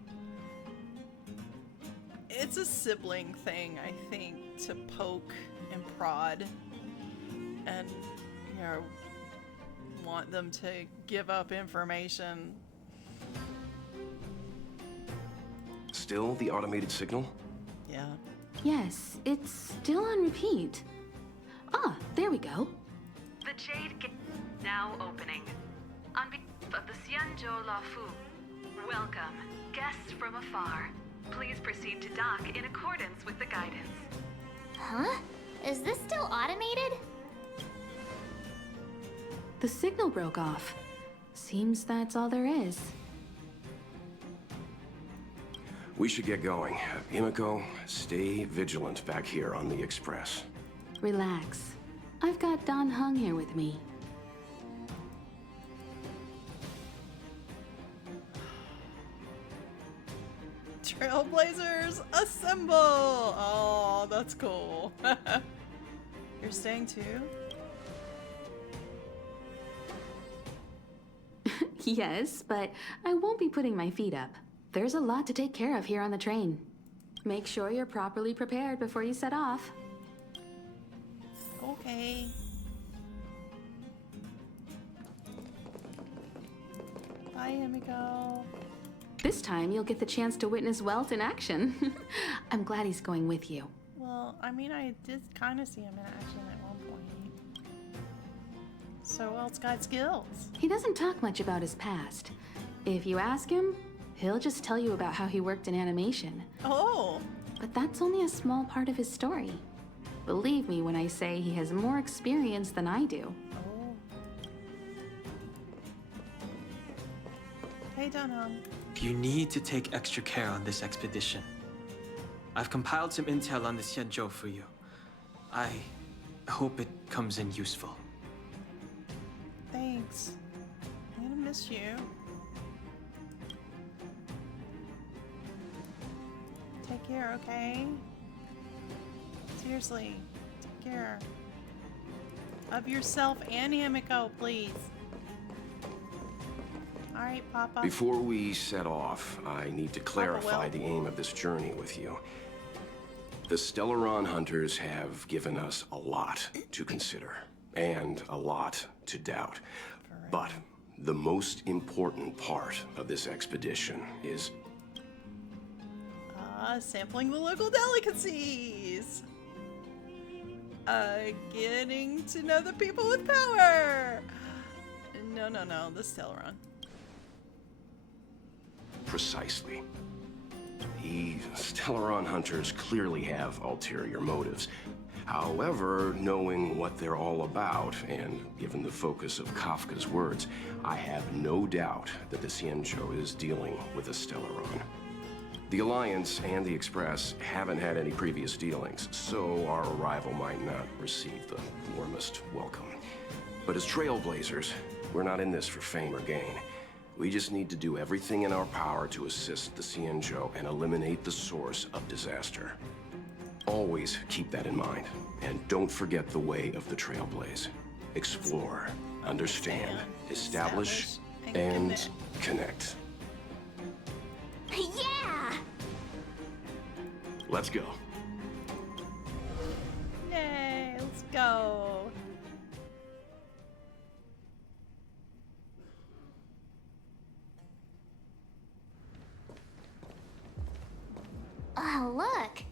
it's a sibling thing, I think, to poke and prod and, you know, want them to give up information. Still the automated signal? Yeah. Yes, it's still on repeat. Ah, there we go. The Jade Gate now opening. On behalf of the Xianzhou Luofu, welcome, guests from afar. Please proceed to dock in accordance with the guidance. Huh? Is this still automated? The signal broke off. Seems that's all there is. We should get going. Himiko, stay vigilant back here on the Express. Relax. I've got Don Hung here with me. Trailblazers, assemble! Oh, that's cool. You're staying too? Yes, but I won't be putting my feet up. There's a lot to take care of here on the train. Make sure you're properly prepared before you set off. Okay. Bye, Himiko. This time you'll get the chance to witness Welt in action. I'm glad he's going with you. Well, I mean, I did kind of see him in action at one point. So Welt's got skills. He doesn't talk much about his past. If you ask him, he'll just tell you about how he worked in animation. Oh! But that's only a small part of his story. Believe me when I say he has more experience than I do. Oh. Hey, Dunham. You need to take extra care on this expedition. I've compiled some intel on the Xianzhou for you. I hope it comes in useful. Thanks. I'm gonna miss you. Take care, okay? Seriously, take care of yourself and Himiko, please. Alright, Papa. Before we set off, I need to clarify the aim of this journey with you. The Stellaron Hunters have given us a lot to consider, and a lot to doubt. But the most important part of this expedition is sampling the local delicacies. Getting to know the people with power. No, the Stellaron. precisely. The Stellaron Hunters clearly have ulterior motives. However, knowing what they're all about, and given the focus of Kafka's words, I have no doubt that the Xianzhou is dealing with a Stellaron. The Alliance and the Express haven't had any previous dealings, so our arrival might not receive the warmest welcome. But as trailblazers, we're not in this for fame or gain. We just need to do everything in our power to assist the Xianzhou and eliminate the source of disaster. Always keep that in mind, and don't forget the way of the Trailblaze. Explore, understand, establish, and connect. Yeah! Let's go. Yay, let's go. Oh, look.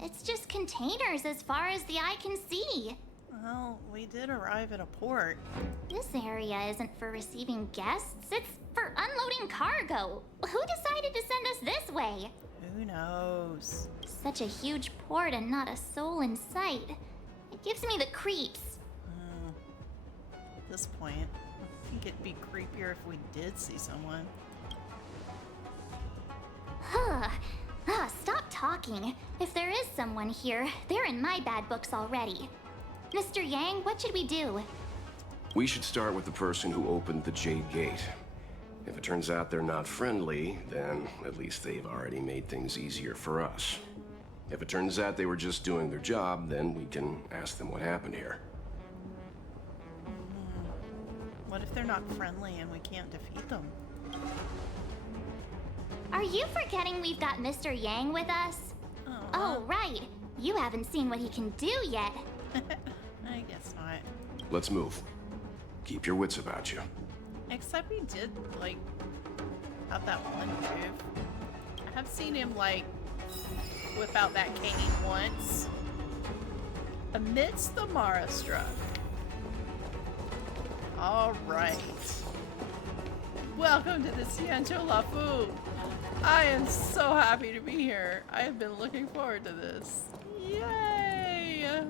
It's just containers as far as the eye can see. Well, we did arrive at a port. This area isn't for receiving guests, it's for unloading cargo. Who decided to send us this way? Who knows? Such a huge port and not a soul in sight. It gives me the creeps. At this point, I think it'd be creepier if we did see someone. Stop talking. If there is someone here, they're in my bad books already. Mr. Yang, what should we do? We should start with the person who opened the Jade Gate. If it turns out they're not friendly, then at least they've already made things easier for us. If it turns out they were just doing their job, then we can ask them what happened here. What if they're not friendly and we can't defeat them? Are you forgetting we've got Mr. Yang with us? Oh, right. You haven't seen what he can do yet. I guess not. Let's move. Keep your wits about you. Except he did, like, have that one move. I have seen him, like, whip out that cane once. Amidst the Mara struck. Alright. Welcome to the Xianzhou Luofu. I am so happy to be here. I have been looking forward to this. Yay!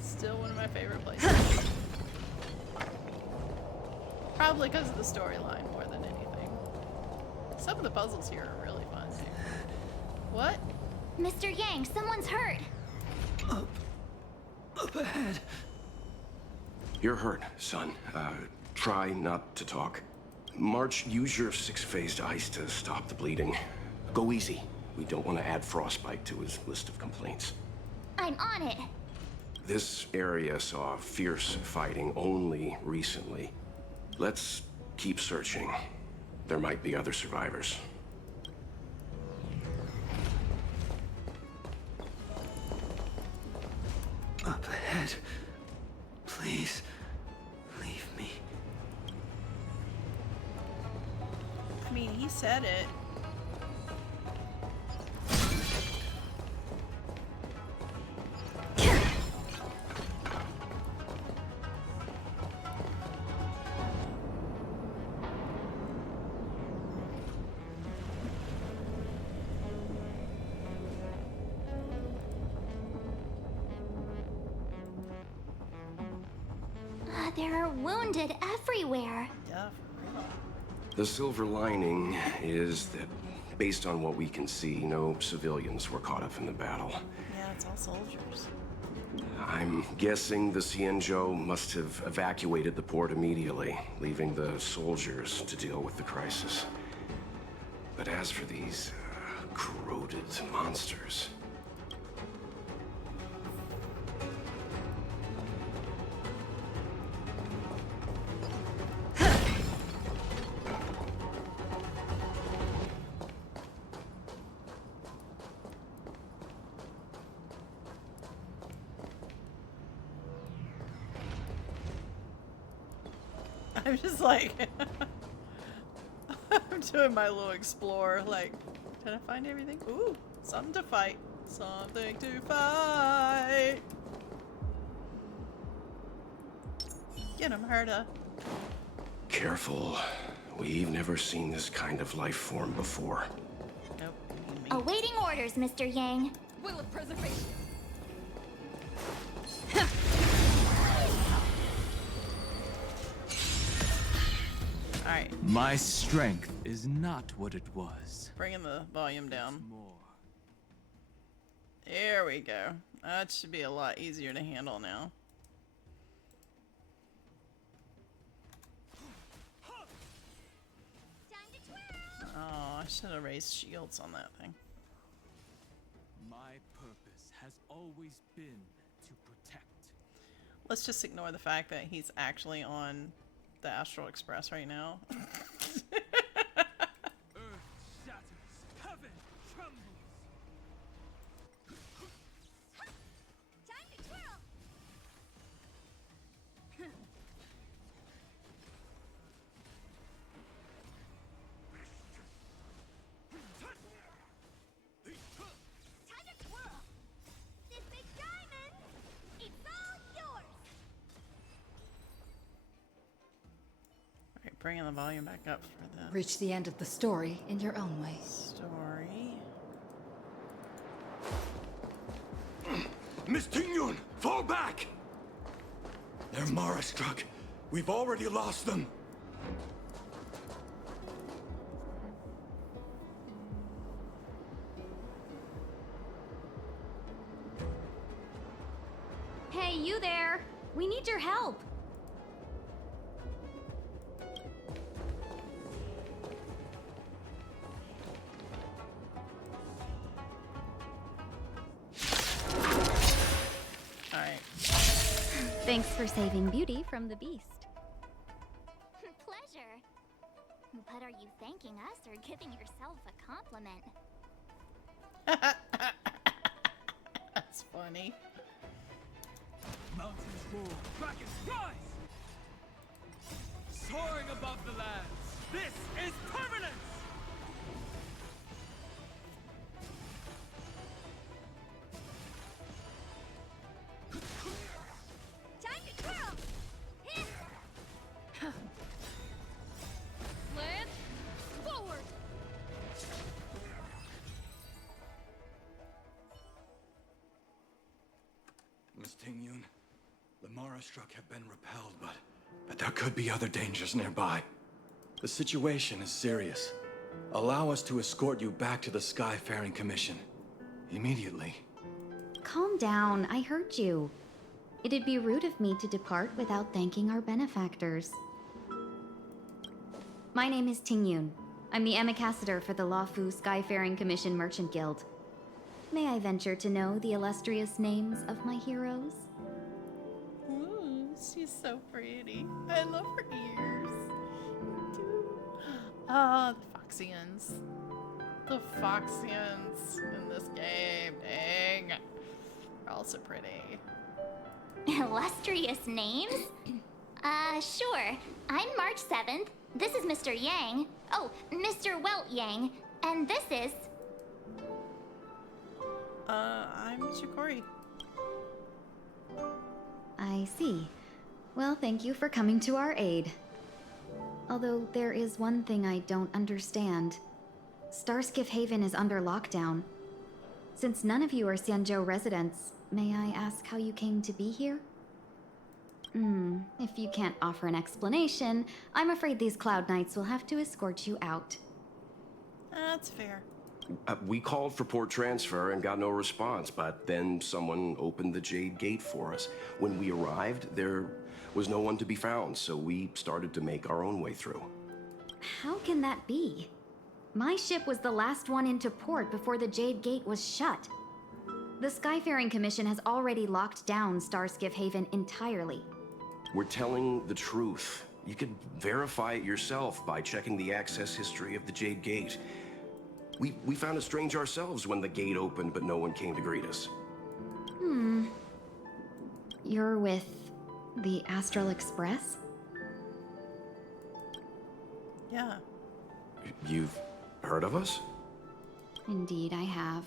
Still one of my favorite places. Probably because of the storyline more than anything. Some of the puzzles here are really fun too. What? Mr. Yang, someone's hurt. Up ahead. You're hurt, son. Try not to talk. March, use your 6-phased ice to stop the bleeding. Go easy. We don't want to add frostbite to his list of complaints. I'm on it. This area saw fierce fighting only recently. Let's keep searching. There might be other survivors. Up ahead. Please, leave me. I mean, he said it. There are wounded everywhere. Yeah, for real. The silver lining is that, based on what we can see, no civilians were caught up in the battle. Yeah, it's all soldiers. I'm guessing the Xianzhou must have evacuated the port immediately, leaving the soldiers to deal with the crisis. But as for these corroded monsters... I'm just like, I'm doing my little explore, like, did I find everything? Ooh, something to fight. Something to fight. Get him, Herda. Careful. We've never seen this kind of life form before. Nope. Awaiting orders, Mr. Yang. Will of preservation. Alright. My strength is not what it was. Bringing the volume down. More. There we go. That should be a lot easier to handle now. Oh, I should have raised shields on that thing. My purpose has always been to protect. Let's just ignore the fact that he's actually on the Astral Express right now. Earth shatters, heaven trembles. Time to twirl. Time to twirl. This big diamond, it's all yours. Alright, bringing the volume back up for the Reach the end of the story in your own way. story. Miss Tingyun, fall back! They're Mara struck. We've already lost them. Hey, you there! We need your help! Alright. Thanks for saving Beauty from the Beast. Pleasure. But are you thanking us or giving yourself a compliment? That's funny. Mountains roar, dragons rise! Soaring above the lands, this is permanence! Time to twirl! Hit! Land! Forward! Miss Tingyun, the Mara struck have been repelled, but there could be other dangers nearby. The situation is serious. Allow us to escort you back to the Skyfaring Commission. Immediately. Calm down, I heard you. It'd be rude of me to depart without thanking our benefactors. My name is Tingyun. I'm the ambassador for the Luofu Skyfaring Commission Merchant Guild. May I venture to know the illustrious names of my heroes? Ooh, she's so pretty. I love her ears. Ah, the Foxians. The Foxians in this game. Dang. They're also pretty. Illustrious names? Sure. I'm March 7th. This is Mr. Yang. Oh, Mr. Welt Yang. And this is... I'm Jicori. I see. Well, thank you for coming to our aid. Although there is one thing I don't understand. Starskiff Haven is under lockdown. Since none of you are Xianzhou residents, may I ask how you came to be here? If you can't offer an explanation, I'm afraid these Cloud Knights will have to escort you out. That's fair. We called for port transfer and got no response, but then someone opened the Jade Gate for us. When we arrived, there was no one to be found, so we started to make our own way through. How can that be? My ship was the last one into port before the Jade Gate was shut. The Skyfaring Commission has already locked down Starskiff Haven entirely. We're telling the truth. You could verify it yourself by checking the access history of the Jade Gate. We found it strange ourselves when the gate opened, but no one came to greet us. You're with the Astral Express? Yeah. You've heard of us? Indeed, I have.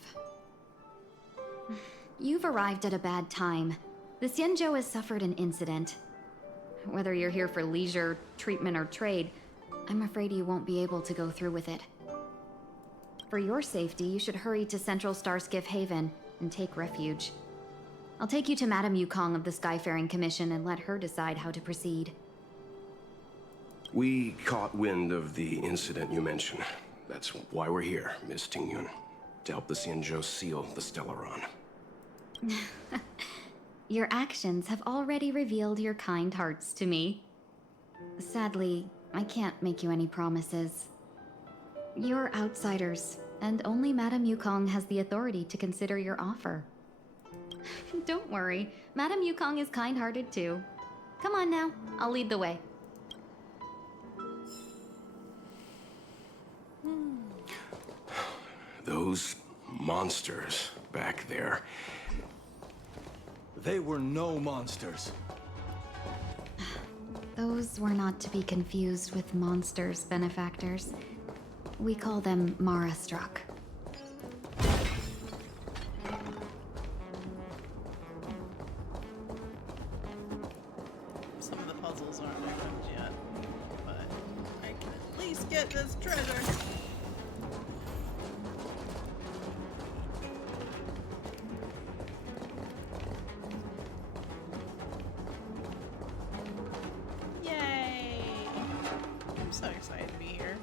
You've arrived at a bad time. The Xianzhou has suffered an incident. Whether you're here for leisure, treatment, or trade, I'm afraid you won't be able to go through with it. For your safety, you should hurry to Central Starskiff Haven and take refuge. I'll take you to Madame Yukong of the Skyfaring Commission and let her decide how to proceed. We caught wind of the incident you mentioned. That's why we're here, Miss Tingyun. To help the Xianzhou seal the Stellaron. Your actions have already revealed your kind hearts to me. Sadly, I can't make you any promises. You're outsiders, and only Madame Yukong has the authority to consider your offer. Don't worry, Madame Yukong is kind-hearted too. Come on now, I'll lead the way. Those monsters back there. They were no monsters. Those were not to be confused with monsters, benefactors. We call them Mara struck. Some of the puzzles aren't opened yet, but I can at least get this treasure. I'm so excited to be here.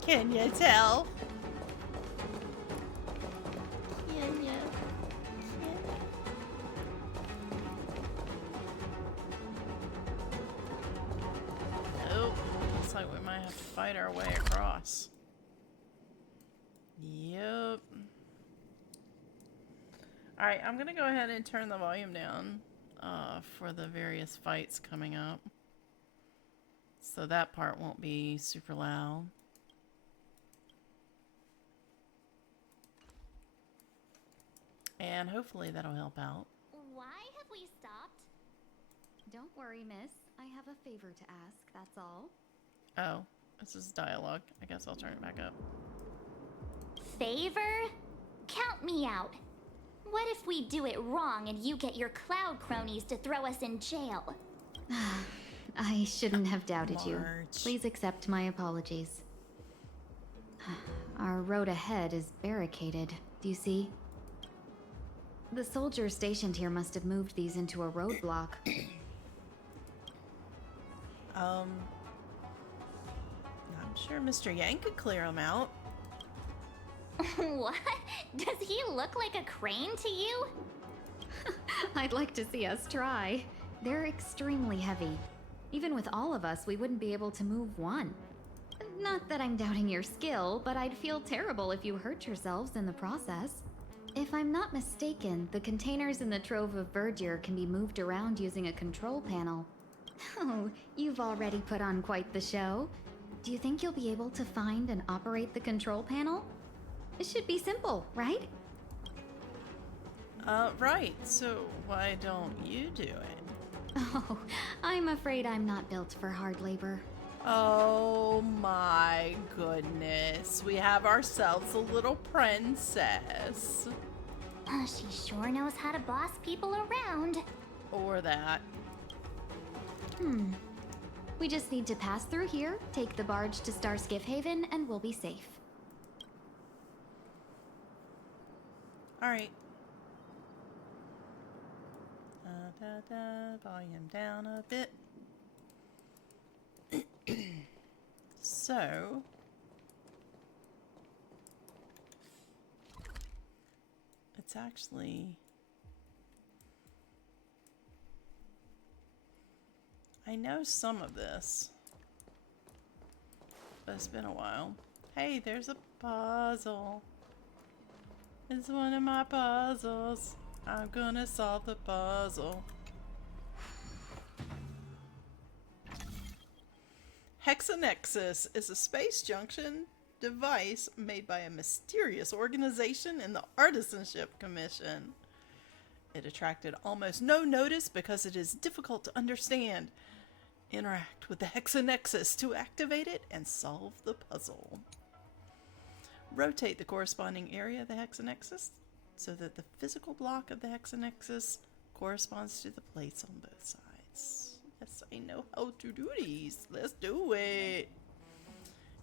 Can you tell? Can ya? Oh, looks like we might have to fight our way across. Yep. Alright, I'm gonna go ahead and turn the volume down. for the various fights coming up. So that part won't be super loud. And hopefully that'll help out. Why have we stopped? Don't worry, miss. I have a favor to ask, that's all. Oh, this is dialogue. I guess I'll turn it back up. Favor? Count me out. What if we do it wrong and you get your cloud cronies to throw us in jail? I shouldn't have doubted you. March. Please accept my apologies. Our road ahead is barricaded, do you see? The soldiers stationed here must have moved these into a roadblock. I'm sure Mr. Yang could clear them out. What? Does he look like a crane to you? I'd like to see us try. They're extremely heavy. Even with all of us, we wouldn't be able to move one. Not that I'm doubting your skill, but I'd feel terrible if you hurt yourselves in the process. If I'm not mistaken, the containers in the Trove of Verdure can be moved around using a control panel. Oh, you've already put on quite the show. Do you think you'll be able to find and operate the control panel? It should be simple, right? Right. So why don't you do it? Oh, I'm afraid I'm not built for hard labor. Oh my goodness. We have ourselves a little princess. She sure knows how to boss people around. Or that. We just need to pass through here, take the barge to Starskiff Haven, and we'll be safe. Alright. Volume down a bit. So it's actually, I know some of this, but it's been a while. Hey, there's a puzzle. It's one of my puzzles. I'm gonna solve the puzzle. Hexanexus is a space junction device made by a mysterious organization in the Artisanship Commission. It attracted almost no notice because it is difficult to understand. Interact with the Hexanexus to activate it and solve the puzzle. Rotate the corresponding area of the Hexanexus so that the physical block of the Hexanexus corresponds to the plates on both sides. Yes, I know how to do these. Let's do it.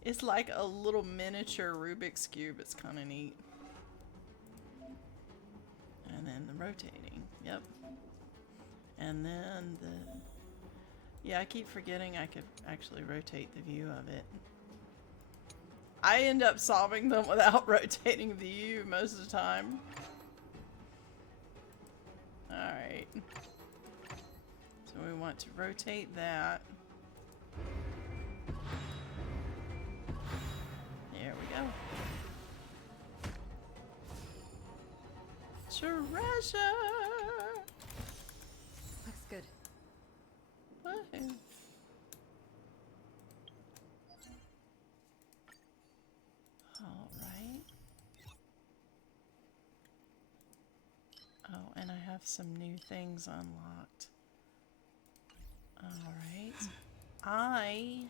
It's like a little miniature Rubik's Cube. It's kind of neat. And then the rotating. Yep. And then the... Yeah, I keep forgetting I could actually rotate the view of it. I end up solving them without rotating the view most of the time. Alright. So we want to rotate that. There we go. Treasure! Looks good. Woohoo. Alright. Oh, and I have some new things unlocked. Alright. I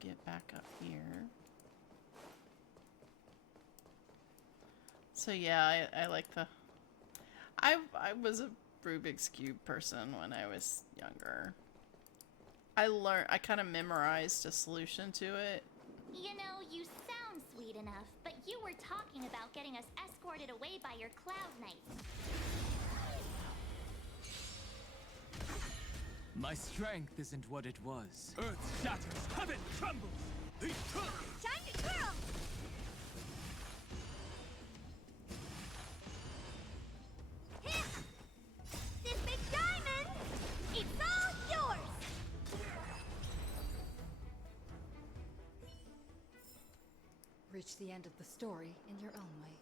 get back up here. So yeah, I like the... I was a Rubik's Cube person when I was younger. I kind of memorized a solution to it. You know, you sound sweet enough, but you were talking about getting us escorted away by your Cloud Knights. My strength isn't what it was. Earth shatters, heaven trembles! Time to twirl! This big diamond, it's all yours! Reach the end of the story in your own way.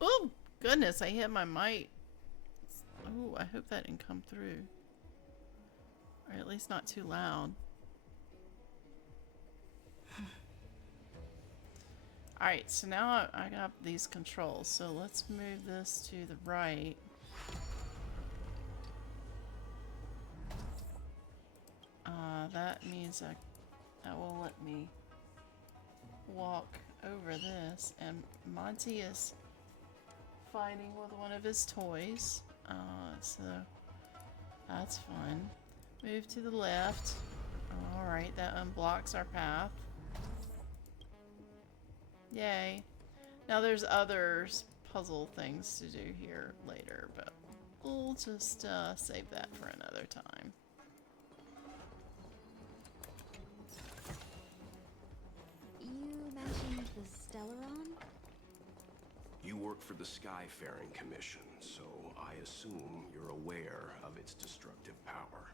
Oh, goodness, I hit my mic. Oh, I hope that didn't come through. Or at least not too loud. Alright, so now I got these controls. So let's move this to the right. That means that will let me walk over this. And Monty is fighting with one of his toys. So that's fun. Move to the left. Alright, that unblocks our path. Yay. Now there's other puzzle things to do here later, but we'll just save that for another time. You mentioned the Stellaron? You work for the Skyfaring Commission, so I assume you're aware of its destructive power.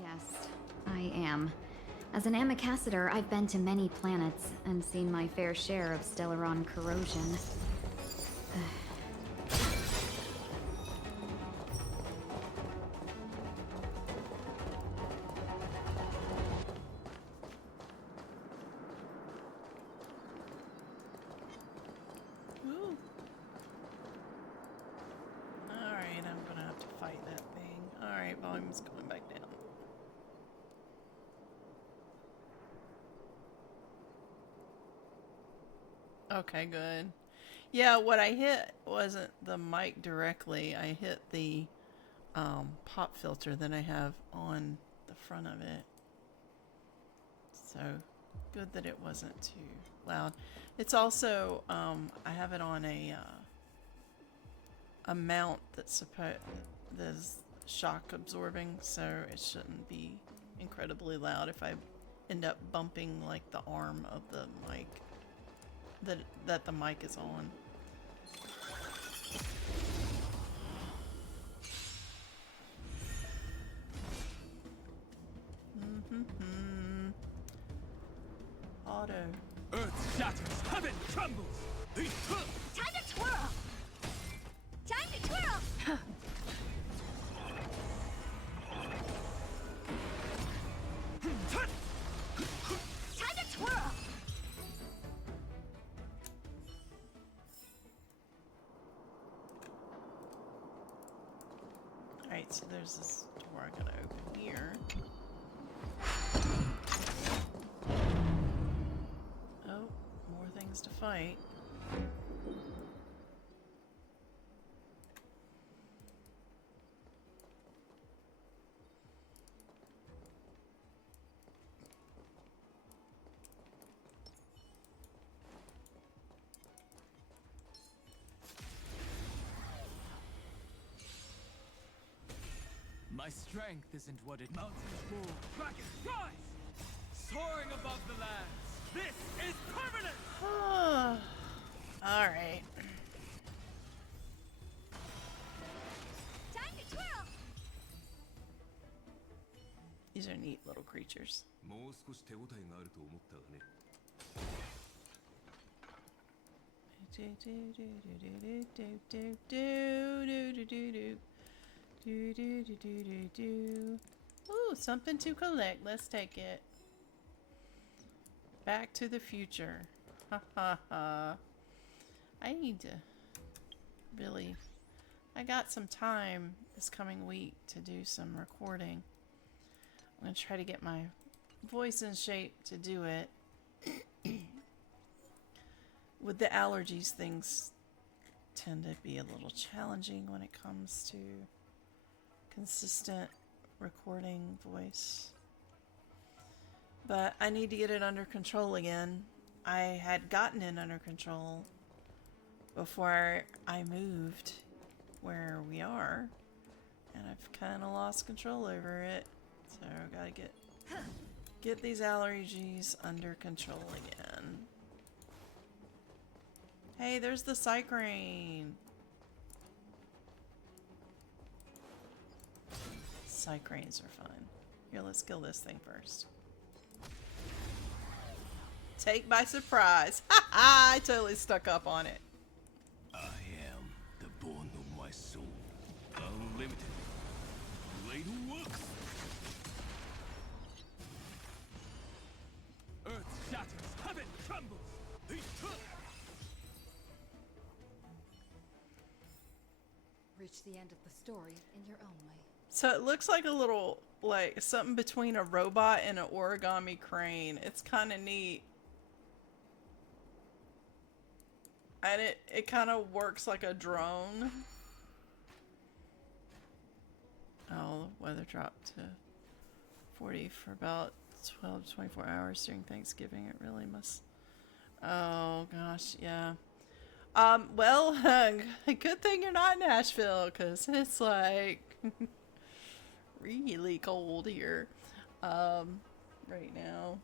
Yes, I am. As an Amicasitor, I've been to many planets and seen my fair share of Stellaron corrosion. Ooh. Alright, I'm gonna have to fight that thing. Alright, volume's going back down. Okay, good. Yeah, what I hit wasn't the mic directly. I hit the pop filter that I have on the front of it. So, good that it wasn't too loud. It's also, I have it on a mount that's shock absorbing, so it shouldn't be incredibly loud if I end up bumping like the arm of the mic that the mic is on. Auto. Earth shatters, heaven trembles! Time to twirl! Time to twirl! Time to twirl! Alright, so there's this door I gotta open here. Oh, more things to fight. My strength isn't what it mountains roar, dragons rise! Soaring above the lands, this is permanent! Alright. Time to twirl! These are neat little creatures. Ooh, something to collect. Let's take it. Back to the future. Ha ha ha. I need to really... I got some time this coming week to do some recording. I'm going to try to get my voice in shape to do it. With the allergies, things tend to be a little challenging when it comes to consistent recording voice. But I need to get it under control again. I had gotten it under control before I moved where we are, and I've kind of lost control over it. So I gotta get these allergies under control again. Hey, there's the Psycrane. Psycranes are fun. Here, let's kill this thing first. Take by surprise. Ha ha! I totally stuck up on it. I am the bone of my soul. Unlimited. Blade works. Earth shatters, heaven trembles. Reach the end of the story in your own way. So it looks like a little, like, something between a robot and an origami crane. It's kind of neat. And it kind of works like a drone. Oh, the weather dropped to 40 for about 12 to 24 hours during Thanksgiving. It really must... Oh, gosh, yeah. Well, good thing you're not in Nashville, because it's, like, really cold here right now.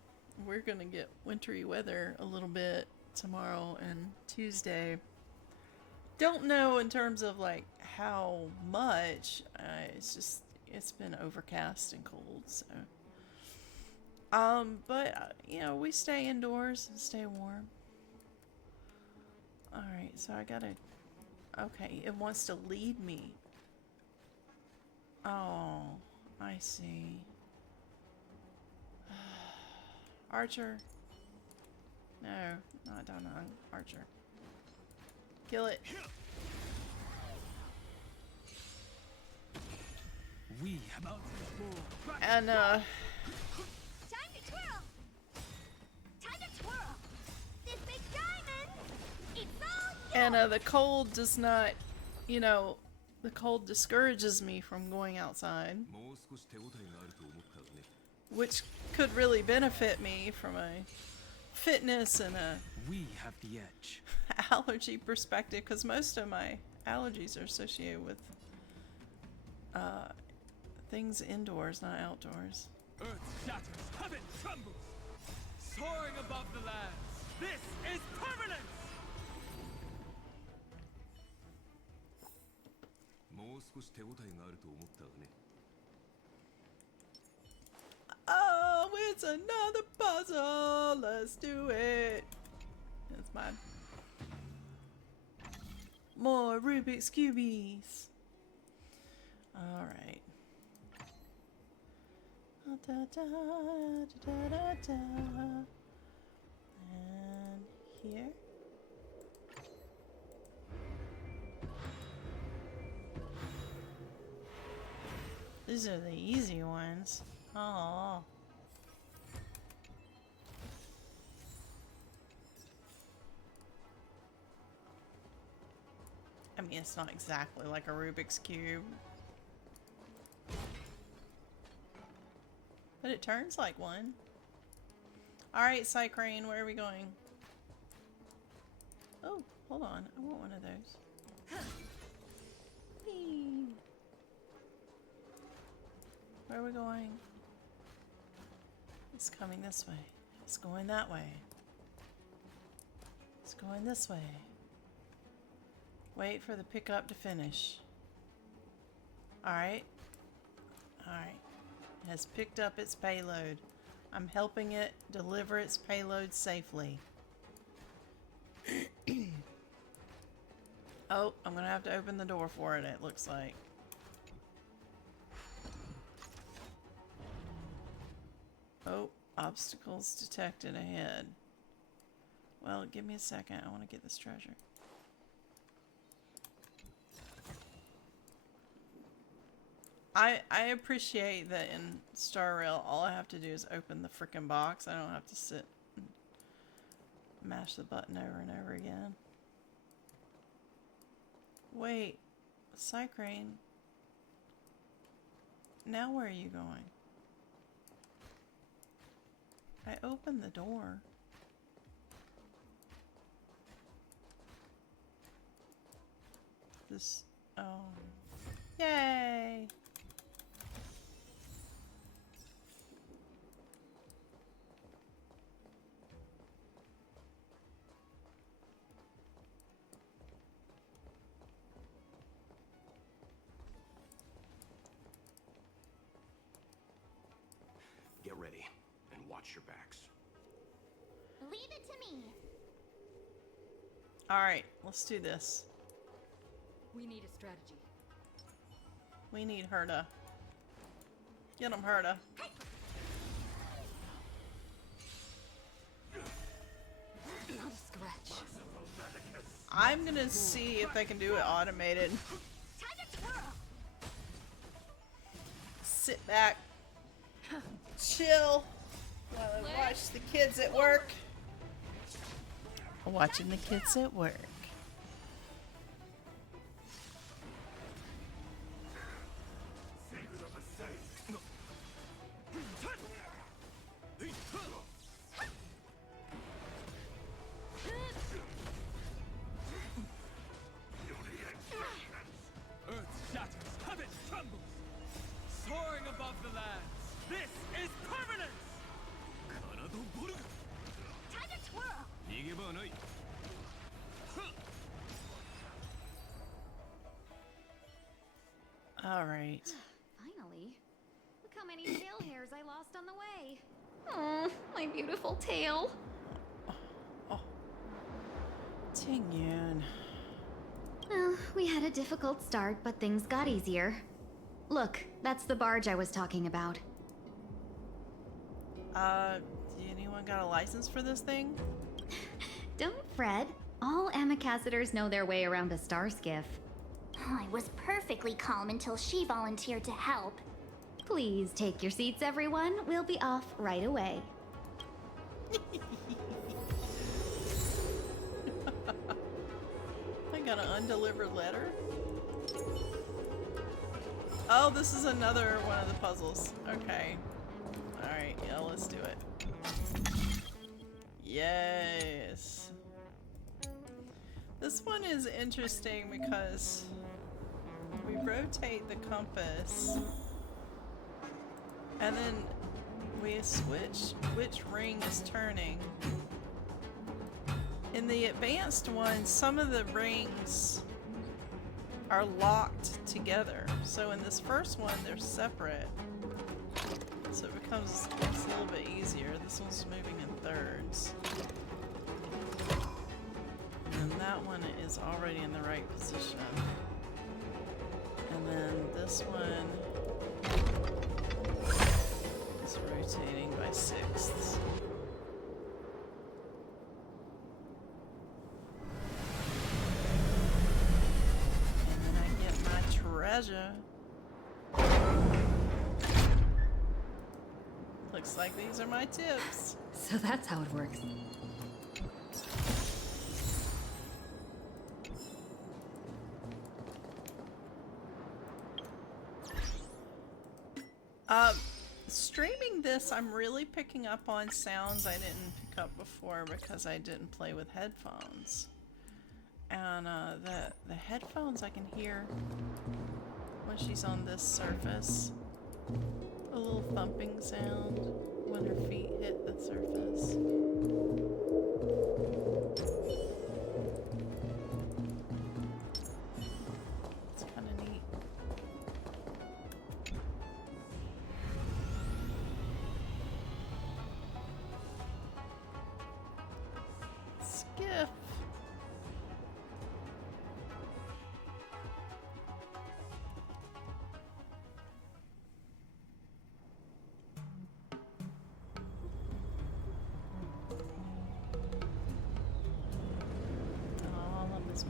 We're going to get wintry weather a little bit tomorrow and Tuesday. Don't know in terms of, like, how much. It's been overcast and cold, so... but, you know, we stay indoors and stay warm. Alright, so I gotta... Okay, it wants to lead me. Oh, I see. Archer. No, not Donna. Archer. Kill it. We have out And, Time to twirl! Time to twirl! This big diamond! It's all and, the cold does not, you know, the cold discourages me from going outside. Which could really benefit me from a fitness and a we have the edge. allergy perspective, because most of my allergies are associated with things indoors, not outdoors. Earth shatters, heaven trembles. Soaring above the lands. This is permanence! Oh, it's another puzzle. Let's do it. That's mine. More Rubik's Cubies. All right. Da, da, da, da, da. And here. These are the easy ones. Oh. I mean, it's not exactly like a Rubik's Cube. But it turns like one. Alright, Cycrane, where are we going? Oh, hold on. I want one of those. Whee! Where are we going? It's coming this way. It's going that way. It's going this way. Wait for the pickup to finish. Alright. Alright. It has picked up its payload. I'm helping it deliver its payload safely. Oh, I'm gonna have to open the door for it, it looks like. Oh, obstacles detected ahead. Well, give me a second. I want to get this treasure. I appreciate that in Star Rail, all I have to do is open the frickin' box. I don't have to sit and mash the button over and over again. Wait, Cycrane. Now where are you going? I opened the door. This, oh. Yay! Get ready and watch your backs. Ooh. Leave it to me. Alright, let's do this. We need a strategy. We need Herta. Get him, Herta. Not a scratch. I'm gonna see if they can do it automated. Sit back. Chill. While I watch the kids at work. Watching the kids at work. Earth shatters, heaven trembles. Soaring above the lands. This is permanence! Time to twirl. Alright. Finally. Look how many tail hairs I lost on the way. Oh, my beautiful tail. Tingyun. Well, we had a difficult start, but things got easier. Look, that's the barge I was talking about. Anyone got a license for this thing? Don't fret. All ambassadors know their way around a star skiff. I was perfectly calm until she volunteered to help. Please take your seats, everyone. We'll be off right away. I got an undelivered letter. Oh, this is another one of the puzzles. Okay. Alright, yeah, let's do it. Yes. This one is interesting because we rotate the compass and then we switch which ring is turning. In the advanced one, some of the rings are locked together. So in this first one, they're separate. So it becomes a little bit easier. This one's moving in thirds. And that one is already in the right position. And then this one is rotating by sixths. And then I get my treasure. Looks like these are my tips. So that's how it works. Streaming this, I'm really picking up on sounds I didn't pick up before because I didn't play with headphones. And the headphones I can hear when she's on this surface. A little thumping sound when her feet hit the surface. It's kind of neat. Skiff.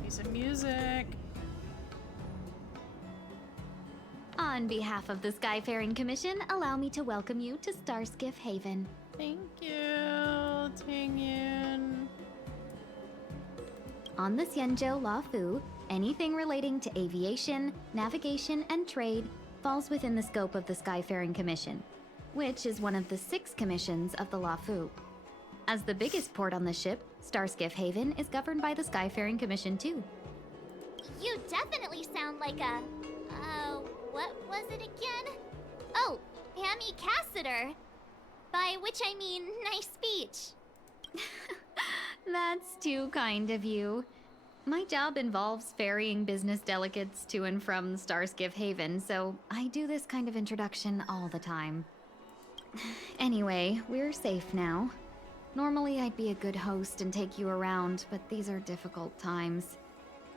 Piece of music. On behalf of the Skyfaring Commission, allow me to welcome you to Starskiff Haven. Thank you, Tingyun. On the Xianzhou Luofu, anything relating to aviation, navigation, and trade falls within the scope of the Skyfaring Commission, which is one of the 6 commissions of the Luofu. As the biggest port on the ship, Starskiff Haven is governed by the Skyfaring Commission too. You definitely sound like a... what was it again? Oh, Hammy Cassiter. By which I mean, nice speech. That's too kind of you. My job involves ferrying business delegates to and from Starskiff Haven, so I do this kind of introduction all the time. Anyway, we're safe now. Normally, I'd be a good host and take you around, but these are difficult times.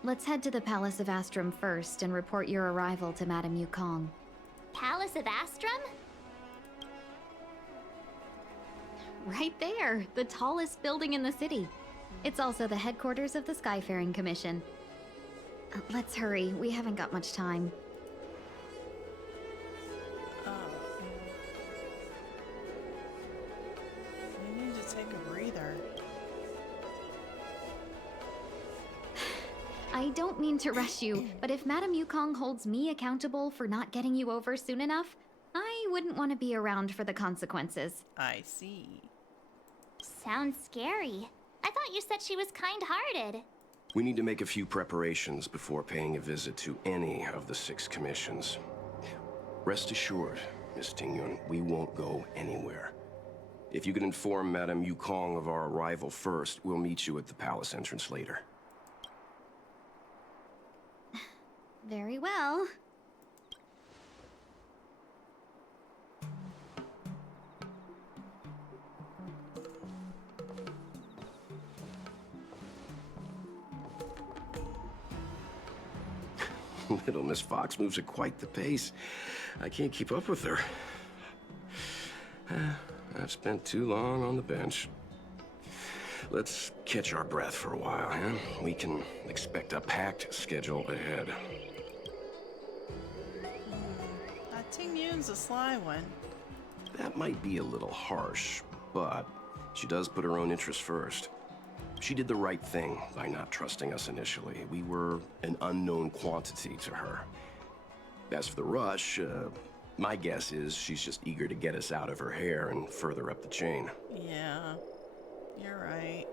Let's head to the Palace of Astrum first and report your arrival to Madame Yukong. Palace of Astrum? Right there, the tallest building in the city. It's also the headquarters of the Skyfaring Commission. Let's hurry, we haven't got much time. We need to take a breather. I don't mean to rush you, but if Madame Yukong holds me accountable for not getting you over soon enough, I wouldn't want to be around for the consequences. I see. Sounds scary. I thought you said she was kind-hearted. We need to make a few preparations before paying a visit to any of the 6 commissions. Rest assured, Miss Tingyun, we won't go anywhere. If you can inform Madame Yukong of our arrival first, we'll meet you at the palace entrance later. Very well. Little Miss Fox moves at quite the pace. I can't keep up with her. I've spent too long on the bench. Let's catch our breath for a while, huh? We can expect a packed schedule ahead. Tingyun's a sly one. That might be a little harsh, but she does put her own interests first. She did the right thing by not trusting us initially. We were an unknown quantity to her. As for the rush, my guess is she's just eager to get us out of her hair and further up the chain. Yeah, you're right.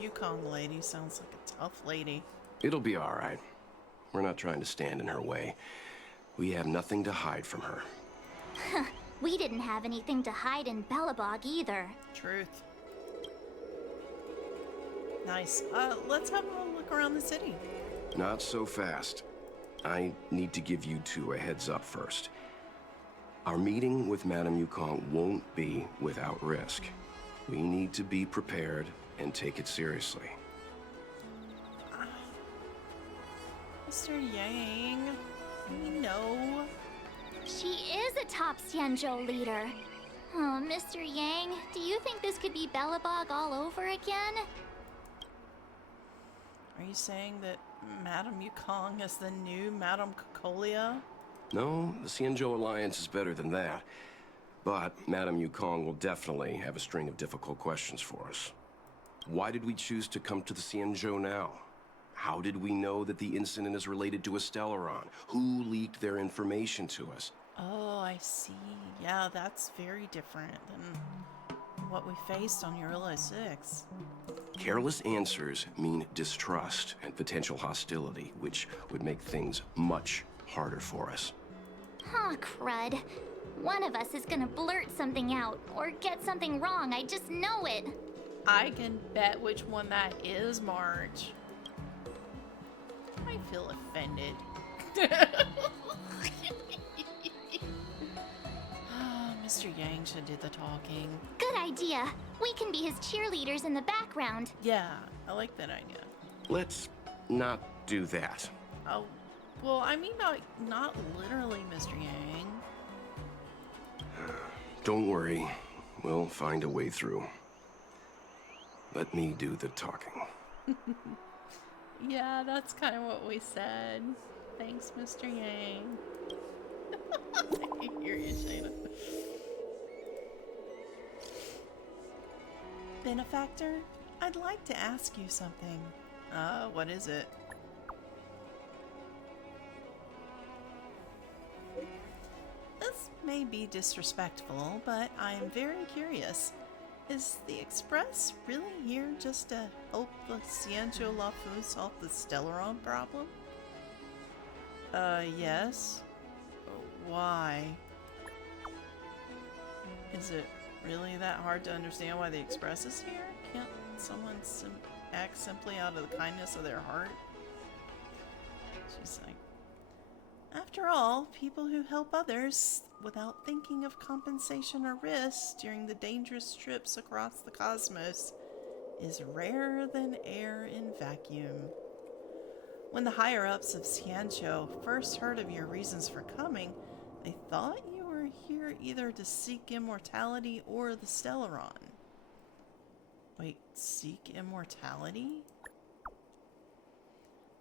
Yukong lady sounds like a tough lady. It'll be all right. We're not trying to stand in her way. We have nothing to hide from her. We didn't have anything to hide in Belobog either. Truth. Nice. Let's have a look around the city. Not so fast. I need to give you 2 a heads up first. Our meeting with Madame Yukong won't be without risk. We need to be prepared and take it seriously. Mr. Yang, we know. She is a top Xianzhou leader. Oh, Mr. Yang, do you think this could be Belobog all over again? Are you saying that Madame Yukong is the new Madame Cocolia? No, the Xianzhou Alliance is better than that. But Madame Yukong will definitely have a string of difficult questions for us. Why did we choose to come to the Xianzhou now? How did we know that the incident is related to a Stellaron? Who leaked their information to us? Oh, I see. Yeah, that's very different than what we faced on Eurilla 6. Careless answers mean distrust and potential hostility, which would make things much harder for us. Huh, crud. One of us is gonna blurt something out, or get something wrong, I just know it. I can bet which one that is, Marge. I feel offended. Mr. Yang should do the talking. Good idea. We can be his cheerleaders in the background. Yeah, I like that idea. Let's not do that. Oh, well, I mean, not literally, Mr. Yang. Don't worry. We'll find a way through. Let me do the talking. Yeah, that's kind of what we said. Thanks, Mr. Yang. I hear you, Shayna. Benefactor, I'd like to ask you something. What is it? This may be disrespectful, but I am very curious. Is the Express really here just to help the Xianzhou Luofu solve the Stellaron problem? Yes. Why? Is it really that hard to understand why the Express is here? Can't someone act simply out of the kindness of their heart? She's like, After all, people who help others without thinking of compensation or risk during the dangerous trips across the cosmos is rarer than air in vacuum. When the higher-ups of Xianzhou first heard of your reasons for coming, they thought you were here either to seek immortality or the Stellaron. Wait, seek immortality?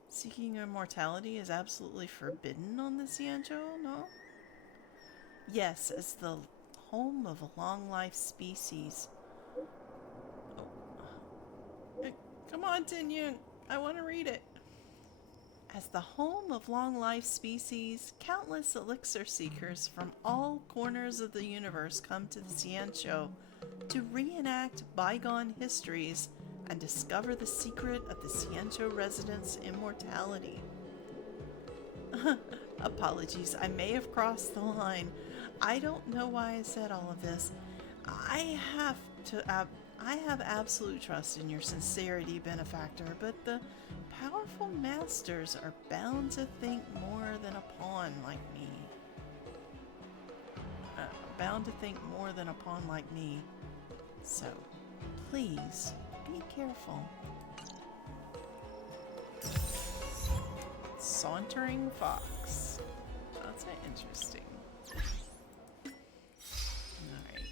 Seeking immortality is absolutely forbidden on the Xianzhou, no? Yes, as the home of a long-life species. Oh. Come on, Tinyun. I want to read it. As the home of long-life species, countless elixir seekers from all corners of the universe come to the Xianzhou to reenact bygone histories and discover the secret of the Xianzhou residents' immortality. Apologies, I may have crossed the line. I don't know why I said all of this. I have absolute trust in your sincerity, benefactor, but the powerful masters are bound to think more than a pawn like me. So, please, be careful. Sauntering Fox. That's interesting. Alright.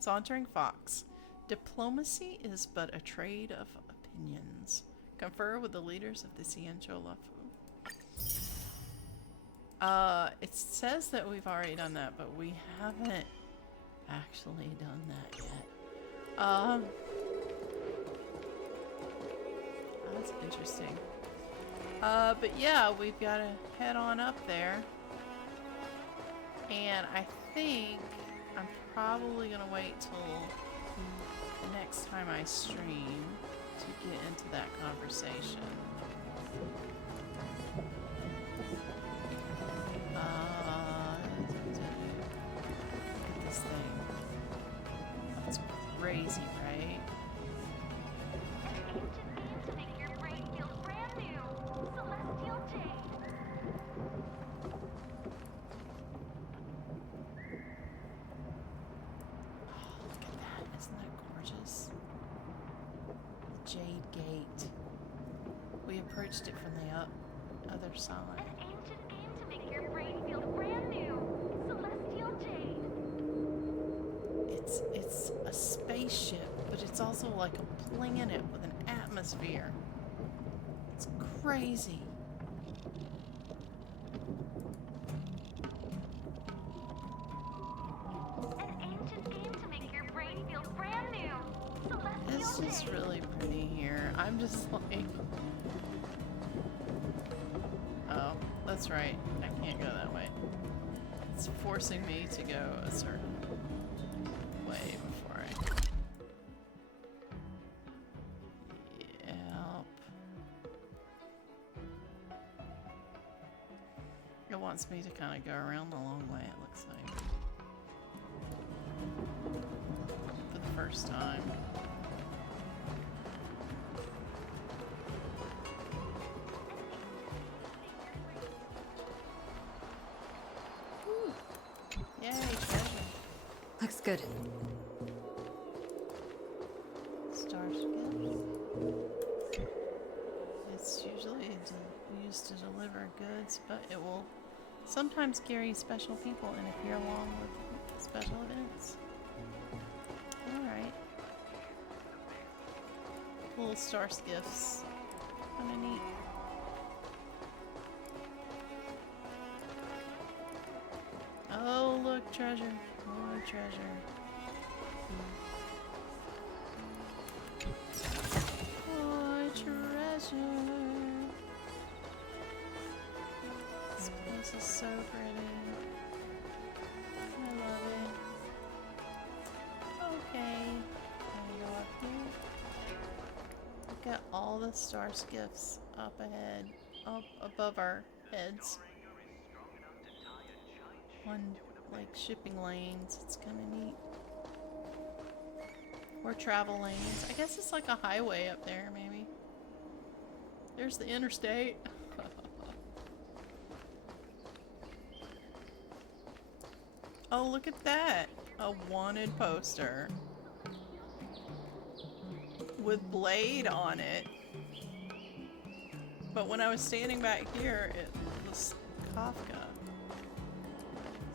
Sauntering Fox. Diplomacy is but a trade of opinions. Confer with the leaders of the Xianzhou Luofu. It says that we've already done that, but we haven't actually done that yet. That's interesting. But yeah, we've got to head on up there. And I think I'm probably going to wait till the next time I stream to get into that conversation. This thing. That's crazy, right? Jade Gate. We approached it from the other side. An ancient game to make your brain feel brand new. Celestial Jade. It's a spaceship, but it's also like a planet with an atmosphere. It's crazy. An ancient game to make your brain feel brand new. It's just really pretty here. I'm just like... Oh, that's right. I can't go that way. It's forcing me to go a certain way before I... Yep. It wants me to kind of go around the long way, it looks like. For the first time. Yay, treasure. Looks good. Starship. It's usually used to deliver goods, but it will sometimes carry special people and appear along with special events. Alright. Little star skiffs. Kinda neat. Oh, look, treasure. More treasure. More treasure. This place is so pretty. I love it. Okay. Can we go up here? Look at all the star skiffs up ahead. Up above our heads. On like shipping lanes. It's kind of neat. Or travel lanes. I guess it's like a highway up there, maybe. There's the interstate. Oh, look at that. A wanted poster. With Blade on it. But when I was standing back here, it was Kafka.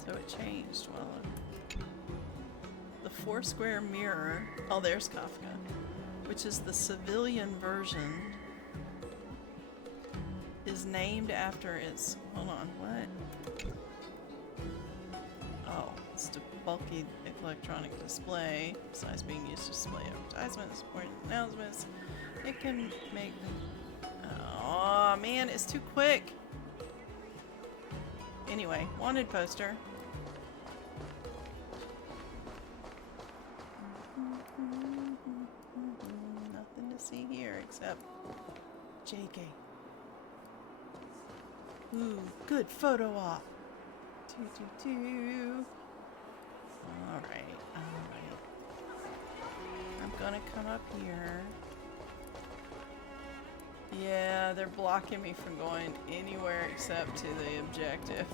So it changed. Well, the Foursquare mirror. Oh, there's Kafka. Which is the civilian version. Is named after its... Hold on, what? Oh, it's a bulky electronic display. Besides being used to display advertisements, support announcements, it can make... Oh man, it's too quick. Anyway, wanted poster. Nothing to see here except JK. Ooh, good photo op. Alright, alright. I'm gonna come up here. Yeah, they're blocking me from going anywhere except to the objective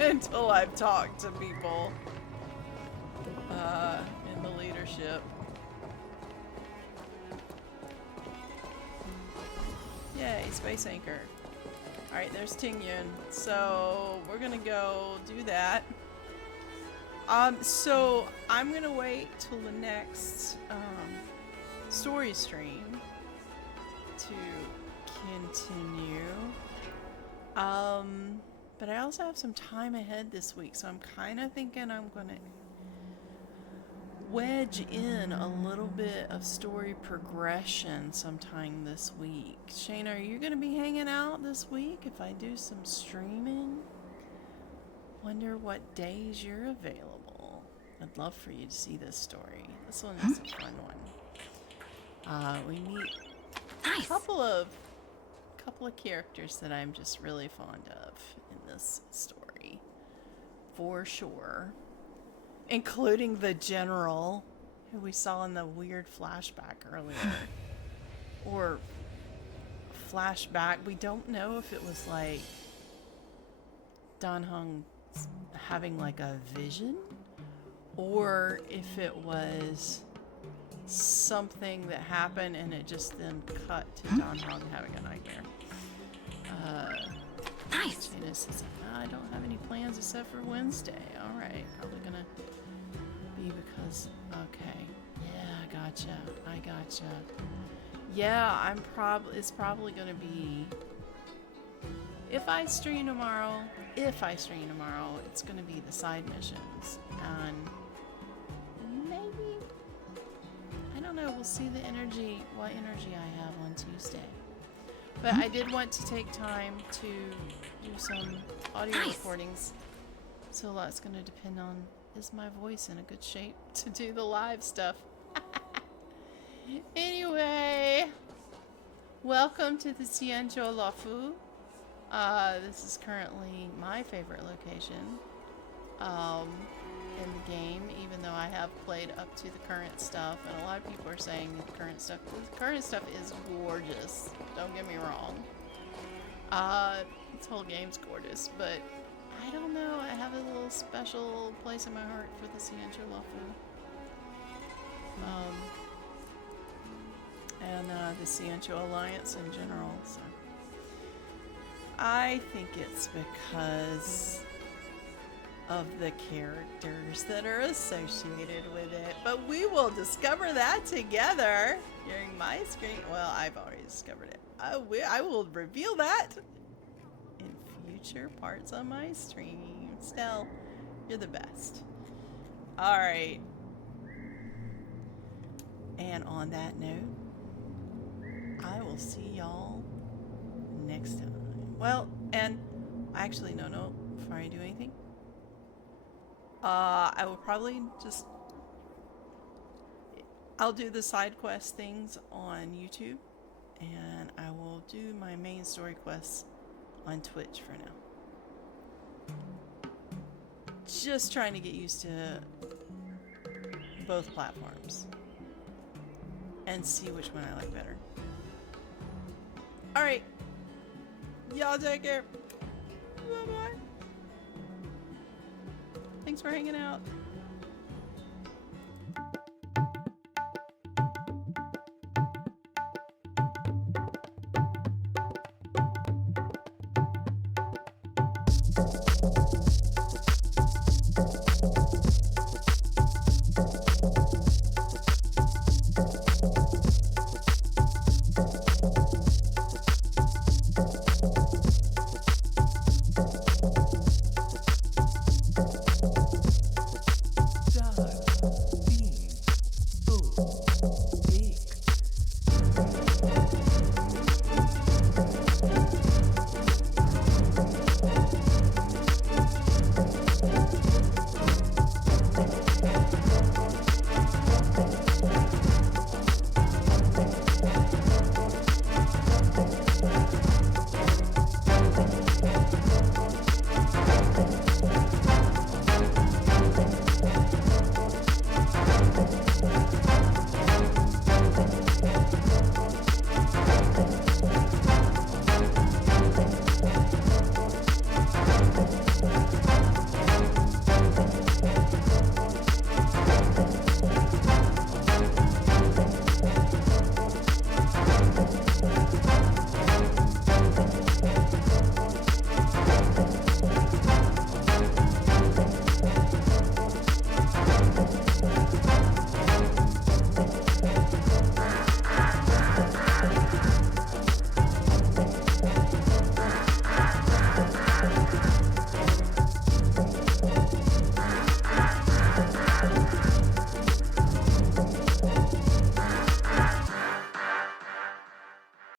until I've talked to people in the leadership. Yay, Space Anchor. Alright, there's Tingyun. So we're gonna go do that. So I'm gonna wait till the next story stream to continue. But I also have some time ahead this week, so I'm kind of thinking I'm gonna wedge in a little bit of story progression sometime this week. Shayna, are you gonna be hanging out this week if I do some streaming? Wonder what days you're available. I'd love for you to see this story. This one is a fun one. We meet a couple of characters that I'm just really fond of in this story, for sure, including the general who we saw in the weird flashback earlier. Or flashback, we don't know if it was like Dan Heng having like a vision or if it was something that happened and it just then cut to Dan Heng having a nightmare. Nice. Gina says, I don't have any plans except for Wednesday. All right, probably gonna be because okay. Yeah, I gotcha. Yeah, it's probably gonna be if I stream tomorrow, it's gonna be the side missions and maybe I don't know, we'll see what energy I have on Tuesday. But I did want to take time to do some audio recordings. So a lot's gonna depend on is my voice in a good shape to do the live stuff. Anyway, welcome to the Xianzhou Luofu. This is currently my favorite location in the game, even though I have played up to the current stuff, and a lot of people are saying the current stuff is gorgeous. Don't get me wrong. This whole game's gorgeous, but I don't know. I have a little special place in my heart for the Xianzhou Luofu. And the Xianzhou Alliance in general. So I think it's because of the characters that are associated with it. But we will discover that together during my screen. Well, I've already discovered it. I will reveal that in future parts of my stream. Stell, you're the best. Alright. And on that note, I will see y'all next time. Well, and actually, no, before I do anything, I will probably I'll do the side quest things on YouTube, and I will do my main story quests on Twitch for now. Just trying to get used to both platforms and see which one I like better. Alright. Y'all take care. Bye-bye. Thanks for hanging out.